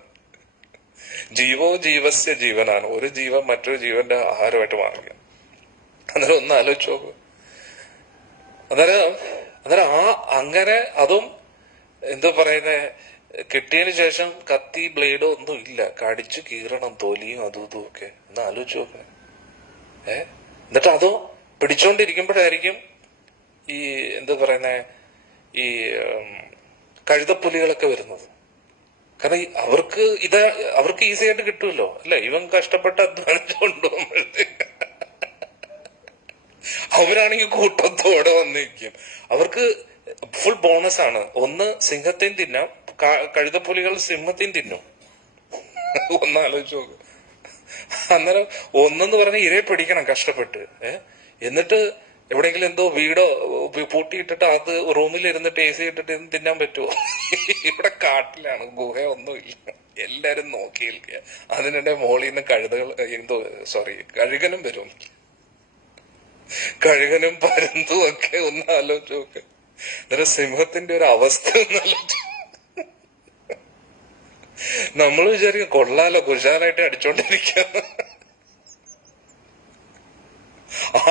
ജീവോ ജീവസ്യ ജീവനാണ്. ഒരു ജീവൻ മറ്റൊരു ജീവന്റെ ആഹാരമായിട്ട് മാറുക. അന്നേരം ഒന്ന് ആലോചിച്ച് നോക്കൂ. അന്നേരം അങ്ങനെ അതും എന്താ പറയുന്നേ, കിട്ടിയതിന് ശേഷം കത്തി ബ്ലേഡോ ഒന്നും ഇല്ല, കടിച്ചു കീറണം തൊലിയും അതും ഇതും ഒക്കെ. ഒന്ന് ആലോചിച്ച് നോക്കണേ. എന്നിട്ട് അതോ പിടിച്ചോണ്ടിരിക്കുമ്പോഴായിരിക്കും ഈ എന്താ പറയുന്നേ, ഈ കഴുതപ്പുലികളൊക്കെ വരുന്നത്. കാരണം അവർക്ക് ഈസി ആയിട്ട് കിട്ടുമല്ലോ അല്ലെ. ഇവൻ കഷ്ടപ്പെട്ട് അധ്വാനിച്ചു കൊണ്ടുപോകുമ്പോഴത്തേക്ക് അവരാണെങ്കിൽ കൂട്ടത്തോടെ വന്നിരിക്കും. അവർക്ക് ഫുൾ ബോണസ് ആണ്. ഒന്ന് സിംഹത്തെയും തിന്നാം, കഴുതപ്പുലികൾ സിംഹത്തെയും തിന്നും. ഒന്നാലോചിച്ച് നോക്ക്. അന്നേരം ഒന്നെന്ന് പറഞ്ഞ ഇരയെ പിടിക്കണം കഷ്ടപ്പെട്ട്. എന്നിട്ട് എവിടെയെങ്കിലും എന്തോ വീടോ പൂട്ടിയിട്ടിട്ട് അത് റൂമിലിരുന്നിട്ട് AC ഇട്ടിട്ട് തിന്നാൻ പറ്റുമോ? ഇവിടെ കാട്ടിലാണ്, ഗുഹയൊന്നുമില്ല, എല്ലാരും നോക്കിയിരിക്കുക. അതിനിടെ മോളിൽ നിന്ന് കഴുകനും വരും. കഴുകനും പരുന്തും ഒക്കെ ഒന്ന് ആലോചിച്ച് നോക്ക്. അന്നേരം സിംഹത്തിന്റെ ഒരു അവസ്ഥ ഒന്നാലോചിച്ച്. നമ്മൾ വിചാരിക്കും കൊള്ളാലോ, കുശാലായിട്ട് അടിച്ചോണ്ടിരിക്കുക.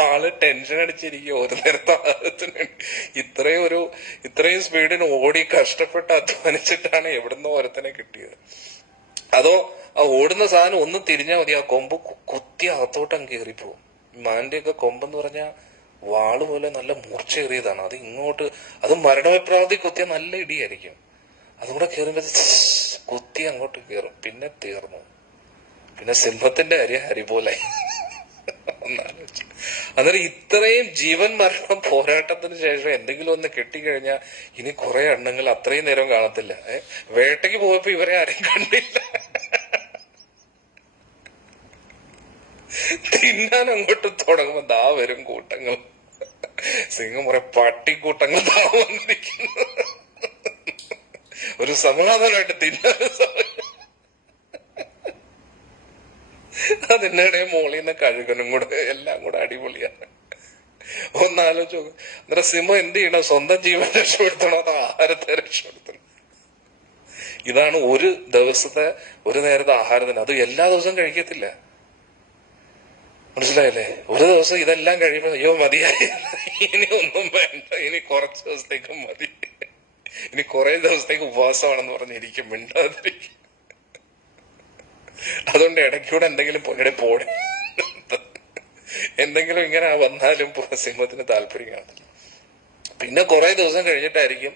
ആള് ടെൻഷൻ അടിച്ചിരിക്കുക ഒരു നേരത്തെ ആഹാരത്തിന്. ഇത്രയും സ്പീഡിന് ഓടി കഷ്ടപ്പെട്ട് അധ്വാനിച്ചിട്ടാണ് എവിടുന്നോ ഒരുത്തനെ കിട്ടിയത്. അതോ ആ ഓടുന്ന സാധനം ഒന്ന് തിരിഞ്ഞാൽ മതി, ആ കൊമ്പ് കുത്തി അകത്തോട്ട് അങ്ങ് കയറിപ്പോവും. മാന്റെയൊക്കെ കൊമ്പെന്ന് പറഞ്ഞാൽ വാള് പോലെ നല്ല മൂർച്ചയേറിയതാണ്. അത് ഇങ്ങോട്ട്, അത് മരണവിപ്രാവധി കുത്തിയ നല്ല ഇടിയായിരിക്കും. അതുകൂടെ കയറുമ്പോ കുത്തി അങ്ങോട്ട് കയറും, പിന്നെ തീർന്നു. പിന്നെ സിംഹത്തിന്റെ ഹരി പോലെ. അന്നേരം ഇത്രയും ജീവൻ മരണം പോരാട്ടത്തിന് ശേഷം എന്തെങ്കിലും ഒന്ന് കെട്ടിക്കഴിഞ്ഞാൽ ഇനി കുറെ എണ്ണങ്ങൾ അത്രയും നേരം കാണത്തില്ല. വേട്ടയ്ക്ക് പോയപ്പോ ഇവരെ ആരെയും കണ്ടില്ല. തിന്നാൻ അങ്ങോട്ട് തുടങ്ങുമ്പോ ദാ വരും കൂട്ടങ്ങൾ. സിംഹം കുറെ പട്ടിക്കൂട്ടങ്ങൾ ദാ വന്നിരിക്കുന്നു. ഒരു സമാധാനമായിട്ട് തിന്നാൻ അതിനിടെ മോളിൽ നിന്ന് കഴുകനും കൂടെ എല്ലാം കൂടെ അടിപൊളിയാണ്. ഒന്നാലോചിച്ച് നോക്കും. അന്നേരം സിംഹം എന്ത് ചെയ്യണം? സ്വന്തം ജീവൻ രക്ഷപ്പെടുത്തണോ അതോ ആഹാരത്തെ രക്ഷപ്പെടുത്തണം? ഇതാണ് ഒരു നേരത്തെ ആഹാരത്തിന്. അത് എല്ലാ ദിവസവും കഴിക്കത്തില്ല, മനസ്സിലായില്ലേ? ഒരു ദിവസം ഇതെല്ലാം കഴിയുമ്പോ അയ്യോ മതിയായി, ഇനി ഒന്നും വേണ്ട, ഇനി കുറച്ച് ദിവസത്തേക്ക് മതി, ഇനി കുറെ ദിവസത്തേക്ക് ഉപവാസമാണെന്ന് പറഞ്ഞിരിക്കും, മിണ്ടാതിരിക്കും. അതുകൊണ്ട് ഇടയ്ക്കൂടെ എന്തെങ്കിലും പോടെ എന്തെങ്കിലും ഇങ്ങനെ വന്നാലും സിംഹത്തിന് താല്പര്യം കാണില്ല. പിന്നെ കുറെ ദിവസം കഴിഞ്ഞിട്ടായിരിക്കും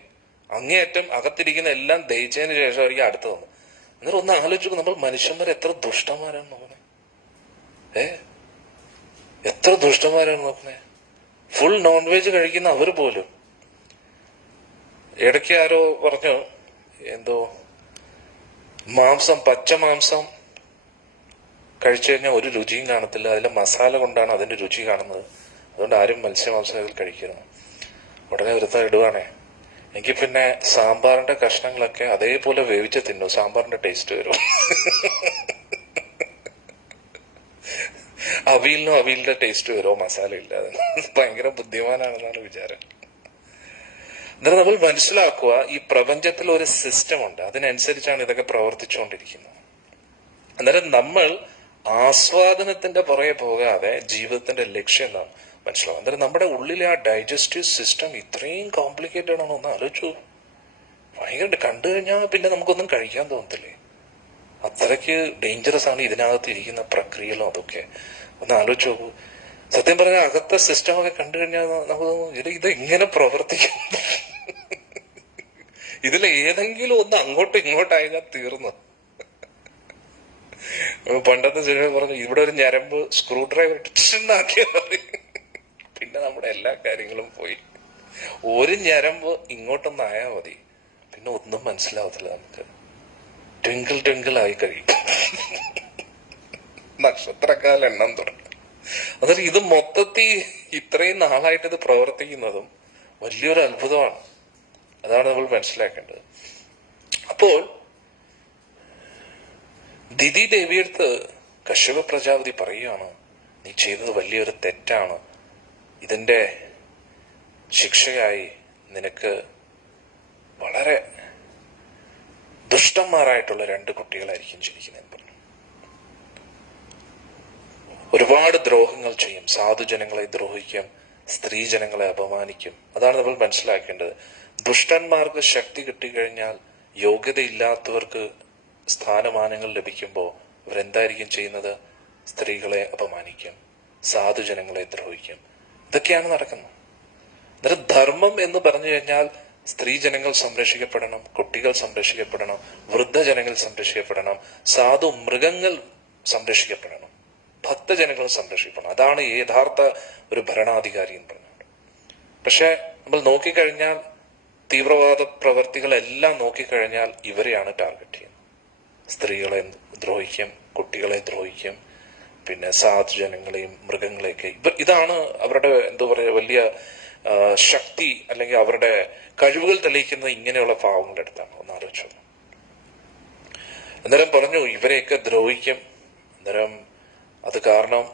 അങ്ങേയറ്റം അകത്തിരിക്കുന്ന എല്ലാം ദഹിച്ചതിന് ശേഷമായിരിക്കും അടുത്ത് വന്നു. അന്നേരം ഒന്ന് ആലോചിച്ചു, നമ്മൾ മനുഷ്യന്മാർ എത്ര ദുഷ്ടന്മാരാണ് നോക്കണേ. എത്ര ദുഷ്ടന്മാരാണ് നോക്കണേ. ഫുൾ നോൺ വെജ് കഴിക്കുന്ന അവർ പോലും. ഇടയ്ക്ക് ആരോ പറഞ്ഞു, എന്തോ പച്ച മാംസം കഴിച്ചു കഴിഞ്ഞാൽ ഒരു രുചിയും കാണത്തില്ല, അതിലെ മസാല കൊണ്ടാണ് അതിന്റെ രുചി കാണുന്നത്, അതുകൊണ്ട് ആരും മത്സ്യമാംസം കഴിക്കരുത്. ഉടനെ ഒരുത്ത ഇടുവാണേ, എങ്കിൽ പിന്നെ സാമ്പാറിന്റെ കഷ്ണങ്ങളൊക്കെ അതേപോലെ വേവിച്ച് തിന്നു, സാമ്പാറിന്റെ ടേസ്റ്റ് വരും. അവിയലിന്റെ ടേസ്റ്റ് വരുമോ മസാല ഇല്ലാതെ? ഭയങ്കര ബുദ്ധിമാനാണെന്നാണ് വിചാരം. അന്നേരം നമ്മൾ മനസ്സിലാക്കുക, ഈ പ്രപഞ്ചത്തിൽ ഒരു സിസ്റ്റം ഉണ്ട്, അതിനനുസരിച്ചാണ് ഇതൊക്കെ പ്രവർത്തിച്ചുകൊണ്ടിരിക്കുന്നത്. അന്നേരം നമ്മൾ ആസ്വാദനത്തിന്റെ പുറകെ പോകാതെ ജീവിതത്തിന്റെ ലക്ഷ്യം എന്താണ് മനസ്സിലാവും. അന്നേരം നമ്മുടെ ഉള്ളിലെ ആ ഡൈജസ്റ്റീവ് സിസ്റ്റം ഇത്രയും കോംപ്ലിക്കേറ്റഡ് ആണോ ഒന്ന് ആലോചിച്ചു. ഭയങ്കര കണ്ടു കഴിഞ്ഞാൽ പിന്നെ നമുക്കൊന്നും കഴിക്കാൻ തോന്നത്തില്ലേ. അത്രയ്ക്ക് ഡേഞ്ചറസ് ആണ് ഇതിനകത്ത് ഇരിക്കുന്ന പ്രക്രിയകളും അതൊക്കെ. ഒന്ന് ആലോചിച്ച് നോക്കൂ. സത്യം പറഞ്ഞാൽ അകത്തെ സിസ്റ്റമൊക്കെ കണ്ടു കഴിഞ്ഞാൽ നമുക്ക് ഇത് ഇങ്ങനെ പ്രവർത്തിക്കും. ഇതിൽ ഏതെങ്കിലും ഒന്ന് അങ്ങോട്ടും ഇങ്ങോട്ടായാൽ തീർന്നു. പണ്ടത്തെ സിനിമ പറഞ്ഞു, ഇവിടെ ഒരു ഞരമ്പ് സ്ക്രൂ ഡ്രൈവർ ആക്കിയാൽ മതി, പിന്നെ നമ്മുടെ എല്ലാ കാര്യങ്ങളും പോയി. ഒരു ഞരമ്പ് ഇങ്ങോട്ടൊന്നായാൽ മതി, പിന്നെ ഒന്നും മനസ്സിലാവത്തില്ല നമുക്ക്. ട്വിങ്കിൾ ട്വിങ്കിൾ ആയി കഴിയും, നക്ഷത്രക്കാല എണ്ണം തുടങ്ങും. അതായത് ഇത് മൊത്തത്തിൽ ഇത്രയും നാളായിട്ട് ഇത് പ്രവർത്തിക്കുന്നതും വലിയൊരു അത്ഭുതമാണ്. അതാണ് നമ്മൾ മനസ്സിലാക്കേണ്ടത്. അപ്പോൾ ദിതി ദേവിയെടുത്ത് കശ്യപ പ്രജാപതി പറയുകയാണ്, നീ ചെയ്തത് വലിയൊരു തെറ്റാണ്, ഇതിന്റെ ശിക്ഷയായി നിനക്ക് വളരെ ദുഷ്ടന്മാരായിട്ടുള്ള 2 കുട്ടികളായിരിക്കും ജനിക്കുന്നതെന്ന് പറഞ്ഞു. ഒരുപാട് ദ്രോഹങ്ങൾ ചെയ്യും, സാധുജനങ്ങളെ ദ്രോഹിക്കും, സ്ത്രീജനങ്ങളെ അപമാനിക്കും. അതാണ് നമ്മൾ മനസ്സിലാക്കേണ്ടത്. ദുഷ്ടന്മാർക്ക് ശക്തി കിട്ടിക്കഴിഞ്ഞാൽ യോഗ്യതയില്ലാത്തവർക്ക് സ്ഥാനമാനങ്ങൾ ലഭിക്കുമ്പോൾ അവരെന്തായിരിക്കും ചെയ്യുന്നത്? സ്ത്രീകളെ അപമാനിക്കും, സാധുജനങ്ങളെ ദ്രോഹിക്കും. ഇതൊക്കെയാണ് നടക്കുന്നത്. അന്നേരം ധർമ്മം എന്ന് പറഞ്ഞു കഴിഞ്ഞാൽ സ്ത്രീജനങ്ങൾ സംരക്ഷിക്കപ്പെടണം, കുട്ടികൾ സംരക്ഷിക്കപ്പെടണം, വൃദ്ധജനങ്ങൾ സംരക്ഷിക്കപ്പെടണം, സാധു മൃഗങ്ങൾ സംരക്ഷിക്കപ്പെടണം, ഭക്തജനങ്ങൾ സംരക്ഷിക്കണം. അതാണ് യഥാർത്ഥ ഒരു ഭരണാധികാരി എന്ന് പറയുന്നത്. പക്ഷെ നമ്മൾ നോക്കിക്കഴിഞ്ഞാൽ തീവ്രവാദ പ്രവർത്തികളെല്ലാം നോക്കിക്കഴിഞ്ഞാൽ ഇവരെയാണ് ടാർഗറ്റ് ചെയ്യുന്നത്. സ്ത്രീകളെ ദ്രോഹിക്കും, കുട്ടികളെ ദ്രോഹിക്കും, പിന്നെ സാധുജനങ്ങളെയും മൃഗങ്ങളെയൊക്കെ. ഇതാണ് അവരുടെ എന്താ പറയുക വലിയ ശക്തി, അല്ലെങ്കിൽ അവരുടെ കഴിവുകൾ തെളിയിക്കുന്നത് ഇങ്ങനെയുള്ള പാവങ്ങളുടെ അടുത്താണ്. ഒന്ന് ആലോചിച്ചത്. അന്നേരം പറഞ്ഞു ഇവരെയൊക്കെ ദ്രോഹിക്കും. അന്നേരം അത് കാരണം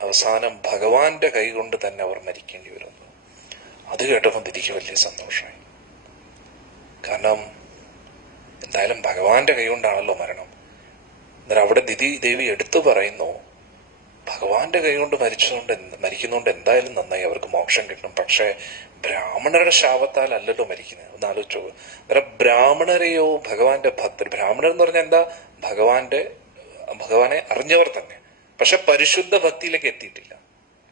അവസാനം ഭഗവാന്റെ കൈ കൊണ്ട് തന്നെ അവർ മരിക്കേണ്ടി വരുന്നു. അത് കേട്ടപ്പോൾ ദിതിക്ക് വലിയ സന്തോഷമായി. കാരണം എന്തായാലും ഭഗവാന്റെ കൈ കൊണ്ടാണല്ലോ മരണം. അന്നേരം അവിടെ ദിതി ദേവി എടുത്തു പറയുന്നു, ഭഗവാന്റെ കൈ കൊണ്ട് മരിക്കുന്നതുകൊണ്ട് എന്തായാലും നന്നായി, അവർക്ക് മോക്ഷം കിട്ടും. പക്ഷെ ബ്രാഹ്മണരുടെ ശാപത്താൽ അല്ലല്ലോ മരിക്കുന്നത്. ഒന്ന് ആലോചിച്ചോ. അന്നേരം ബ്രാഹ്മണരെയോ ഭഗവാന്റെ ഭക്തർ, ബ്രാഹ്മണർ എന്ന് പറഞ്ഞാൽ എന്താ? ഭഗവാനെ അറിഞ്ഞവർ തന്നെ, പക്ഷെ പരിശുദ്ധ ഭക്തിയിലേക്ക് എത്തിയിട്ടില്ല.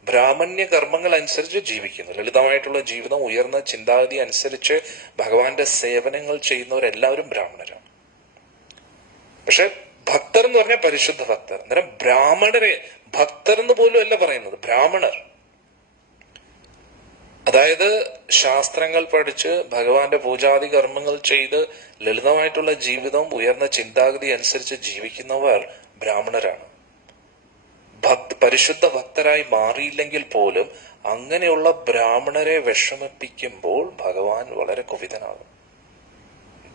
ബ്രാഹ്മണ്യ കർമ്മങ്ങൾ അനുസരിച്ച് ജീവിക്കുന്നു, ലളിതമായിട്ടുള്ള ജീവിതം, ഉയർന്ന ചിന്താഗതി അനുസരിച്ച് ഭഗവാന്റെ സേവനങ്ങൾ ചെയ്യുന്നവരെല്ലാവരും ബ്രാഹ്മണരാണ്. പക്ഷെ ഭക്തർ എന്ന് പറഞ്ഞാൽ പരിശുദ്ധ ഭക്തർ. അന്നേരം ബ്രാഹ്മണരെ ഭക്തർ എന്ന് പോലും അല്ല പറയുന്നത്, ബ്രാഹ്മണർ. അതായത് ശാസ്ത്രങ്ങൾ പഠിച്ച് ഭഗവാന്റെ പൂജാതി കർമ്മങ്ങൾ ചെയ്ത് ലളിതമായിട്ടുള്ള ജീവിതം, ഉയർന്ന ചിന്താഗതി അനുസരിച്ച് ജീവിക്കുന്നവർ ബ്രാഹ്മണരാണ്. പരിശുദ്ധ ഭക്തരായി മാറിയില്ലെങ്കിൽ പോലും അങ്ങനെയുള്ള ബ്രാഹ്മണരെ വിഷമിപ്പിക്കുമ്പോൾ ഭഗവാൻ വളരെ കുപിതനാകും.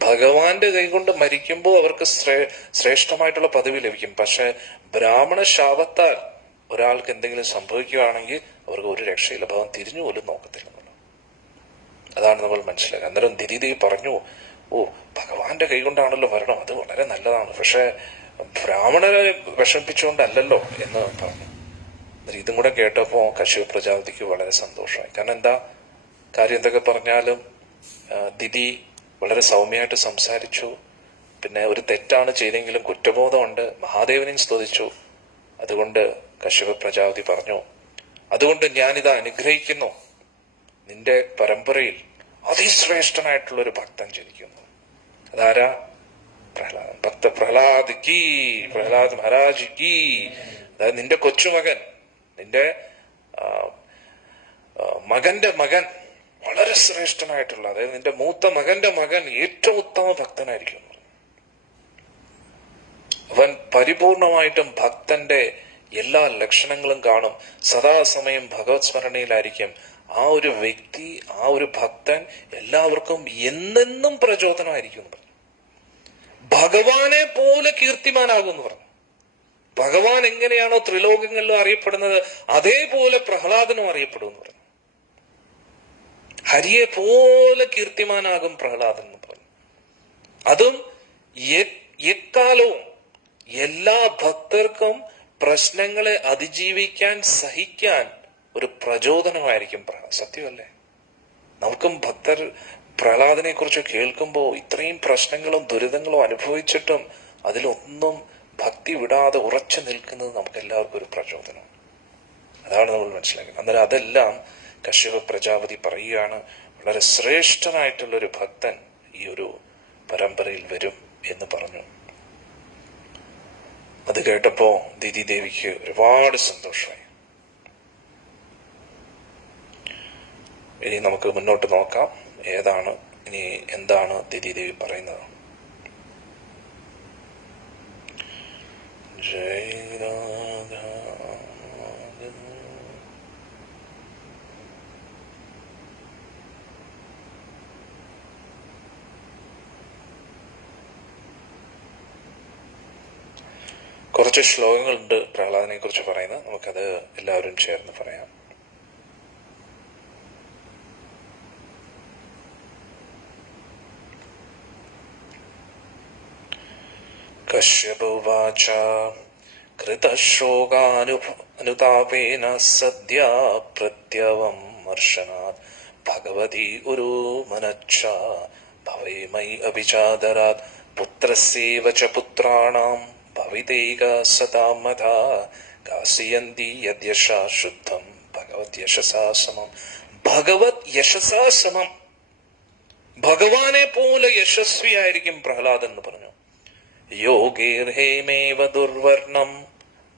ഭഗവാന്റെ കൈകൊണ്ട് മരിക്കുമ്പോൾ അവർക്ക് ശ്രേഷ്ഠമായിട്ടുള്ള പദവി ലഭിക്കും. പക്ഷെ ബ്രാഹ്മണ ശാപത്താൽ ഒരാൾക്ക് എന്തെങ്കിലും സംഭവിക്കുകയാണെങ്കിൽ അവർക്ക് ഒരു രക്ഷയില്ല, ഭഗവാൻ തിരിഞ്ഞു പോലും നോക്കത്തില്ല. അതാണ് നമ്മൾ മനസ്സിലാക്കുക. അന്നേരം ദിതി പറഞ്ഞു, ഭഗവാന്റെ കൈ കൊണ്ടാണല്ലോ മരണം, അത് വളരെ നല്ലതാണ്, പക്ഷെ ബ്രാഹ്മണരെ വിഷമിപ്പിച്ചുകൊണ്ടല്ലോ എന്ന് പറഞ്ഞു. ഇതും കൂടെ കേട്ടപ്പോ കശ്യപ പ്രജാപതിക്ക് വളരെ സന്തോഷമായി. കാരണം എന്താ കാര്യം, എന്തൊക്കെ പറഞ്ഞാലും ദിതി വളരെ സൗമ്യമായിട്ട് സംസാരിച്ചു. പിന്നെ ഒരു തെറ്റാണ് ചെയ്തെങ്കിലും കുറ്റബോധമുണ്ട്, മഹാദേവനെയും സ്തുതിച്ചു. അതുകൊണ്ട് കശ്യപ പ്രജാപതി പറഞ്ഞു, അതുകൊണ്ട് ഞാനിതാ അനുഗ്രഹിക്കുന്നു, നിന്റെ പരമ്പരയിൽ അതിശ്രേഷ്ഠനായിട്ടുള്ള ഒരു ഭക്തൻ ജനിക്കുന്നു. അതാരാ? പ്രഹ്ലാദൻ. ഭക്ത പ്രഹ്ലാദ് കീ, പ്രഹ്ലാദ് മഹാരാജ് കീ. അതായത് നിന്റെ കൊച്ചുമകൻ, നിന്റെ മകന്റെ മകൻ വളരെ ശ്രേഷ്ഠനായിട്ടുള്ള, അതായത് നിന്റെ മൂത്ത മകന്റെ മകൻ ഏറ്റവും ഉത്തമ ഭക്തനായിരിക്കും. അവൻ പരിപൂർണമായിട്ടും ഭക്തന്റെ എല്ലാ ലക്ഷണങ്ങളും കാണും, സദാസമയം ഭഗവത് സ്മരണയിലായിരിക്കും. ആ ഒരു വ്യക്തി, ആ ഒരു ഭക്തൻ എല്ലാവർക്കും എന്നെന്നും പ്രചോദനമായിരിക്കും എന്ന് പറഞ്ഞു. ഭഗവാനെ പോലെ കീർത്തിമാനാകും എന്ന് പറഞ്ഞു. ഭഗവാൻ എങ്ങനെയാണോ ത്രിലോകങ്ങളിലും അറിയപ്പെടുന്നത്, അതേപോലെ പ്രഹ്ലാദനും അറിയപ്പെടും എന്ന് പറഞ്ഞു. ഹരിയെ പോലെ കീർത്തിമാനാകും പ്രഹ്ലാദൻ എന്ന് പറഞ്ഞു. അതും എക്കാലവും എല്ലാ ഭക്തർക്കും പ്രശ്നങ്ങളെ അതിജീവിക്കാൻ, സഹിക്കാൻ ഒരു പ്രചോദനമായിരിക്കും പ്രഹ്ലാദൻ. സത്യമല്ലേ? നമുക്കും ഭക്തർ പ്രഹ്ലാദനെ കുറിച്ച് കേൾക്കുമ്പോൾ ഇത്രയും പ്രശ്നങ്ങളും ദുരിതങ്ങളും അനുഭവിച്ചിട്ടും അതിലൊന്നും ഭക്തി വിടാതെ ഉറച്ചു നിൽക്കുന്നത് നമുക്ക് എല്ലാവർക്കും ഒരു പ്രചോദനം. അതാണ് നമ്മൾ മനസ്സിലാക്കുന്നത്. അന്നേരം അതെല്ലാം കശ്യപ പ്രജാപതി പറയുകയാണ്, വളരെ ശ്രേഷ്ഠനായിട്ടുള്ളൊരു ഭക്തൻ ഈ ഒരു പരമ്പരയിൽ വരും എന്ന് പറഞ്ഞു. അത് കേട്ടപ്പോ ദിതി ദേവിക്ക് ഒരുപാട് സന്തോഷമായി. ഇനി നമുക്ക് മുന്നോട്ട് നോക്കാം, ഇനി എന്താണ് ദിതി ദേവി പറയുന്നത്. ജയ രാധ. കുറച്ച് ശ്ലോകങ്ങളുണ്ട് പ്രഹ്ലാദനെ കുറിച്ച് പറയുന്നത്, നമുക്കത് എല്ലാവരും ചേർന്ന് പറയാം. കശ്യപുവാച കൃതശോകാനുതാപേന സദ്യ പ്രത്യവമർശനാത് ഭഗവതി ഗുരുമനച്ഛ ഭവൈമയി അഭിചാദരാത് പുത്രസ്യേവ ച പുത്രാണാം ഭവിതൈക സദാ മഥാ കാസയന്തി യദ്യശാ ശുദ്ധം ഭഗവത് യശസാ സമം. ഭഗവത് യശസാ സമം, ഭഗവാനെ പോലെ യശസ്വിയായിരിക്കും പ്രഹ്ലാദൻ എന്ന് പറഞ്ഞു. യോഗേർഹേമേവ ദുർവർണം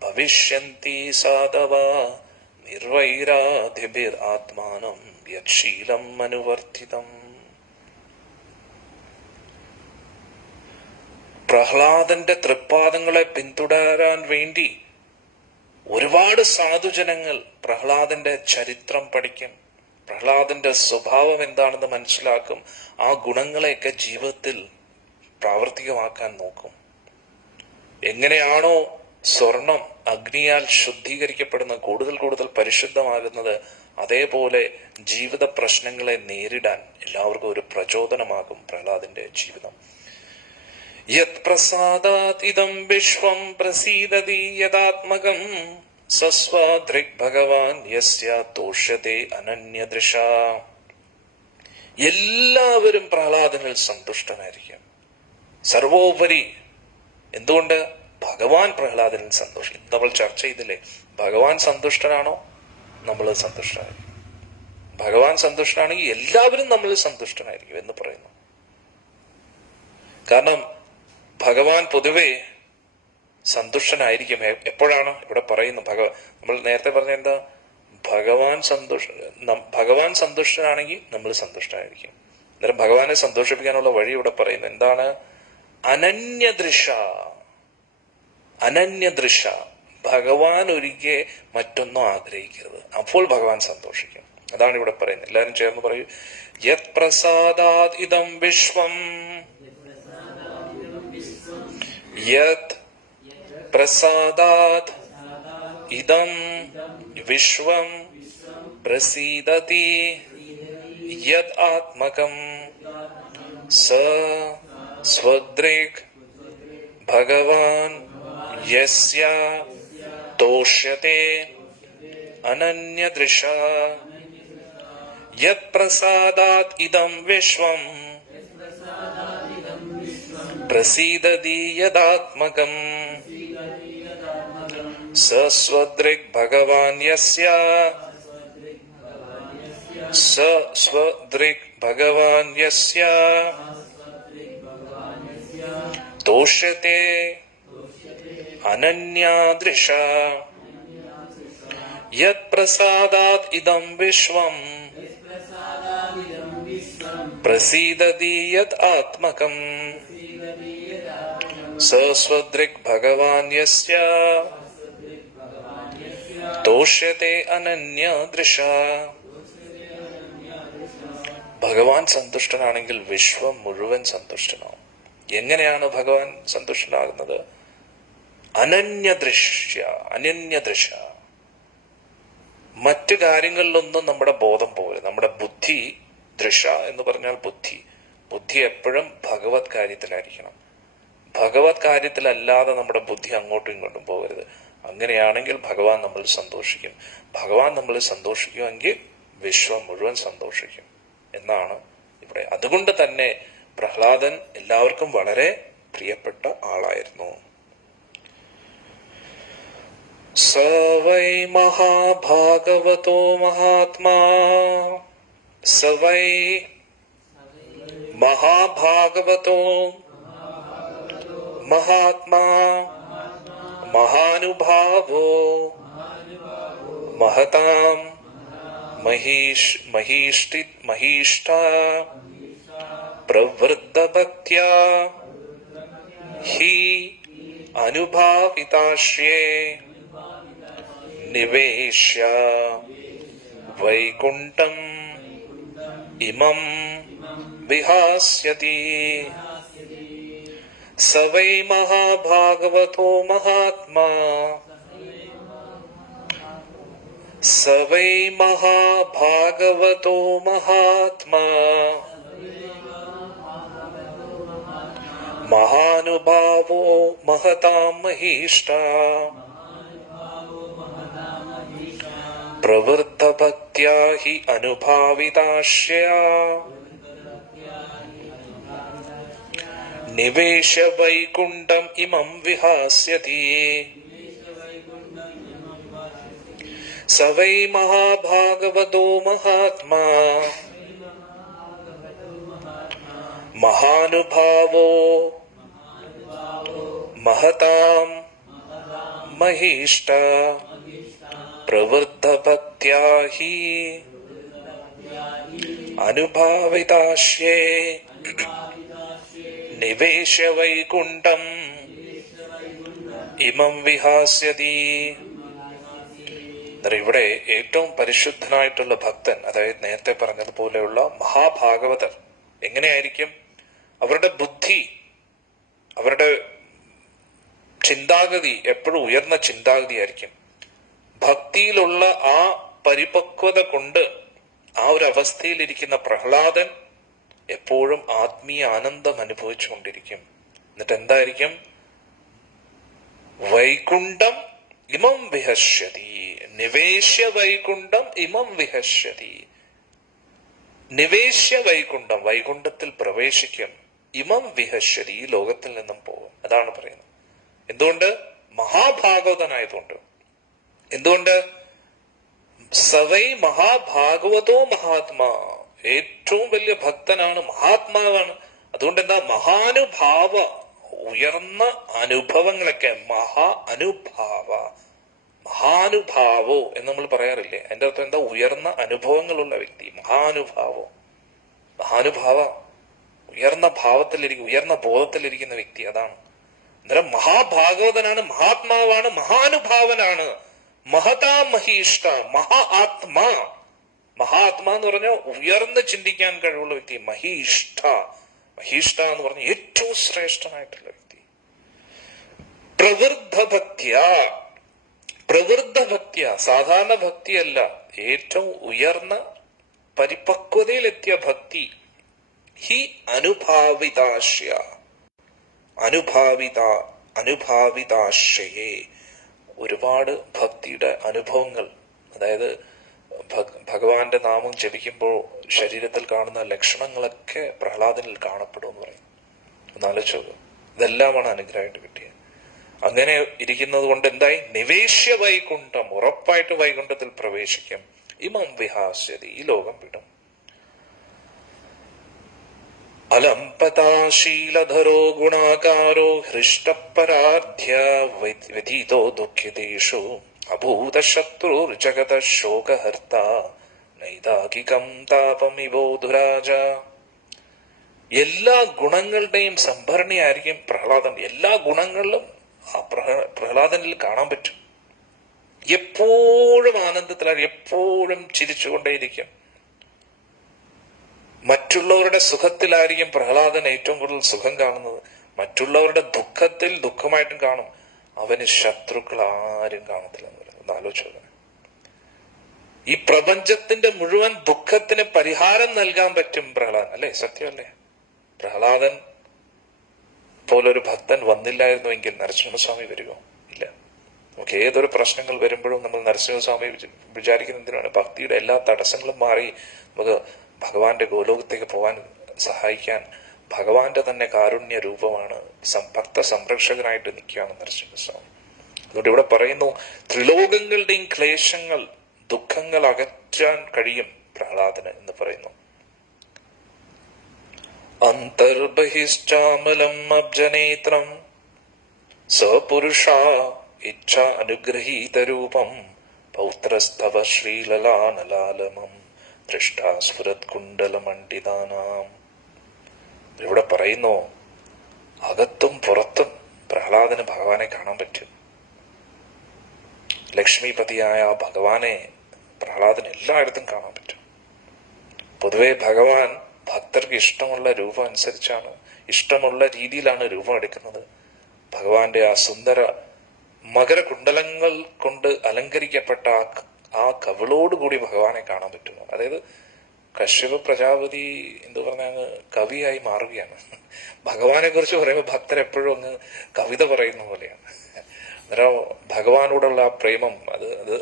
ഭവിഷ്യന്തി സാധവ നിർവൈരാധിഭിർ ആത്മാനം യക്ഷീലം അനുവർത്തിതം. പ്രഹ്ലാദന്റെ തൃപ്പാദങ്ങളെ പിന്തുടരാൻ വേണ്ടി ഒരുപാട് സാധുജനങ്ങൾ പ്രഹ്ലാദന്റെ ചരിത്രം പഠിക്കും, പ്രഹ്ലാദന്റെ സ്വഭാവം എന്താണെന്ന് മനസ്സിലാക്കും, ആ ഗുണങ്ങളെയൊക്കെ ജീവിതത്തിൽ പ്രാവർത്തികമാക്കാൻ നോക്കും. എങ്ങനെയാണോ സ്വർണം അഗ്നിയാൽ ശുദ്ധീകരിക്കപ്പെടുന്ന കൂടുതൽ കൂടുതൽ പരിശുദ്ധമാകുന്നത്, അതേപോലെ ജീവിത പ്രശ്നങ്ങളെ നേരിടാൻ എല്ലാവർക്കും ഒരു പ്രചോദനമാകും പ്രഹ്ലാദിന്റെ ജീവിതം. യത് പ്രസാദാത് ഇദം വിശ്വം പ്രസീദതി യദാത്മകം സസ്വാദൃക് ഭഗവാൻ യസ്യ തോഷ്യത്തെ അനന്യദൃശ. എല്ലാവരും പ്രഹ്ലാദനിൽ സന്തുഷ്ടനായിരിക്കും. സർവോപരി എന്തുകൊണ്ട്? ഭഗവാൻ പ്രഹ്ലാദനിൽ സന്തോഷം. നമ്മൾ ചർച്ച ചെയ്തില്ലേ, ഭഗവാൻ സന്തുഷ്ടനാണോ നമ്മൾ സന്തുഷ്ടനായിരിക്കും. ഭഗവാൻ സന്തുഷ്ടനാണെങ്കിൽ എല്ലാവരും നമ്മൾ സന്തുഷ്ടനായിരിക്കും എന്ന് പറയുന്നു. കാരണം ഭഗവാൻ പൊതുവെ സന്തുഷ്ടനായിരിക്കും. എപ്പോഴാണ് ഇവിടെ പറയുന്നു? നമ്മൾ നേരത്തെ പറഞ്ഞ എന്താ? ഭഗവാൻ സന്തുഷ്ടനാണെങ്കിൽ നമ്മൾ സന്തുഷ്ടനായിരിക്കും. അന്നേരം ഭഗവാനെ സന്തോഷിപ്പിക്കാനുള്ള വഴി ഇവിടെ പറയുന്നു. എന്താണ്? അനന്യദൃശ. ഭഗവാൻ ഒരിക്കെ മറ്റൊന്നും ആഗ്രഹിക്കരുത്, അപ്പോൾ ഭഗവാൻ സന്തോഷിക്കും. അതാണ് ഇവിടെ പറയുന്നത്. എല്ലാവരും ചേർന്ന് പറയൂ. യത് പ്രസാദാത് ഇദം വിശ്വം, യത് പ്രസാദാത് ഇദം വിശ്വം പ്രസീദതി യത് ആത്മകം സ സ്വദൃക് ഭഗവാൻ യസ്യ തോഷ്യത്തെ അനന്യദൃശ. യത് പ്രസാദാത് ഇദം വിശ്വം പ്രസീദതി യദാത്മകം സസ്വദൃക് ഭഗവാൻ യസ്യ തോഷ്യത്തെ അനന്യാദൃശ. യത് പ്രസാദാത് ഇദം വിശ്വം പ്രസീദതി യത് ആത്മകം സസ്വദൃക് ഭഗവാൻ യസ്യ തോഷ്യത്തെ അനന്യദൃശ. ഭഗവാൻ സന്തുഷ്ടനാണെങ്കിൽ വിശ്വം മുഴുവൻ സന്തുഷ്ടനാവും. എങ്ങനെയാണ് ഭഗവാൻ സന്തുഷ്ടനാകുന്നത്? അനന്യദൃശ. മറ്റു കാര്യങ്ങളിലൊന്നും നമ്മുടെ ബോധം പോകരുത്. നമ്മുടെ ബുദ്ധി, ദൃശ എന്ന് പറഞ്ഞാൽ ബുദ്ധി എപ്പോഴും ഭഗവത് കാര്യത്തിലായിരിക്കണം. ഭഗവത് കാര്യത്തിലല്ലാതെ നമ്മുടെ ബുദ്ധി അങ്ങോട്ടും ഇങ്ങോട്ടും പോകരുത്. അങ്ങനെയാണെങ്കിൽ ഭഗവാൻ നമ്മൾ സന്തോഷിക്കും. ഭഗവാൻ നമ്മൾ സന്തോഷിക്കുമെങ്കിൽ വിശ്വം മുഴുവൻ സന്തോഷിക്കും എന്നാണ് ഇവിടെ. അതുകൊണ്ട് തന്നെ പ്രഹ്ലാദൻ എല്ലാവർക്കും വളരെ പ്രിയപ്പെട്ട ആളായിരുന്നു. സ വൈ മഹാഭാഗവതോ മഹാത്മാ, സ വൈ മഹാഭാഗവതോ മഹാത്മാ മഹാനുഭാവോ മഹതാം മഹീഷ്ട പ്രവൃദ്ധഭക്ത്യാ ഹി അനുഭാവിതാശ്രയേ നിവേശ്യ വൈകുണ്ഠം ഇമം വിഹാസ്യതി. സ വൈ മഹാഭാഗവതോ മഹാത്മാ, സ വൈ മഹാഭാഗവതോ മഹാത്മാ മഹാനുഭാവോ മഹതാം മഹീഷ്ട പ്രവൃദ്ധഭക്ത്യാ ഹി അനുഭാവിതാശ്രയാ നിവേശ്യ വൈകുണ്ഠം ഇമം വിഹാസ്യതി. സ വൈ മഹാഭാഗവതോ മഹാത്മാ മഹാനുഭാവോ മഹതാം മഹീഷ്ട പ്രവൃദ്ധഭക്ത്യാ ഹി അനുഭാവിതാശ്രയേ നിവേശ്യ വൈകുണ്ഠം ഇമം വിഹാസ്യതി. ഇവിടെ ഏറ്റവും പരിശുദ്ധനായിട്ടുള്ള ഭക്തൻ, അതായത് നേരത്തെ പറഞ്ഞതുപോലെയുള്ള മഹാഭാഗവതർ എങ്ങനെയായിരിക്കും? അവരുടെ ബുദ്ധി, അവരുടെ ചിന്താഗതി എപ്പോഴും ഉയർന്ന ചിന്താഗതിയായിരിക്കും. ഭക്തിയിലുള്ള ആ പരിപക്വത കൊണ്ട് ആ ഒരു അവസ്ഥയിലിരിക്കുന്ന പ്രഹ്ലാദൻ എപ്പോഴും ആത്മീയ ആനന്ദം അനുഭവിച്ചുകൊണ്ടിരിക്കും. എന്നിട്ട് എന്തായിരിക്കും? വൈകുണ്ഠം ഇമം വിഹശ്യതി, നിവേശ്യ വൈകുണ്ഠം ഇമം വിഹശ്യതി. നിവേശ്യ വൈകുണ്ഠം, വൈകുണ്ഠത്തിൽ പ്രവേശിക്കും. ഇമം വിഹശ്യതി, ഈ ലോകത്തിൽ നിന്നും പോകും. അതാണ് പറയുന്നത്. എന്തുകൊണ്ട്? മഹാഭാഗവതനായതുകൊണ്ട്. എന്തുകൊണ്ട്? സവൈ മഹാഭാഗവതോ മഹാത്മാ, ഏറ്റവും വലിയ ഭക്തനാണ്, മഹാത്മാവാണ്. അതുകൊണ്ട് എന്താ? മഹാനുഭാവ, ഉയർന്ന അനുഭവങ്ങളൊക്കെ, മഹാനുഭാവോ എന്ന് നമ്മൾ പറയാറില്ലേ? അതിന്റെ അർത്ഥം എന്താ? ഉയർന്ന അനുഭവങ്ങളുള്ള വ്യക്തി, മഹാനുഭാവോ. മഹാനുഭാവ, ഉയർന്ന ഭാവത്തിലിരിക്കും, ഉയർന്ന ബോധത്തിലിരിക്കുന്ന വ്യക്തി, അതാണ്. അന്നേരം മഹാഭാഗവതനാണ്, മഹാത്മാവാണ്, മഹാനുഭാവനാണ്. മഹതാ മഹീഷ്ട, മഹാത്മാ. മഹാത്മാ എന്ന് പറഞ്ഞാൽ ഉയർന്ന് ചിന്തിക്കാൻ കഴിവുള്ള വ്യക്തി. മഹീഷ്ട എന്ന് പറഞ്ഞ ഏറ്റവും ശ്രേഷ്ഠനായിട്ടുള്ള വ്യക്തി. പ്രവൃദ്ധഭക്ത്യ, സാധാരണ ഭക്തിയല്ല, ഏറ്റവും ഉയർന്ന പരിപക്വതയിലെത്തിയ ഭക്തി. ഹി അനുഭാവിതാശ്യ, അനുഭാവിതാശ്രയേ. ഒരുപാട് ഭക്തിയുടെ അനുഭവങ്ങൾ, അതായത് ഭഗവാന്റെ നാമം ജപിക്കുമ്പോൾ ശരീരത്തിൽ കാണുന്ന ലക്ഷണങ്ങളൊക്കെ പ്രഹ്ലാദനിൽ കാണപ്പെടും എന്ന് പറയും. ഒന്നാലോചിച്ചു, ഇതെല്ലാമാണ് അനുഗ്രഹമായിട്ട് കിട്ടിയത്. അങ്ങനെ ഇരിക്കുന്നത് കൊണ്ട് എന്തായി? നിവേശ്യ വൈകുണ്ഠം, ഉറപ്പായിട്ട് വൈകുണ്ഠത്തിൽ പ്രവേശിക്കും. ഇമം വിഹാസ്യതി, ഈ ലോകം വിടും. അലംപതാശീലധരോ ഗുണാകാരോ ഹൃഷ്ടപരാധ്യ വ്യതീതോ ദുഃഖിതേഷു അഭൂതശത്രുർജഗത ശോകഹർത്ത നൈതാകികം താപമിവോധുരാജ. എല്ലാ ഗുണങ്ങളുടെയും സംഭരണിയായിരിക്കും പ്രഹ്ലാദൻ. എല്ലാ ഗുണങ്ങളിലും ആ പ്രഹ്ലാദനിൽ കാണാൻ പറ്റും. എപ്പോഴും ആനന്ദത്തിലായിരിക്കും, എപ്പോഴും ചിരിച്ചുകൊണ്ടേയിരിക്കും. മറ്റുള്ളവരുടെ സുഖത്തിലായിരിക്കും പ്രഹ്ലാദൻ ഏറ്റവും കൂടുതൽ സുഖം കാണുന്നത്. മറ്റുള്ളവരുടെ ദുഃഖത്തിൽ ദുഃഖമായിട്ടും കാണും. അവന് ശത്രുക്കൾ ആരും കാണത്തില്ല എന്ന് പറയുന്നത്. ഒന്ന് ആലോചിച്ചു. ഈ പ്രപഞ്ചത്തിന്റെ മുഴുവൻ ദുഃഖത്തിന് പരിഹാരം നൽകാൻ പറ്റും പ്രഹ്ലാദൻ, അല്ലേ? സത്യമല്ലേ? പ്രഹ്ലാദൻ പോലൊരു ഭക്തൻ വന്നില്ലായിരുന്നുവെങ്കിൽ നരസിംഹസ്വാമി വരുമോ? ഇല്ല. നമുക്ക് ഏതൊരു പ്രശ്നങ്ങൾ വരുമ്പോഴും നമ്മൾ നരസിംഹസ്വാമി വിചാരിക്കുന്ന എന്തിനാണ്? ഭക്തിയുടെ എല്ലാ തടസ്സങ്ങളും മാറി നമുക്ക് ഭഗവാന്റെ ഗോലോകത്തേക്ക് പോകാൻ സഹായിക്കാൻ ഭഗവാന്റെ തന്നെ കാരുണ്യ രൂപമാണ്. ഭക്ത സംരക്ഷകനായിട്ട് നിൽക്കുകയാണ് നരസിംഹസ്വാമി. അതുകൊണ്ട് ഇവിടെ പറയുന്നു, ത്രിലോകങ്ങളുടെയും ക്ലേശങ്ങൾ, ദുഃഖങ്ങൾ അകറ്റാൻ കഴിയും പ്രഹ്ലാദന് എന്ന് പറയുന്നു. അന്തർബഹിശ്ചാമലം അബ്ജനേത്രം സപുരുഷ ഇച്ഛ അനുഗ്രഹീതരൂപം പൗത്രസ്തവ ശ്രീലലാനലാലമം ദൃഷ്ടാ സ്ഫുരത് കുണ്ടലമണ്ഡിതാനാം. ഇവിടെ പറയുന്നു, അകത്തും പുറത്തും പ്രഹ്ലാദന് ഭഗവാനെ കാണാൻ പറ്റും. ലക്ഷ്മിപതിയായ ഭഗവാനെ പ്രഹ്ലാദന് എല്ലായിടത്തും കാണാൻ പറ്റും. പൊതുവെ ഭഗവാൻ ഭക്തർക്ക് ഇഷ്ടമുള്ള രൂപം അനുസരിച്ചാണ്, ഇഷ്ടമുള്ള രീതിയിലാണ് രൂപം എടുക്കുന്നത്. ഭഗവാന്റെ ആ സുന്ദര മകരകുണ്ടലങ്ങൾ കൊണ്ട് അലങ്കരിക്കപ്പെട്ട ആ കവിളോടുകൂടി ഭഗവാനെ കാണാൻ പറ്റുന്നു. അതായത് കശ്യപ പ്രജാപതി എന്ന് പറഞ്ഞ അങ്ങ് കവിയായി മാറുകയാണ്. ഭഗവാനെ കുറിച്ച് പറയുമ്പോൾ ഭക്തരെപ്പോഴും അങ്ങ് കവിത പറയുന്ന പോലെയാണ്. അന്നേരം ഭഗവാനോടുള്ള ആ പ്രേമം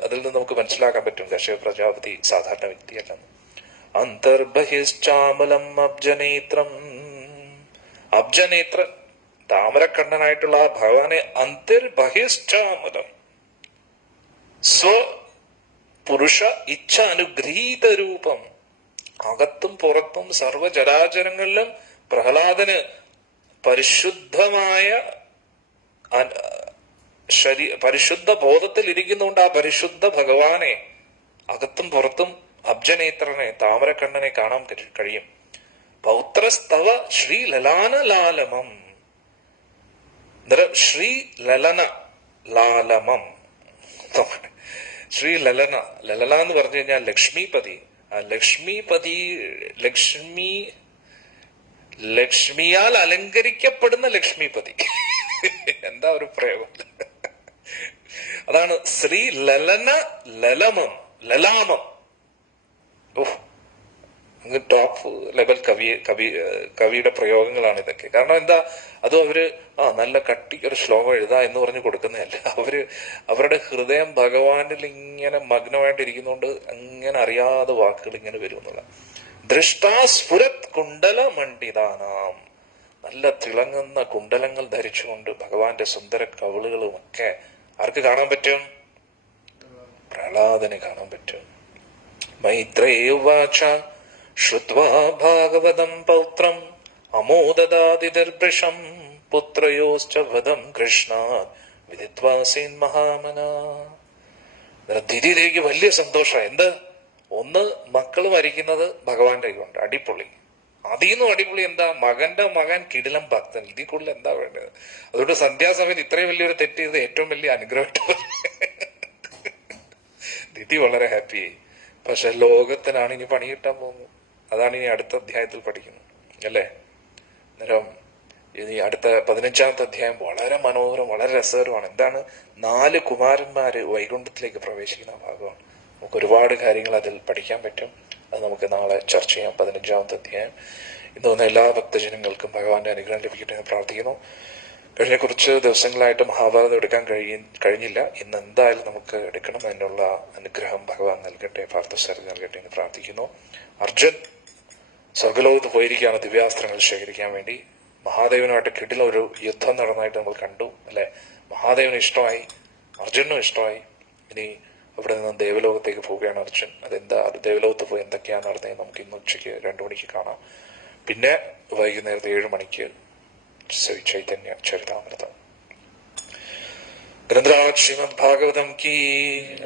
അതിൽ നിന്ന് നമുക്ക് മനസ്സിലാക്കാൻ പറ്റും കശ്യപ പ്രജാപതി സാധാരണ വ്യക്തിയല്ലെന്ന്. അന്തർബഹിശ്ചാമലം അബ്ജനേത്രം, അബ്ജനേത്രൻ താമരക്കണ്ണനായിട്ടുള്ള ആ ഭഗവാനെ അന്തർബഹിശ്ചാമലം സ്വപുരുഷ ഇച്ഛ അനുഗ്രഹീത രൂപം, അകത്തും പുറത്തും സർവചരാചരങ്ങളിലും പ്രഹ്ലാദന് പരിശുദ്ധമായ പരിശുദ്ധ ബോധത്തിൽ ഇരിക്കുന്നുണ്ട്. ആ പരിശുദ്ധ ഭഗവാനെ അകത്തും പുറത്തും അബ്ജനേത്രനെ താമരക്കണ്ണനെ കാണാൻ കഴിയും. പൗത്രസ്തവ ശ്രീ ലലാനലാലമം, ശ്രീ ലലന ലാലമം, ശ്രീ ലലന എന്ന് പറഞ്ഞു കഴിഞ്ഞാൽ ലക്ഷ്മിപതി. ആ ലക്ഷ്മിയാൽ അലങ്കരിക്കപ്പെടുന്ന ലക്ഷ്മിപതി. എന്താ ഒരു പ്രയോഗം! അതാണ് ശ്രീ ലലന ലലാമം. ടോപ്പ് ലെവൽ കവിയുടെ പ്രയോഗങ്ങളാണ് ഇതൊക്കെ. കാരണം എന്താ, അതും അവര് നല്ല കട്ടിക്കൊരു ശ്ലോകം എഴുതാ എന്ന് പറഞ്ഞു കൊടുക്കുന്നതല്ല. അവരുടെ ഹൃദയം ഭഗവാനിൽ ഇങ്ങനെ മഗ്നമായിട്ടിരിക്കുന്നോണ്ട് അങ്ങനെ അറിയാതെ വാക്കുകൾ ഇങ്ങനെ വരും എന്നുള്ള. ദൃഷ്ടാ സ്ഫുരത് കുണ്ടല മണ്ഡിതാനാം, നല്ല തിളങ്ങുന്ന കുണ്ടലങ്ങൾ ധരിച്ചുകൊണ്ട് ഭഗവാന്റെ സുന്ദര കവിളുകളും ഒക്കെ ആർക്ക് കാണാൻ പറ്റും? പ്രഹ്ലാദന് കാണാൻ പറ്റും. മൈത്രേവാച ശ്രുത്വാ ഭാഗവതം പൗത്രം അമോദദാതിദർഭൃശം പുത്രയോശ്ച വദം കൃഷ്ണാത് വിദിത്വാസീൻ മഹാമനാ. ദിതിയിലേക്ക് വലിയ സന്തോഷം. എന്ത്? ഒന്ന്, മക്കള് മരിക്കുന്നത് ഭഗവാന്റെ കൊണ്ട്, അടിപൊളി. അതിന്നും അടിപൊളി എന്താ, മകന്റെ മകൻ കിടിലം ഭക്തൻ. ഇതിൽ കൂടുതൽ എന്താ വേണ്ടത്? അതുകൊണ്ട് സന്ധ്യാസമയത്ത് ഇത്രയും വലിയൊരു തെറ്റ് ചെയ്ത് ഏറ്റവും വലിയ അനുഗ്രഹമായിട്ട് ദിതി വളരെ ഹാപ്പിയായി. പക്ഷെ ലോകത്തിനാണ് ഇനി പണി കിട്ടാൻ പോകുന്നത്. അതാണ് ഇനി അടുത്ത അധ്യായത്തിൽ പഠിക്കുന്നത്, അല്ലേ? അന്നേരം ഇനി അടുത്ത 15ാമത്തെ അധ്യായം വളരെ മനോഹരം, വളരെ രസകരമാണ്. എന്താണ്? 4 കുമാരന്മാര് വൈകുണ്ഠത്തിലേക്ക് പ്രവേശിക്കുന്ന ഭാഗമാണ്. നമുക്ക് ഒരുപാട് കാര്യങ്ങൾ അതിൽ പഠിക്കാൻ പറ്റും. അത് നമുക്ക് നാളെ ചർച്ച ചെയ്യാം. 15ാമത്തെ അധ്യായം. ഇന്ന് എല്ലാ ഭക്തജനങ്ങൾക്കും ഭഗവാന്റെ അനുഗ്രഹം ലഭിക്കട്ടെ എന്ന് പ്രാർത്ഥിക്കുന്നു. കഴിഞ്ഞ കുറച്ച് ദിവസങ്ങളായിട്ട് മഹാഭാരതം എടുക്കാൻ കഴിഞ്ഞില്ല. ഇന്ന് എന്തായാലും നമുക്ക് എടുക്കണം. അതിനുള്ള അനുഗ്രഹം ഭഗവാൻ നൽകട്ടെ, പാർത്ഥസാരഥി നൽകട്ടെ എന്ന് പ്രാർത്ഥിക്കുന്നു. അർജുൻ സ്വർഗലോകത്ത് പോയിരിക്കുകയാണ് ദിവ്യാസ്ത്രങ്ങൾ ശേഖരിക്കാൻ വേണ്ടി. മഹാദേവനുമായിട്ട് കിടിലം ഒരു യുദ്ധം നടന്നതായിട്ട് നമ്മൾ കണ്ടു, അല്ലെ? മഹാദേവന് ഇഷ്ടമായി, അർജുനും ഇഷ്ടമായി. ഇനി അവിടെ നിന്ന് ദേവലോകത്തേക്ക് പോവുകയാണ് അർജുൻ. അതെന്താ, അത് ദേവലോകത്ത് പോയി എന്തൊക്കെയാണ് നടന്നത് നമുക്ക് ഇന്ന് ഉച്ചയ്ക്ക് 2 മണിക്ക് കാണാം. പിന്നെ വൈകുന്നേരത്തെ 7 മണിക്ക് ചൈതന്യ ചരിതാമൃതം. ग्रंथराज श्रीमद् भागवतम की,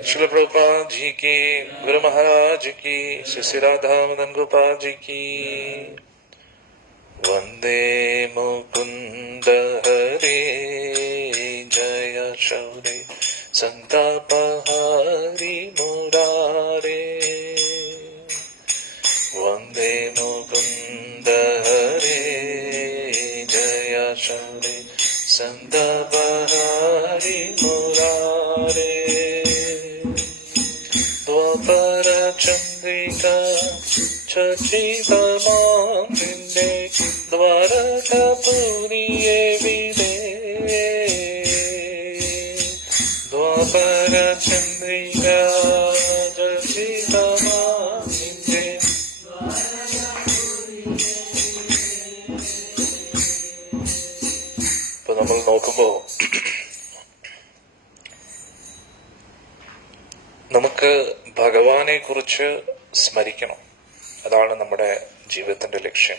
श्रील प्रभुपाद जी की, गुरु महाराज की, श्री राधा मदन गोपाल जी की. वंदे मुकुंद हरे जय शौरे संतापहारी मुरारे. वंदे मुकुंद हरे जय शौरे संतापहारी मुरारे. द्वापर चंद्रिका चचितमां वृंदे द्वारकापुरीये विदे. द्वापर चंद्रिका चचितमां वृंदे നമുക്ക് ഭഗവാനെ കുറിച്ച് സ്മരിക്കണം, അതാണ് നമ്മുടെ ജീവിതത്തിന്റെ ലക്ഷ്യം.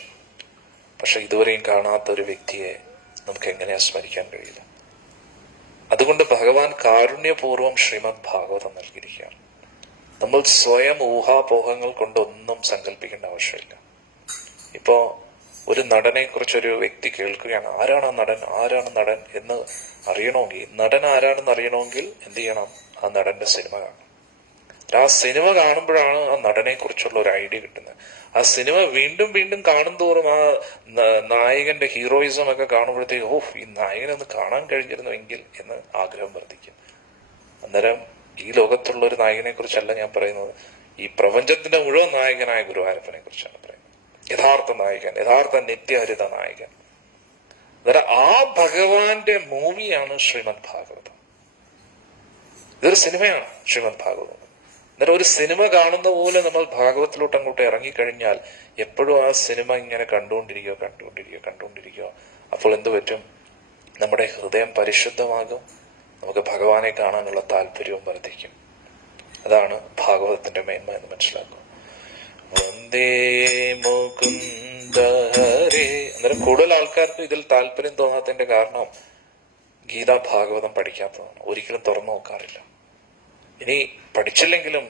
പക്ഷെ ഇതുവരെയും കാണാത്ത ഒരു വ്യക്തിയെ നമുക്ക് എങ്ങനെയാ സ്മരിക്കാൻ കഴിയില്ല. അതുകൊണ്ട് ഭഗവാൻ കാരുണ്യപൂർവ്വം ശ്രീമദ് ഭാഗവതം നൽകിയിരിക്കുകയാണ്. നമ്മൾ സ്വയം ഊഹാപോഹങ്ങൾ കൊണ്ടൊന്നും സങ്കല്പിക്കേണ്ട ആവശ്യമില്ല. ഇപ്പോ ഒരു നടനെ കുറിച്ചൊരു വ്യക്തി കേൾക്കുകയാണ്, ആരാണ് നടൻ എന്ന് അറിയണമെങ്കിൽ, നടൻ ആരാണെന്ന് അറിയണമെങ്കിൽ എന്ത് ചെയ്യണം? ആ നടന്റെ സിനിമ കാണണം. ആ സിനിമ കാണുമ്പോഴാണ് ആ നടനെ കുറിച്ചുള്ള ഒരു ഐഡിയ കിട്ടുന്നത്. ആ സിനിമ വീണ്ടും വീണ്ടും കാണും തോറും ആ നായകന്റെ ഹീറോയിസം ഒക്കെ കാണുമ്പോഴത്തേക്ക് ഈ നായകനെ ഒന്ന് കാണാൻ കഴിഞ്ഞിരുന്നുവെങ്കിൽ എന്ന് ആഗ്രഹം വർദ്ധിക്കും. അന്നേരം ഈ ലോകത്തുള്ള ഒരു നായകനെ കുറിച്ചല്ല ഞാൻ പറയുന്നത്, ഈ പ്രപഞ്ചത്തിന്റെ മുഴുവൻ നായകനായ ഗുരുവായൂരപ്പനെ കുറിച്ചാണ് പറയുന്നത്. യഥാർത്ഥ നായകൻ, യഥാർത്ഥ നിത്യഹരിത നായകൻ. അന്നേരം ആ ഭഗവാന്റെ മൂവിയാണ് ശ്രീമദ് ഭാഗവതം. ഇതൊരു സിനിമയാണ് ശ്രീമദ് ഭാഗവതം. അന്നേരം ഒരു സിനിമ കാണുന്ന പോലെ നമ്മൾ ഭാഗവത്തിലോട്ട് അങ്ങോട്ട് ഇറങ്ങിക്കഴിഞ്ഞാൽ എപ്പോഴും ആ സിനിമ ഇങ്ങനെ കണ്ടുകൊണ്ടിരിക്കുക. അപ്പോൾ എന്ത് പറ്റും? നമ്മുടെ ഹൃദയം പരിശുദ്ധമാകും, നമുക്ക് ഭഗവാനെ കാണാനുള്ള താല്പര്യവും വർദ്ധിക്കും. അതാണ് ഭാഗവതത്തിന്റെ മേന്മ എന്ന് മനസ്സിലാക്കുക. വന്ദേ മുകുന്ദ ഹരേ. അന്നേരം കൂടുതൽ ആൾക്കാർക്ക് ഇതിൽ താല്പര്യം തോന്നാത്തതിന്റെ കാരണം ഗീതാ ഭാഗവതം പഠിക്കാത്തതാണ്. ഒരിക്കലും തുറന്നു നോക്കാറില്ല. ഇനി പഠിച്ചില്ലെങ്കിലും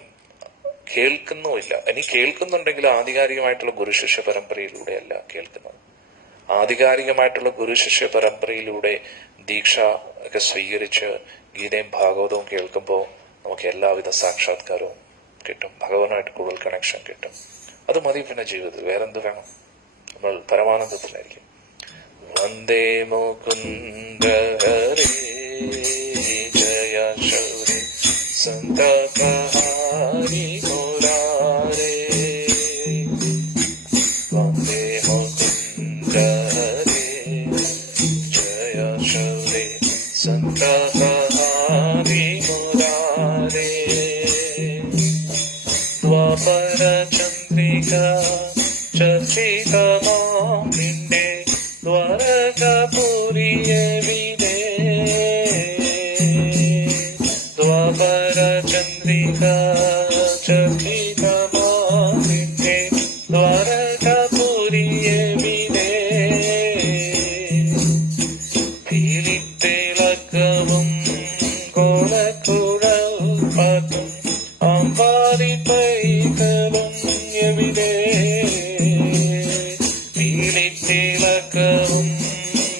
കേൾക്കുന്നുമില്ല. ഇനി കേൾക്കുന്നുണ്ടെങ്കിൽ ആധികാരികമായിട്ടുള്ള ഗുരുശിഷ്യ പരമ്പരയിലൂടെയല്ല കേൾക്കുന്നത്. ആധികാരികമായിട്ടുള്ള ഗുരുശിഷ്യ പരമ്പരയിലൂടെ ദീക്ഷ ഒക്കെ സ്വീകരിച്ച് ഗീതയും ഭാഗവതവും കേൾക്കുമ്പോൾ നമുക്ക് എല്ലാവിധ സാക്ഷാത്കാരവും കിട്ടും, ഭഗവാനുമായിട്ട് കൂടുതൽ കണക്ഷൻ കിട്ടും. അത് മതി. പിന്നെ ജീവിതത്തിൽ വേറെന്ത് വേണം? നമ്മൾ പരമാനന്ദത്തിലായിരിക്കും. വന്ദേ മുകുന്ദ ഹരേ ജയ ശൗരി സന്തതഹാരി മുരാരേ. വന്ദേ മുകുന്ദ ഹരേ ജയ ശൗരി സന്തതഹാരി മുരാരേ. ദ്വാപര ചന്ദ്രിക ചർച്ചിതമാം നിന്റെ ദ്വാരകപുരിയെവിടെ. ദ്വാപര ചന്ദ്രിക ചർച്ചിതമാം നിന്റെ ദ്വാരകപുരിയെവിടെ. തിളക്കവും കോലക്കുഴൽ പാട്ടും അമ്പാരി പൈകളും എവിടെ. തിളക്കവും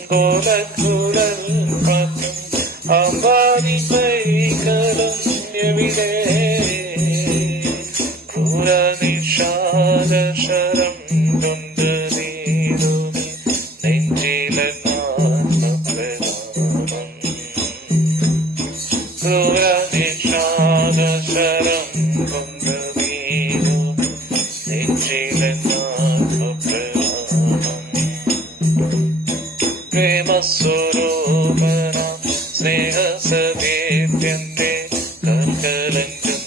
കോലക്കുഴൽ പാട്ടും അമ്പാരി പൈകളും എവിടെ. പുരനിഷാദശരം കൊണ്ട് നീരുമി നെഞ്ചിലെന്നാത്മപ്രേമം. പുരനിഷാദശരം കൊണ്ട് നീരുമി നെഞ്ചിലെന്നാത്മപ്രേമം. പ്രേമസ്വരൂപന സ്നേഹസതേത്യന്റെ കൽക്കലങ്കും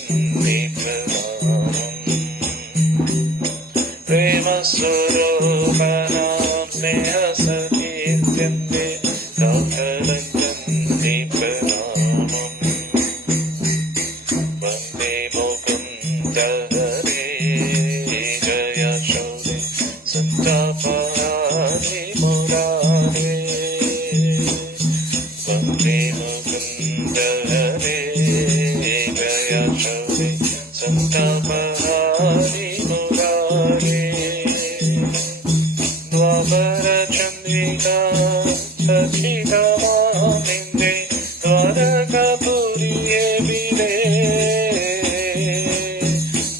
നീ പ്രണാമം. പ്രേമസ്വരൂപന സ്നേഹസതേത്യന്റെ കൽക്കലങ്കും നീ പ്രണാമം. വന്ദേ മുകുന്ദ ഹരേ ജയ ശൗരി സന്തതഹാരി മുരാരേ. വന്ദേ മുകുന്ദ ഹരേ ജയ ശൗരി സന്തതഹാരി മുരാരേ. ദ്വാപര ചന്ദ്രിക ചർച്ചിതമാം നിന്റെ ദ്വാരകപുരിയെവിടെ.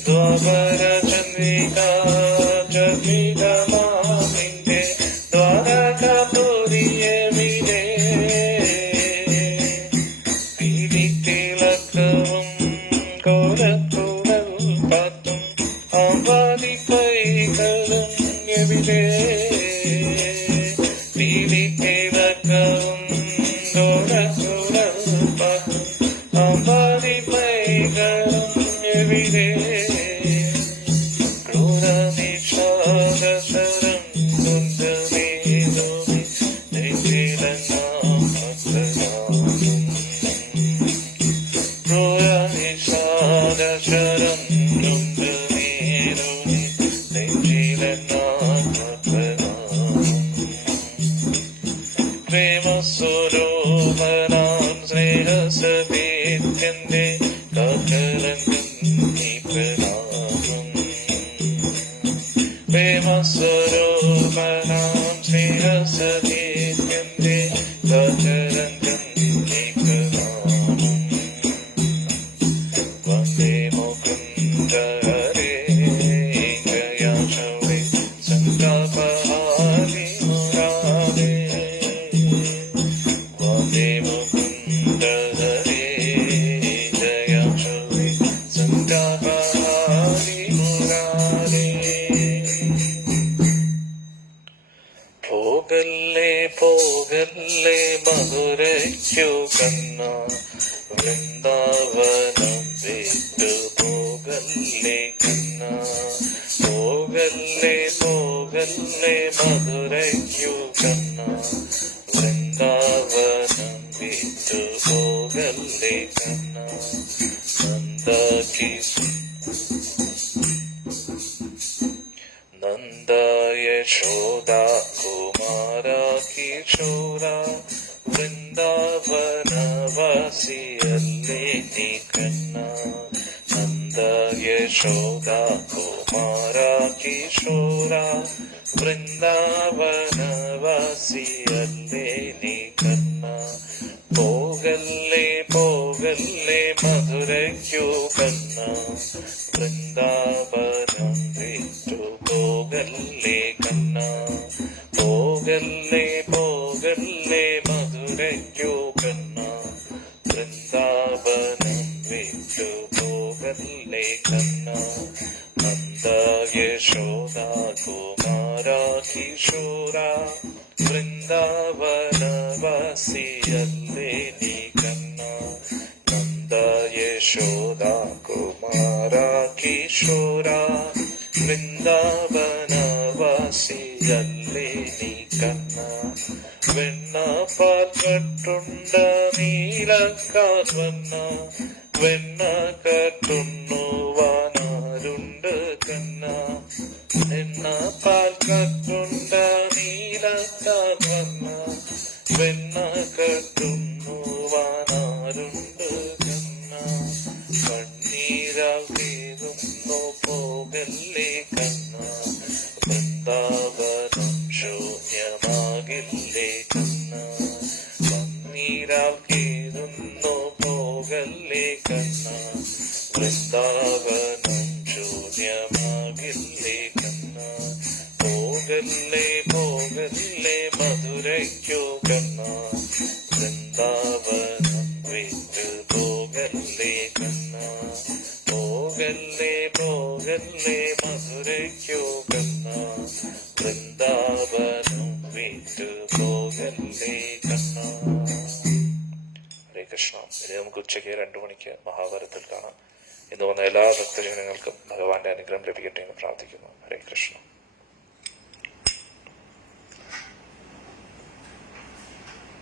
ദ്വാപര ചന്ദ്രിക ചർച്ചിതമാം നിന്റെ ദ്വാരകപുരിയെവിടെ. തിളക്കവും കോലക്കുഴൽ കന്റെ കാക്കരംഗം നീ പ്രണാമം പ്രേമസ്വരൂപനാം ശ്രീരസതീകന്റെ കാക്കരംഗം നീ പ്രണാമം വന്ദേ മുകുന്ദ ഹരേ ഗയാശവേ സന്താപഹാരി മുരാരേ വന്ദേ മുകുന്ദ ഹരേ ഗയാശവേ സന്താപഹാരി മുരാരേ പോകല്ലേ പോകല്ലേ മധുരയ്ക്കു കണ്ണ വൃന്ദാവനം വിട്ടു പോകല്ലേ കണ്ണ പോകല്ലേ പോകല്ലേ മധുരയ്ക്കു കണ്ണ വൃന്ദാവനം വിട്ടു പോകല്ലേ കണ്ണ നന്ദ യശോദ കുമാര കിശോര വൃന്ദാവനവാസിയല്ലേ നീ കണ്ണ നന്ദ യശോദ കുമാര കിശോര വൃന്ദാവനവാസിയല്ലേ നീ കണ്ണ പോകല്ലേ പോകല്ലേ മധുരയ്ക്കു കണ്ണ വൃന്ദാവനം വിട്ടു പോകല്ലേ കണ്ണ പോകല്ലേ പോകല്ലേ മധുരയ്ക്കു കണ്ണ വൃന്ദാവനം വിട്ടു പോകല്ലേ കണ്ണ നന്ദ യശോദ കുമാര കിശോര വൃന്ദാവനവാസിയല്ലേ നീ കണ്ണ നന്ദ യശോദ കുമാര കിശോര വൃന്ദാവനവാസിയല്ലേ നീ കണ്ണ വെണ്ണ പാൽക്കട്ടുണ്ട നീലക്കാർവണ്ണ വെണ്ണ കട്ടുണ്ണുവാനാരുണ്ട് കണ്ണ എണ്ണ പാൽക്കട്ടുണ്ട നീലക്കാർവണ്ണ വെണ്ണ കട്ടുണ്ണുവാനാരുണ്ട് കണ്ണ കണ്ണീരാൽ തീരുന്നു പോകല്ലേ കണ്ണ വൃന്ദാവനം ശൂന്യമാകില്ലേ കണ്ണ കണ്ണീരാൽ തീരുന്നു പോകല്ലേ കണ്ണ വൃന്ദാവനം ശൂന്യമാകില്ലേ കണ്ണ പോകല്ലേ പോകല്ലേ മധുരയ്ക്കു കണ്ണ വൃന്ദാവനം വിട്ടു പോകല്ലേ കണ്ണ പോകല്ലേ പോകല്ലേ മധുരയ്ക്കു കണ്ണ വൃന്ദാവനം വിട്ടു പോകല്ലേ കണ്ണ. ഹരേ കൃഷ്ണ. ഇനി നമുക്ക് ഉച്ചയ്ക്ക് 2 മണിക്ക് മഹാഭാരതത്തിൽ കാണാം. ഇന്ന് വന്ന എല്ലാ ഭക്തജനങ്ങൾക്കും ഭഗവാന്റെ അനുഗ്രഹം ലഭിക്കട്ടെ എന്ന് പ്രാർത്ഥിക്കുന്നു. ഹരേ കൃഷ്ണ.